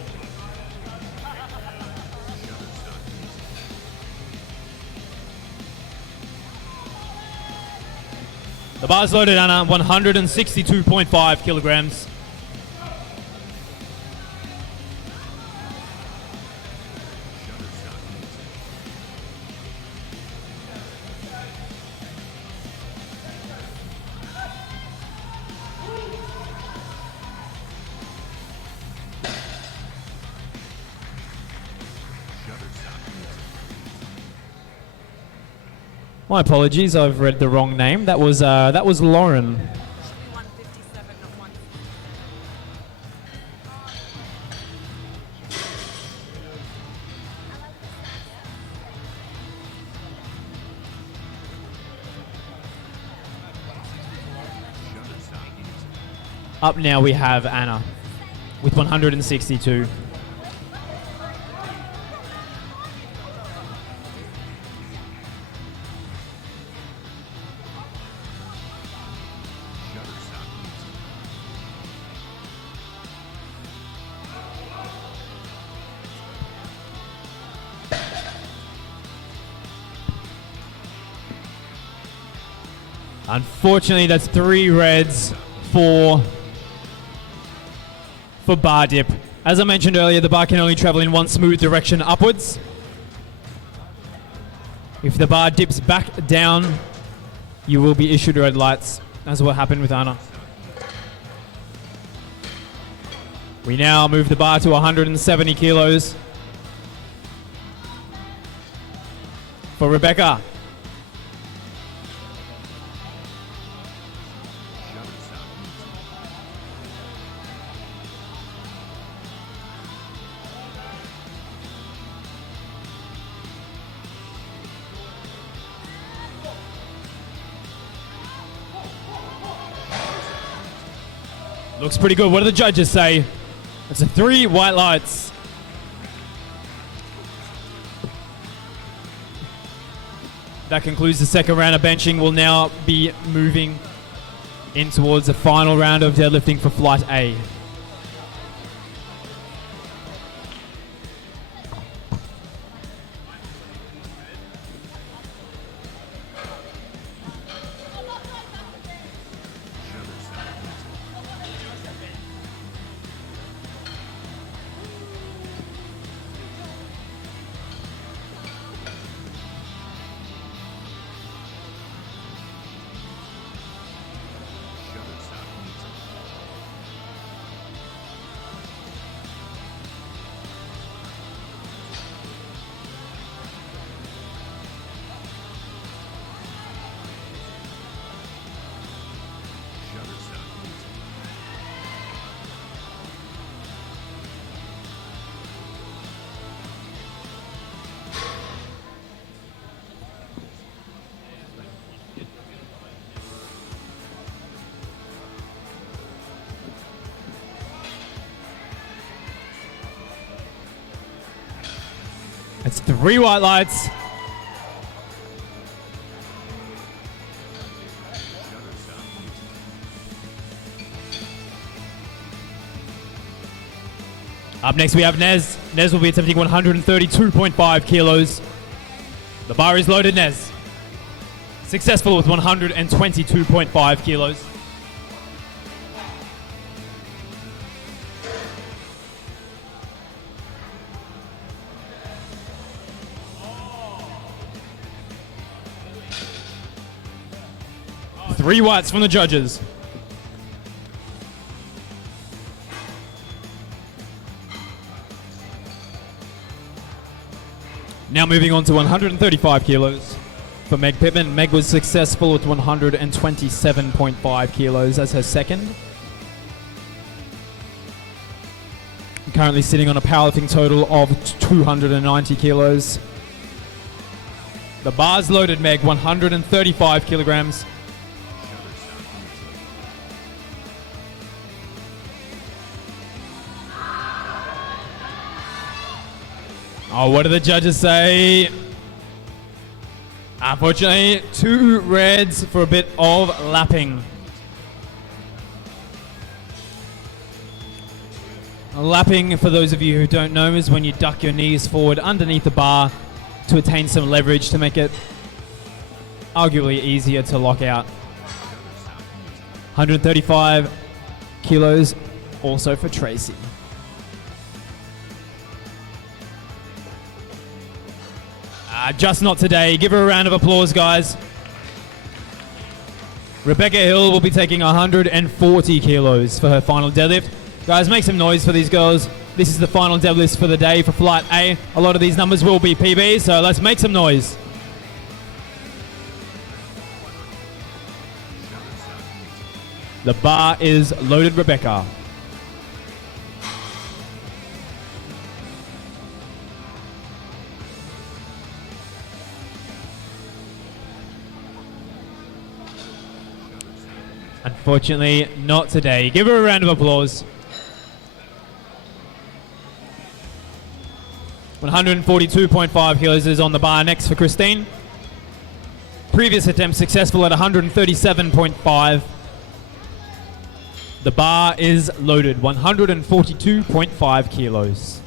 The bar's loaded, Anna, 162.5 kilograms. My apologies, I've read the wrong name. That was Lauren. 157, not 1. Up now we have Anna with 162. Unfortunately, that's 3 reds for bar dip. As I mentioned earlier, the bar can only travel in one smooth direction upwards. If the bar dips back down, you will be issued red lights, as what happened with Anna. We now move the bar to 170 kilos for Rebecca. Looks pretty good. What do the judges say? It's a 3 white lights. That concludes the second round of benching. We'll now be moving in towards the final round of deadlifting for Flight A. It's 3 white lights. Up next we have Nez. Nez will be attempting 132.5 kilos. The bar is loaded, Nez. Successful with 122.5 kilos. Three whites from the judges. Now moving on to 135 kilos for Meg Pittman. Meg was successful with 127.5 kilos as her second. Currently sitting on a powerlifting total of 290 kilos. The bar's loaded, Meg, 135 kilograms. Oh, what do the judges say? Unfortunately, 2 reds for a bit of lapping. Lapping, for those of you who don't know, is when you duck your knees forward underneath the bar to attain some leverage to make it arguably easier to lock out. 135 kilos also for Tracy. Just not today. Give her a round of applause, guys. Rebecca Hill will be taking 140 kilos for her final deadlift. Guys, make some noise for these girls. This is the final deadlift for the day for Flight A. A lot of these numbers will be PBs, so let's make some noise. The bar is loaded, Rebecca. Unfortunately, not today. Give her a round of applause. 142.5 kilos is on the bar next for Christine. Previous attempt successful at 137.5. The bar is loaded, 142.5 kilos.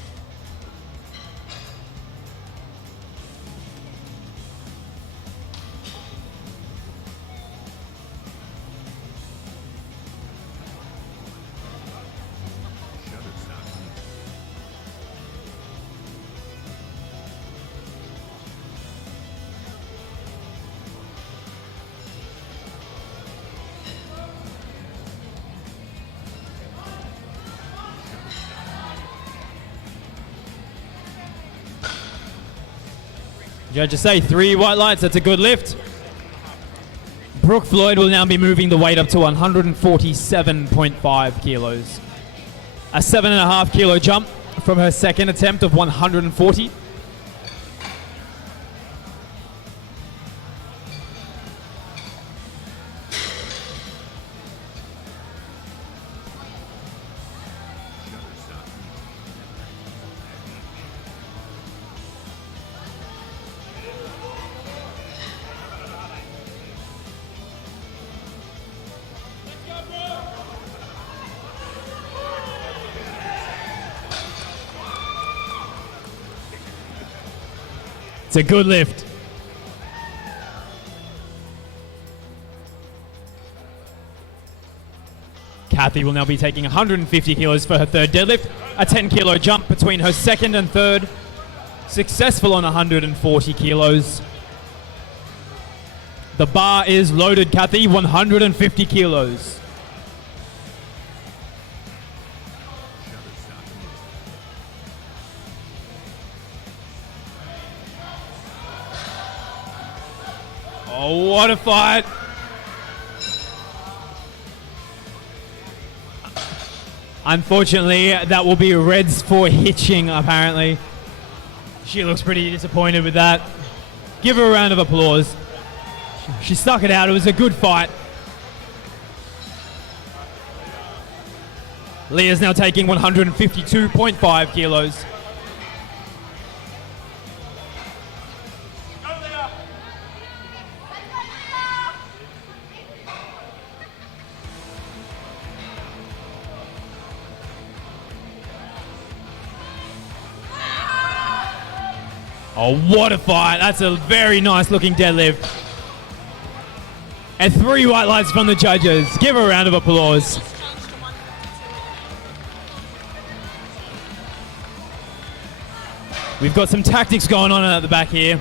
Judges say 3 white lights, that's a good lift. Brooke Floyd will now be moving the weight up to 147.5 kilos. A 7.5 kilo jump from her second attempt of 140. It's a good lift. Kathy will now be taking 150 kilos for her third deadlift. A 10 kilo jump between her second and third. Successful on 140 kilos. The bar is loaded, Kathy, 150 kilos. Oh, what a fight. Unfortunately, that will be reds for hitching, apparently. She looks pretty disappointed with that. Give her a round of applause. She stuck it out. It was a good fight. Leah's now taking 152.5 kilos. Oh, what a fight. That's a very nice looking deadlift. And 3 white lights from the judges. Give her a round of applause. Just changed to 152. We've got some tactics going on at the back here.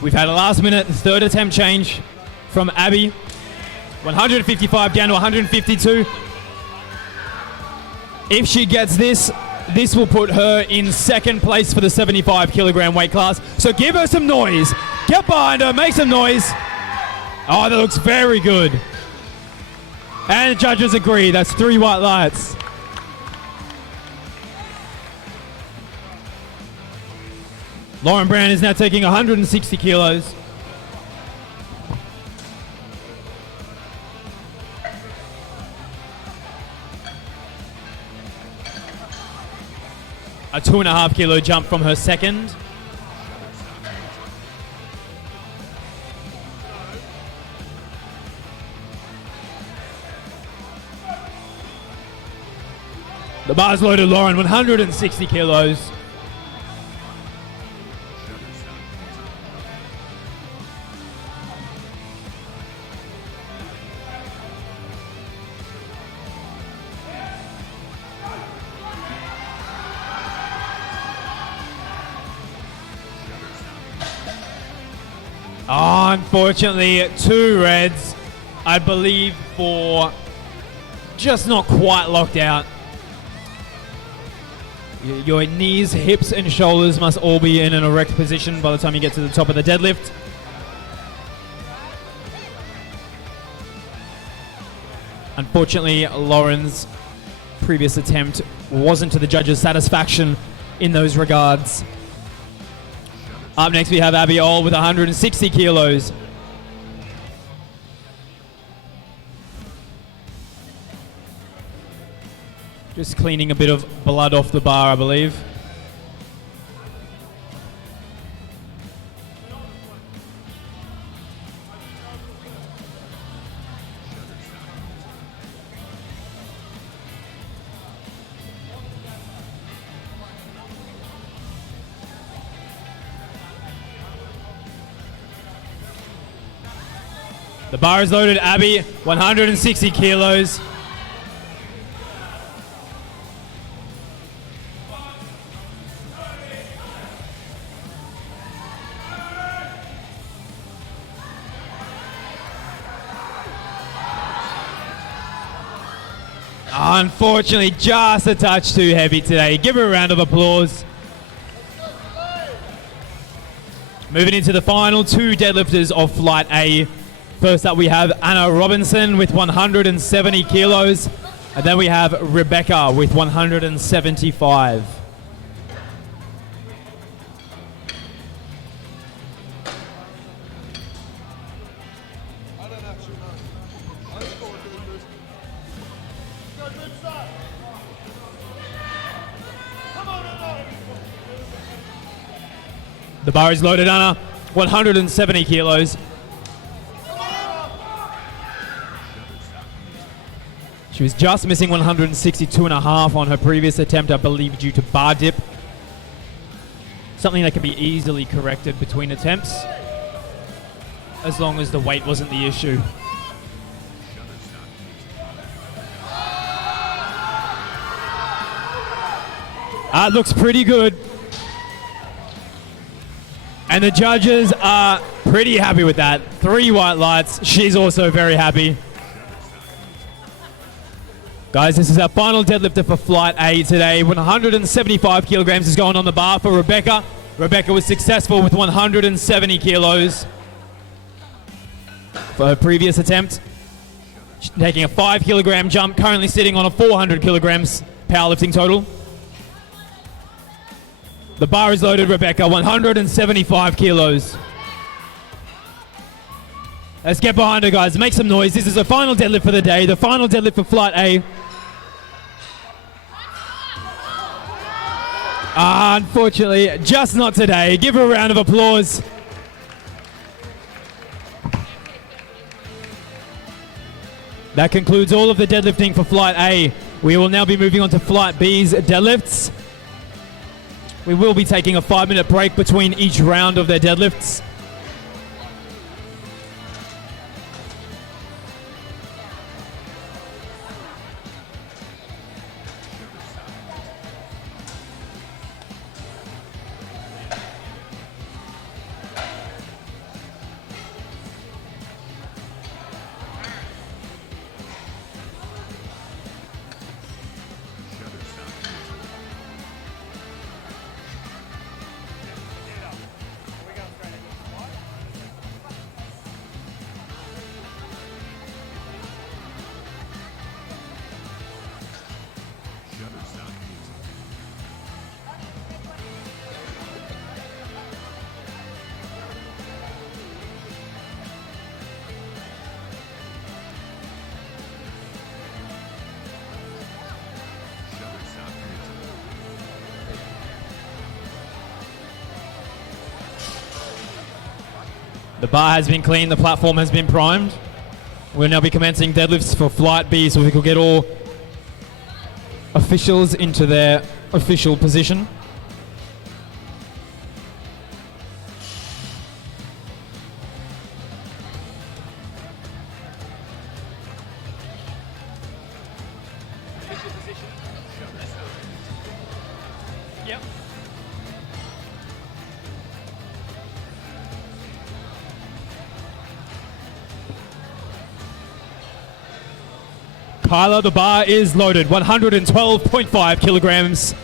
We've had a last minute third attempt change from Abby. 155 down to 152. If she gets this, this will put her in second place for the 75 kilogram weight class. So give her some noise. Get behind her, make some noise. Oh, that looks very good. And the judges agree, that's 3 white lights. Lauren Brown is now taking 160 kilos. A 2.5 kilo jump from her second. The bar's loaded, Lauren, 160 kilos. Oh, unfortunately, 2 reds, I believe, for just not quite locked out. Your knees, hips, and shoulders must all be in an erect position by the time you get to the top of the deadlift. Unfortunately, Lauren's previous attempt wasn't to the judges' satisfaction in those regards. Up next, we have Abby Old with 160 kilos. Just cleaning a bit of blood off the bar, I believe. The bar is loaded, Abby, 160 kilos. Unfortunately, just a touch too heavy today. Give her a round of applause. Moving into the final 2 deadlifters of Flight A. First up, we have Anna Robinson with 170 kilos. And then we have Rebecca with 175. The bar is loaded, Anna, 170 kilos. She was just missing 162.5 on her previous attempt, I believe, due to bar dip. Something that can be easily corrected between attempts, as long as the weight wasn't the issue. It looks pretty good. And the judges are pretty happy with that. 3 white lights. She's also very happy. Guys, this is our final deadlifter for Flight A today. 175 kilograms is going on the bar for Rebecca. Rebecca was successful with 170 kilos for her previous attempt. She's taking a 5 kilogram jump, currently sitting on a 400 kilograms powerlifting total. The bar is loaded, Rebecca, 175 kilos. Let's get behind her, guys. Make some noise. This is the final deadlift for the day, the final deadlift for Flight A. Unfortunately, just not today. Give her a round of applause. That concludes all of the deadlifting for Flight A. We will now be moving on to Flight B's deadlifts. We will be taking a 5-minute break between each round of their deadlifts. The bar has been cleaned, the platform has been primed. We'll now be commencing deadlifts for Flight B so we can get all officials into their official position. Yep. Kyla, the bar is loaded, 112.5 kilograms.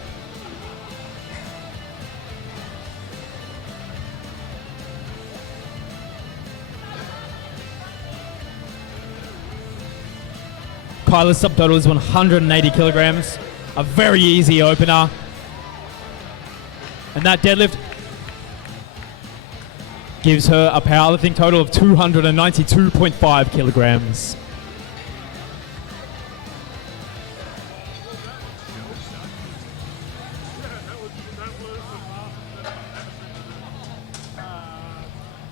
Kyla's subtotal is 180 kilograms. A very easy opener. And that deadlift gives her a powerlifting total of 292.5 kilograms.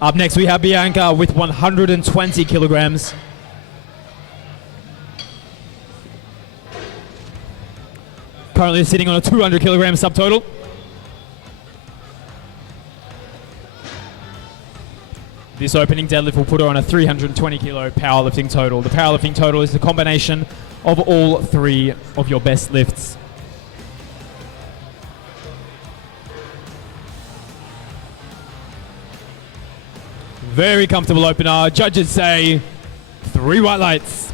Up next we have Bianca with 120 kilograms. Currently sitting on a 200 kilogram subtotal. This opening deadlift will put her on a 320 kilo powerlifting total. The powerlifting total is the combination of all three of your best lifts. Very comfortable opener. Judges say 3 white lights.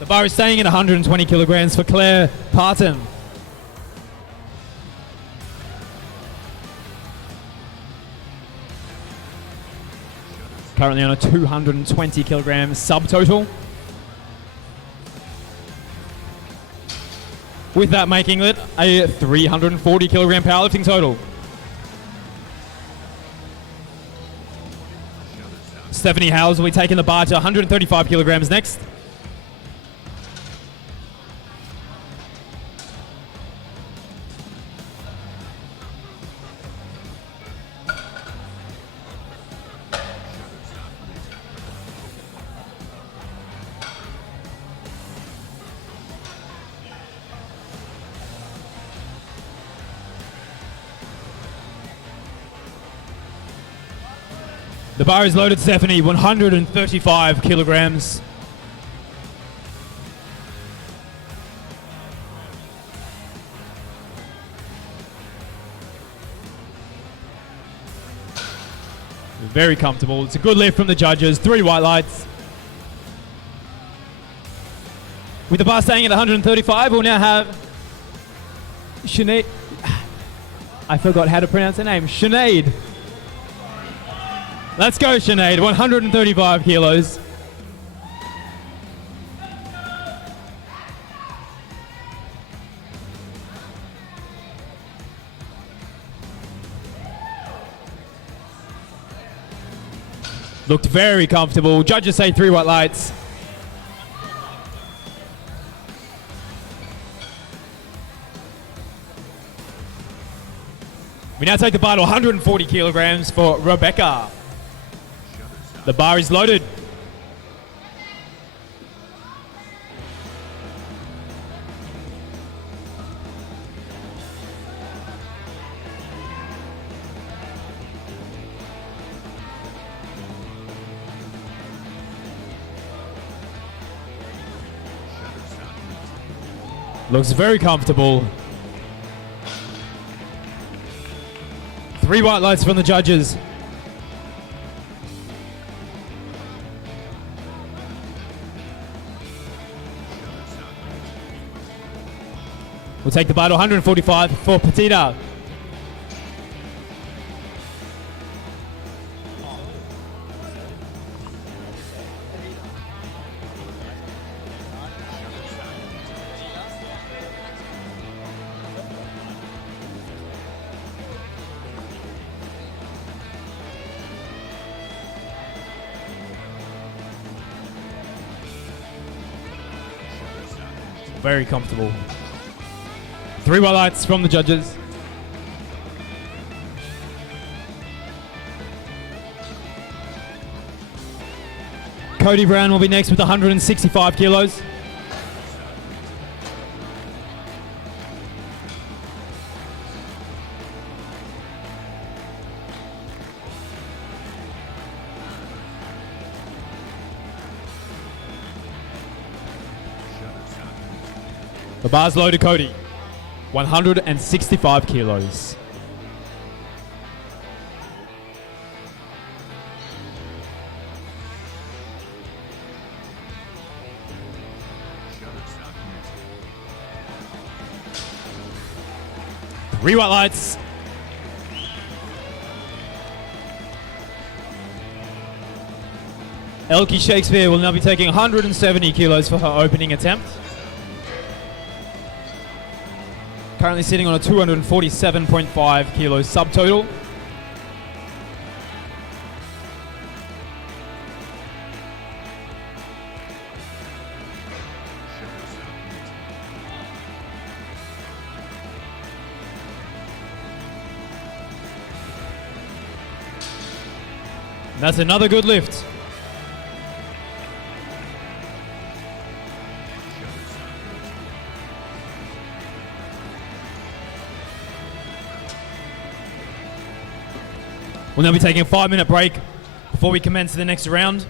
The bar is staying at 120 kilograms for Claire Parton. Currently on a 220 kilograms subtotal. With that making it a 340 kilogram powerlifting total. Stephanie Howes will be taking the bar to 135 kilograms next. The bar is loaded, Stephanie, 135 kilograms. Very comfortable. It's a good lift from the judges. 3 white lights. With the bar staying at 135, we'll now have Sinead. I forgot how to pronounce her name. Sinead. Let's go, Sinead. 135 kilos. Looked very comfortable. Judges say 3 white lights. We now take the bar to 140 kilograms for Rebecca. The bar is loaded. Looks very comfortable. 3 white lights from the judges. We'll take the bar to 145 for Petita. Very comfortable. 3 white lights from the judges. Cody Brown will be next with 165 kilos. The bar's loaded, Cody. 165 kilos. Three white lights. Elkie Shakespeare will now be taking 170 kilos for her opening attempt. Currently sitting on a 247.5 kilo subtotal. That's another good lift. We'll now be taking a 5-minute break before we commence the next round.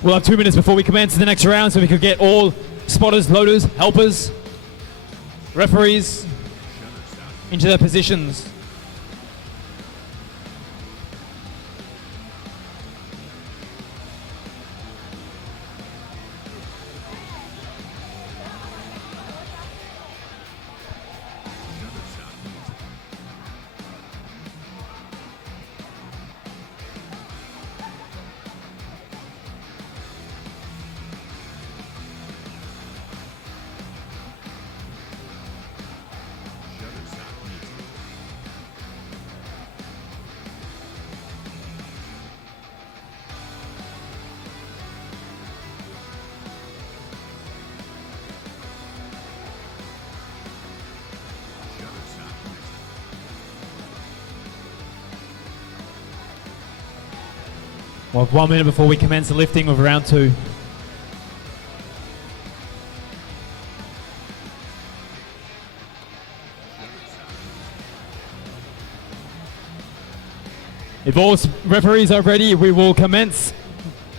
We'll have 2 minutes before we commence the next round so we could get all spotters, loaders, helpers, referees into their positions. We'll have 1 minute before we commence the lifting of round 2. If all referees are ready, we will commence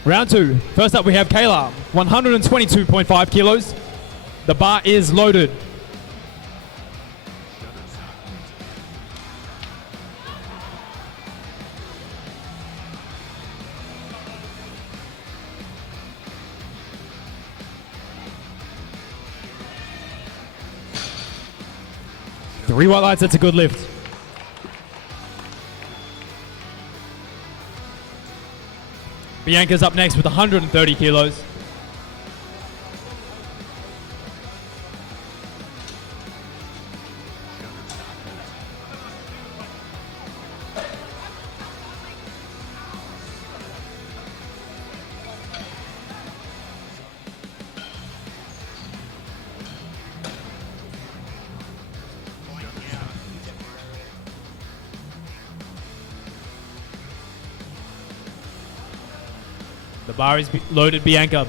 round 2. First up, we have Kayla, 122.5 kilos. The bar is loaded. Three white lights, that's a good lift. Bianca's up next with 130 kilos. The bar is loaded, Bianca.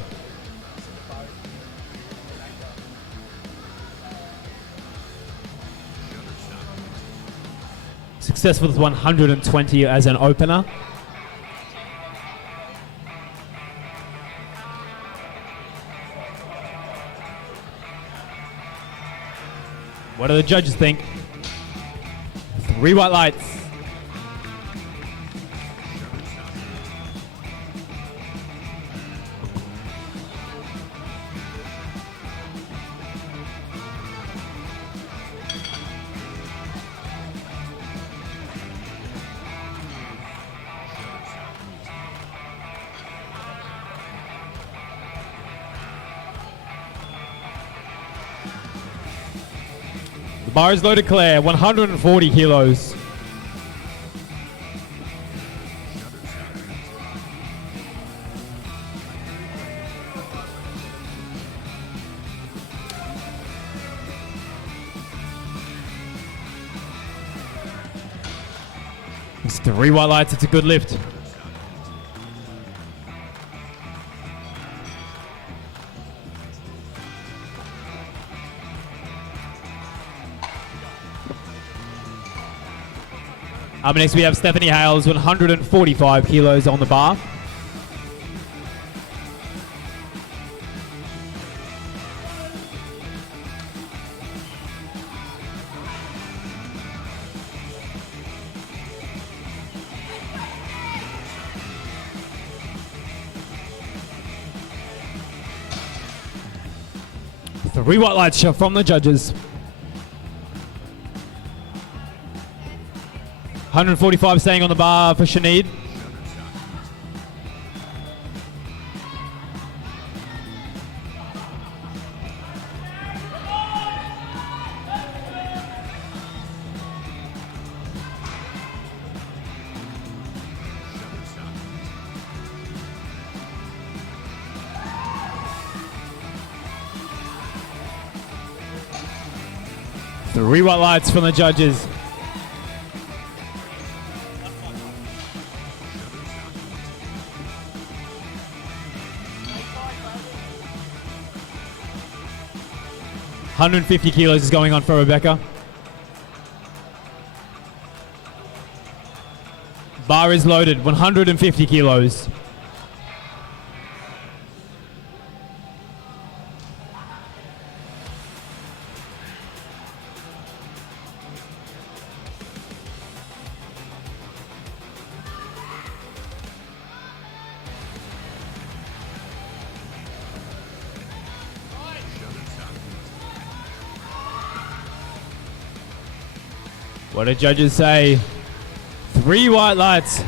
Successful with 120 as an opener. What do the judges think? Three white lights. The bar is loaded, Claire, 140 kilos. It's three white lights, it's a good lift. Up next we have Stephanie Hales, 145 kilos on the bar. Three white lights from the judges. 145 staying on the bar for Sinead. Three white lights from the judges. $150 kilos is going on for Rebecca. Bar is loaded, 150 kilos. What do judges say? 3 white lights.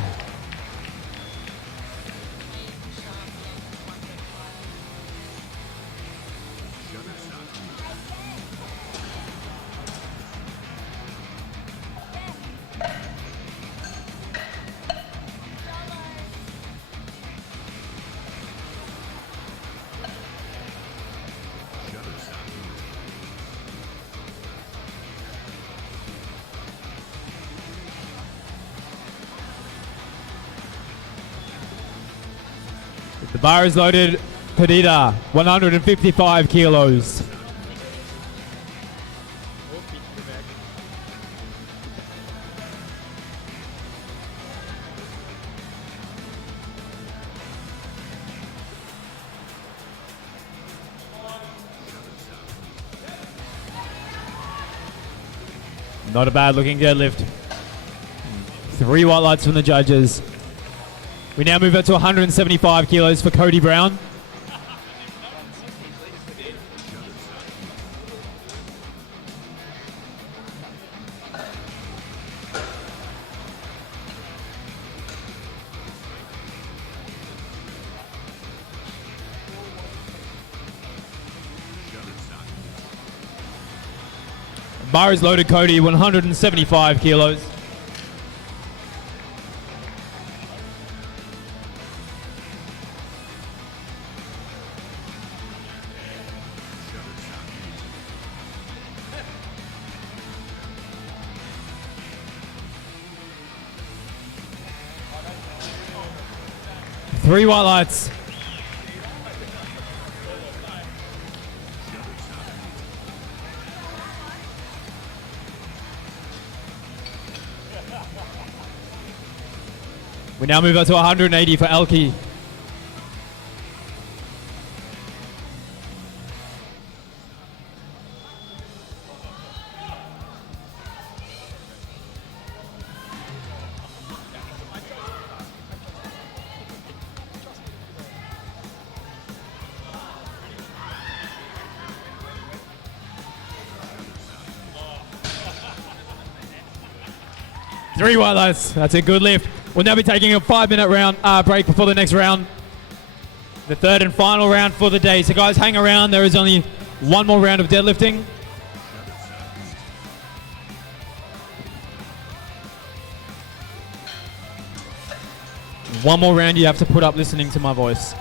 The bar is loaded. Perdita, 155 kilos. Not a bad looking deadlift. 3 white lights from the judges. We now move up to 175 kilos for Cody Brown. Bar is loaded, Cody, 175 kilos. Three white lights. We now move up to 180 for Elke. Three white lights. That's a good lift. We'll now be taking a 5-minute round break before the next round. The third and final round for the day. So guys, hang around. There is only one more round of deadlifting. One more round you have to put up listening to my voice.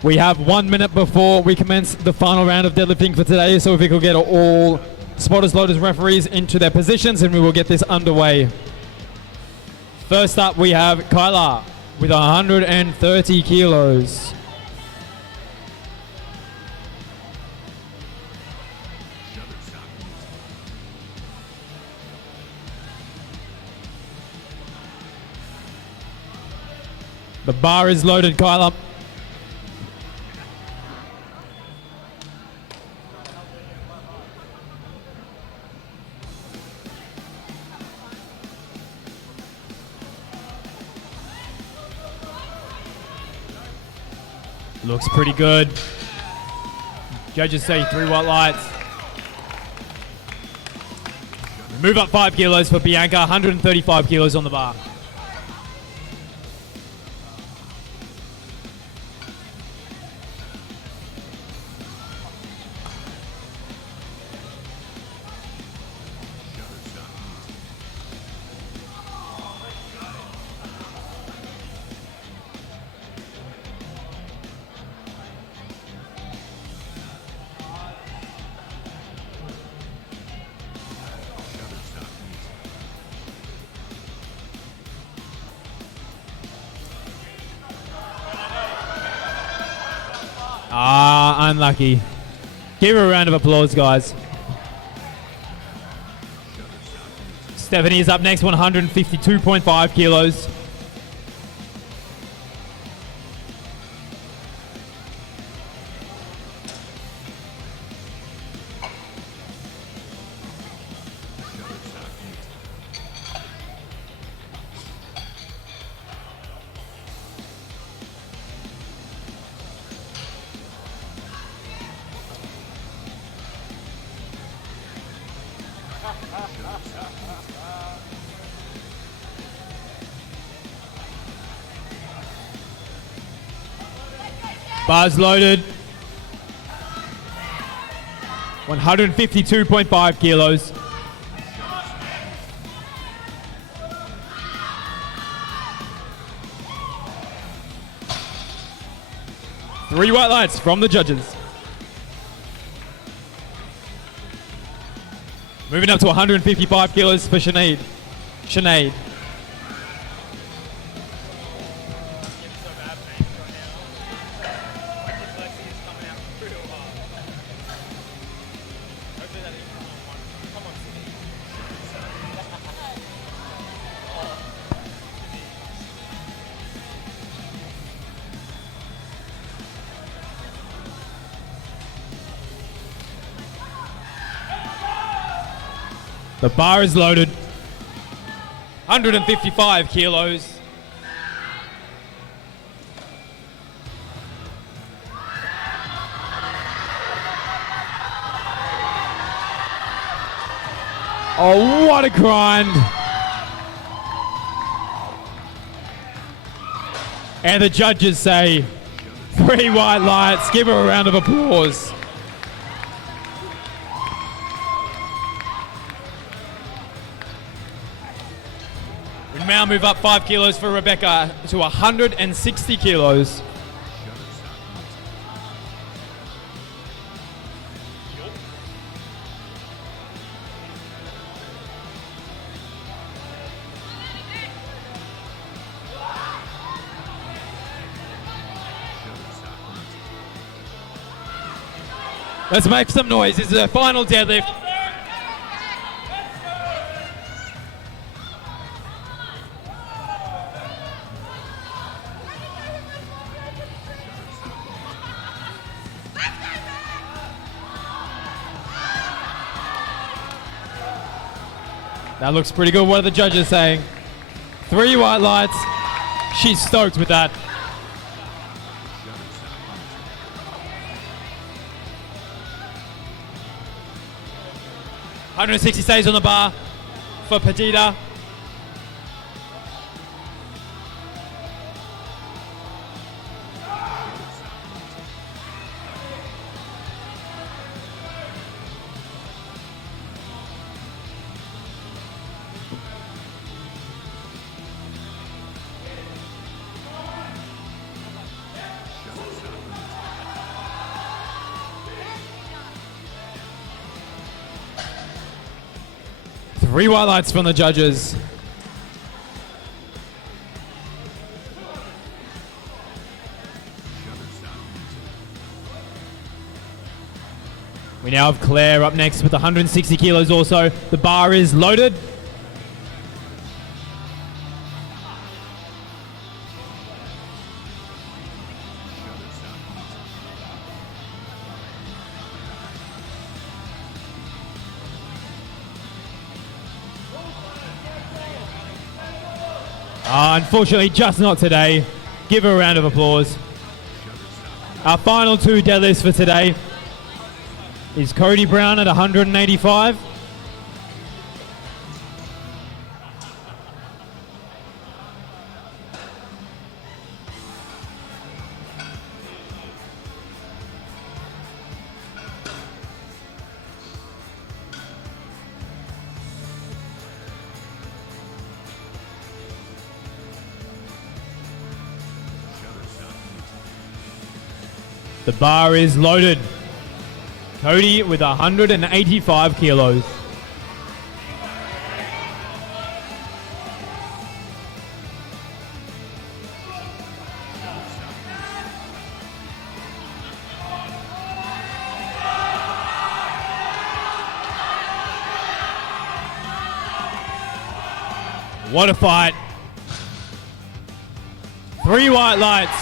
We have 1 minute before we commence the final round of deadlifting for today, so if we could get all spotters, loaders, referees into their positions, and we will get this underway. First up, we have Kyla with 130 kilos. The bar is loaded, Kyla. Looks pretty good. Judges say 3 white lights. Move up 5 kilos for Bianca, 135 kilos on the bar. Ah, unlucky. Give her a round of applause, guys. Stephanie is up next, 152.5 kilos. Bars loaded. 152.5 kilos. Three white lights from the judges. Moving up to 155 kilos for Sinead. Sinead. The bar is loaded. 155 kilos. Oh, what a grind. And the judges say 3 white lights. Give her a round of applause. We now move up 5 kilos for Rebecca to 160 kilos. Let's make some noise. This is our final deadlift. That looks pretty good. What are the judges saying? 3 white lights. She's stoked with that. $160 stays on the bar for Perdita. 3 white lights from the judges. We now have Claire up next with 160 kilos also. The bar is loaded. Unfortunately, just not today. Give her a round of applause. Our final 2 deadlifts for today is Cody Brown at 185. The bar is loaded. Cody with 185 kilos. What a fight. 3 white lights.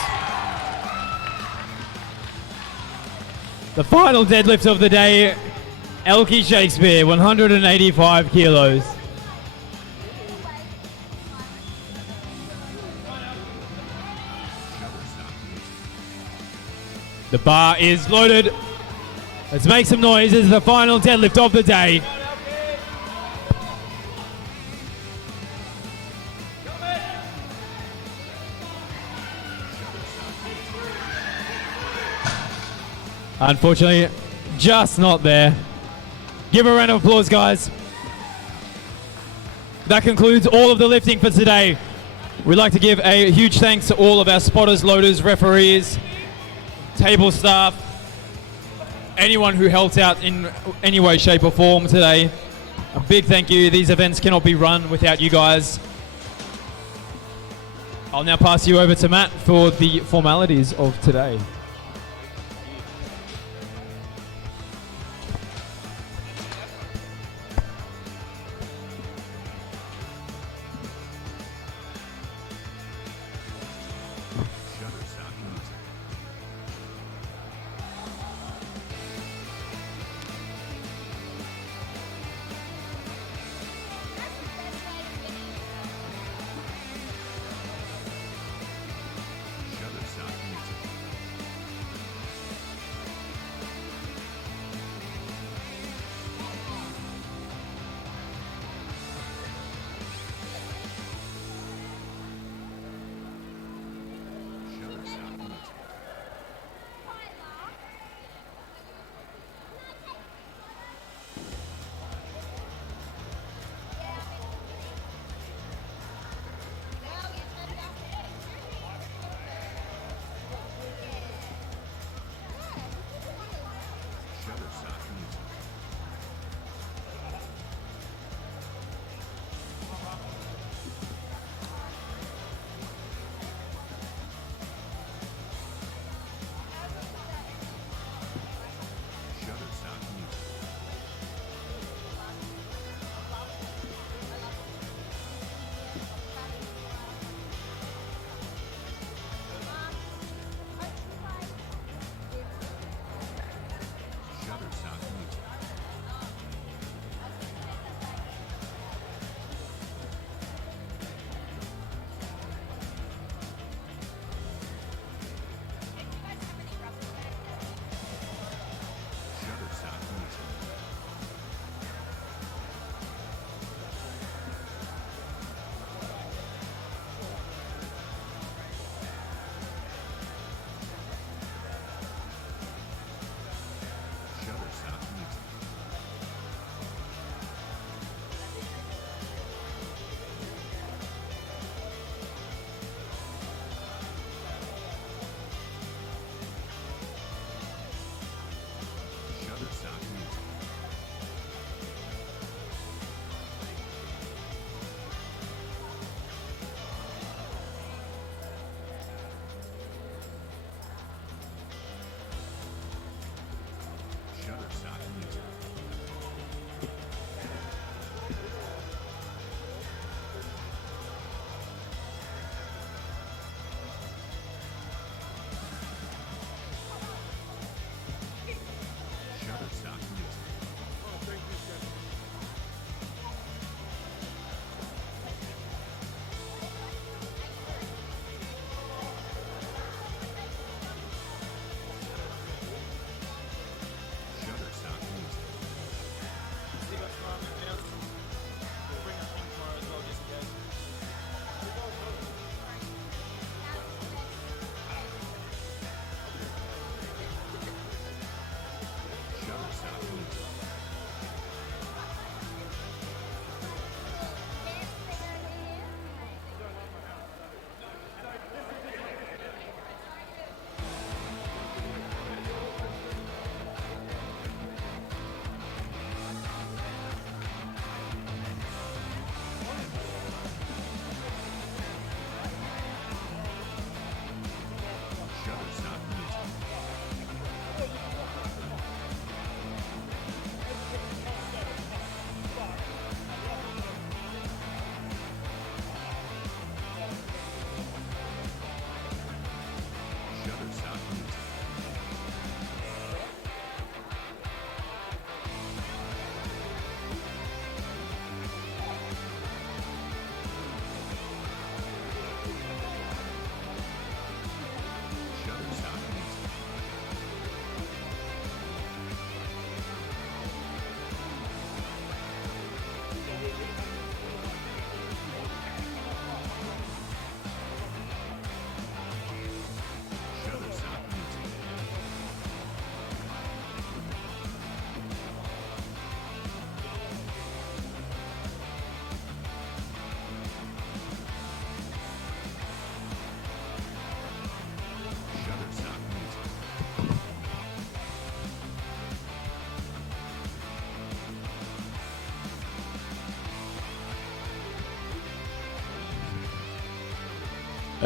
The final deadlift of the day, Elkie Shakespeare, 185 kilos. The bar is loaded. Let's make some noise. This is the final deadlift of the day. Unfortunately, just not there. Give a round of applause, guys. That concludes all of the lifting for today. We'd like to give a huge thanks to all of our spotters, loaders, referees, table staff, anyone who helped out in any way, shape or form today. A big thank you. These events cannot be run without you guys. I'll now pass you over to Matt for the formalities of today.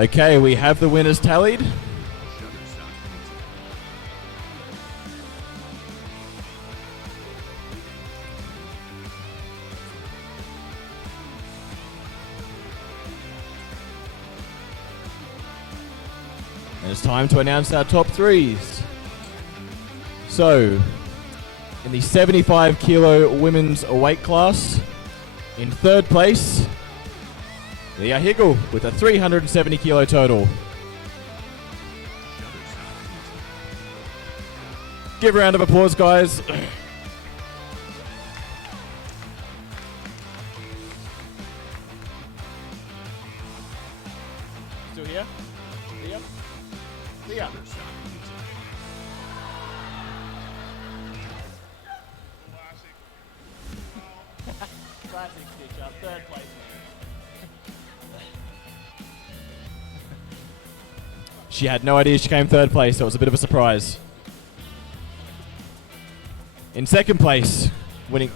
Okay, we have the winners tallied. And it's time to announce our top threes. So, in the 75 kilo women's weight class, in third place, Leah Higgle with a 370 kilo total. Give a round of applause, guys. Still here? Leah? Leah. Classic stitch up, third place. She had no idea she came third place, so it was a bit of a surprise. In second place, winning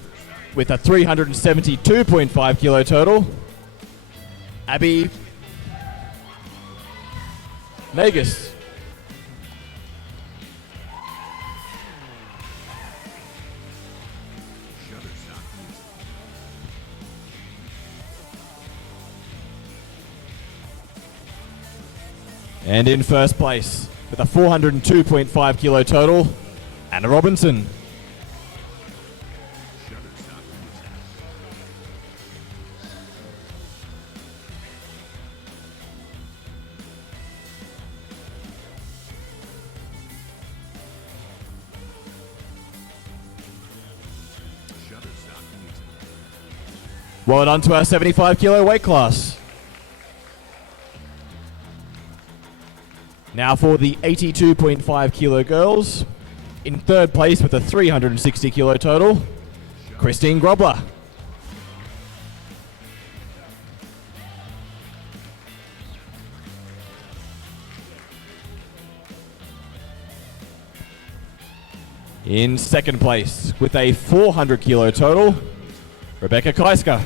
with a 372.5 kilo total, Abby Negus. And in first place, with a 402.5 kilo total, Anna Robinson. Well done to our 75 kilo weight class. Now for the 82.5 kilo girls. In third place with a 360 kilo total, Christine Grobler. In second place with a 400 kilo total, Rebecca Kaiska.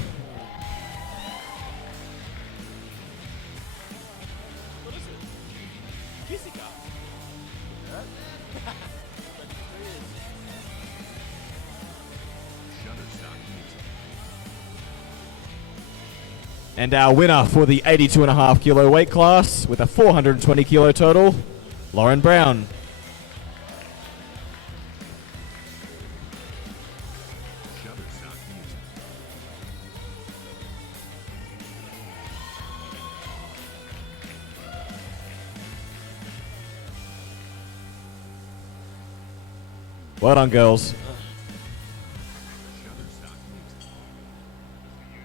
And our winner for the 82.5 kilo weight class with a 420 kilo total, Lauren Brown. Well done, girls.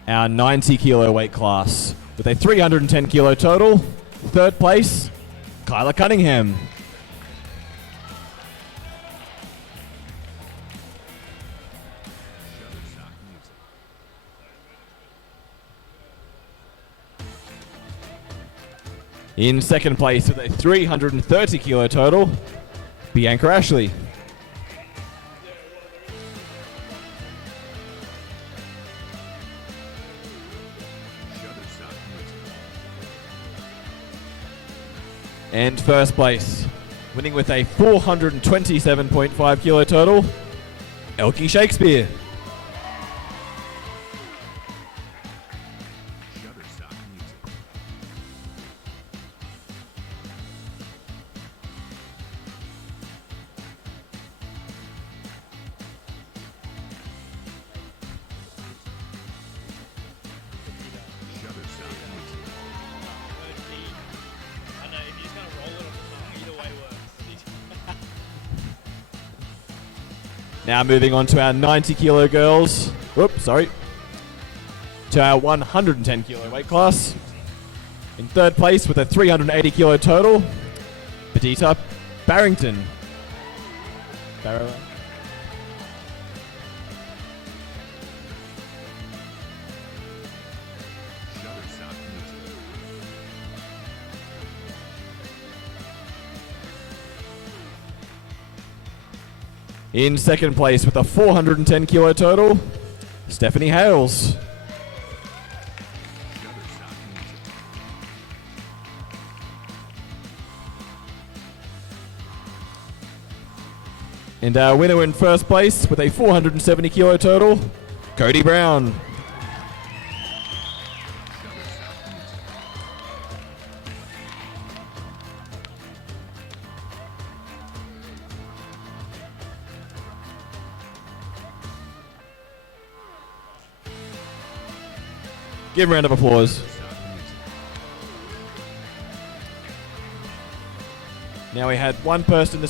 Our 90 kilo weight class with a 310 kilo total. Third place, Kyla Cunningham. In second place with a 330 kilo total, Bianca Ashley. And first place, winning with a 427.5 kilo total, Elkie Shakespeare. Now moving on to our 90 kilo girls. Whoops, sorry. To our 110 kilo weight class. In third place with a 380 kilo total, Petita Barrington. In second place with a 410 kilo total, Stephanie Hales. And our winner in first place with a 470 kilo total, Cody Brown. Give him a round of applause. Now we had one person in the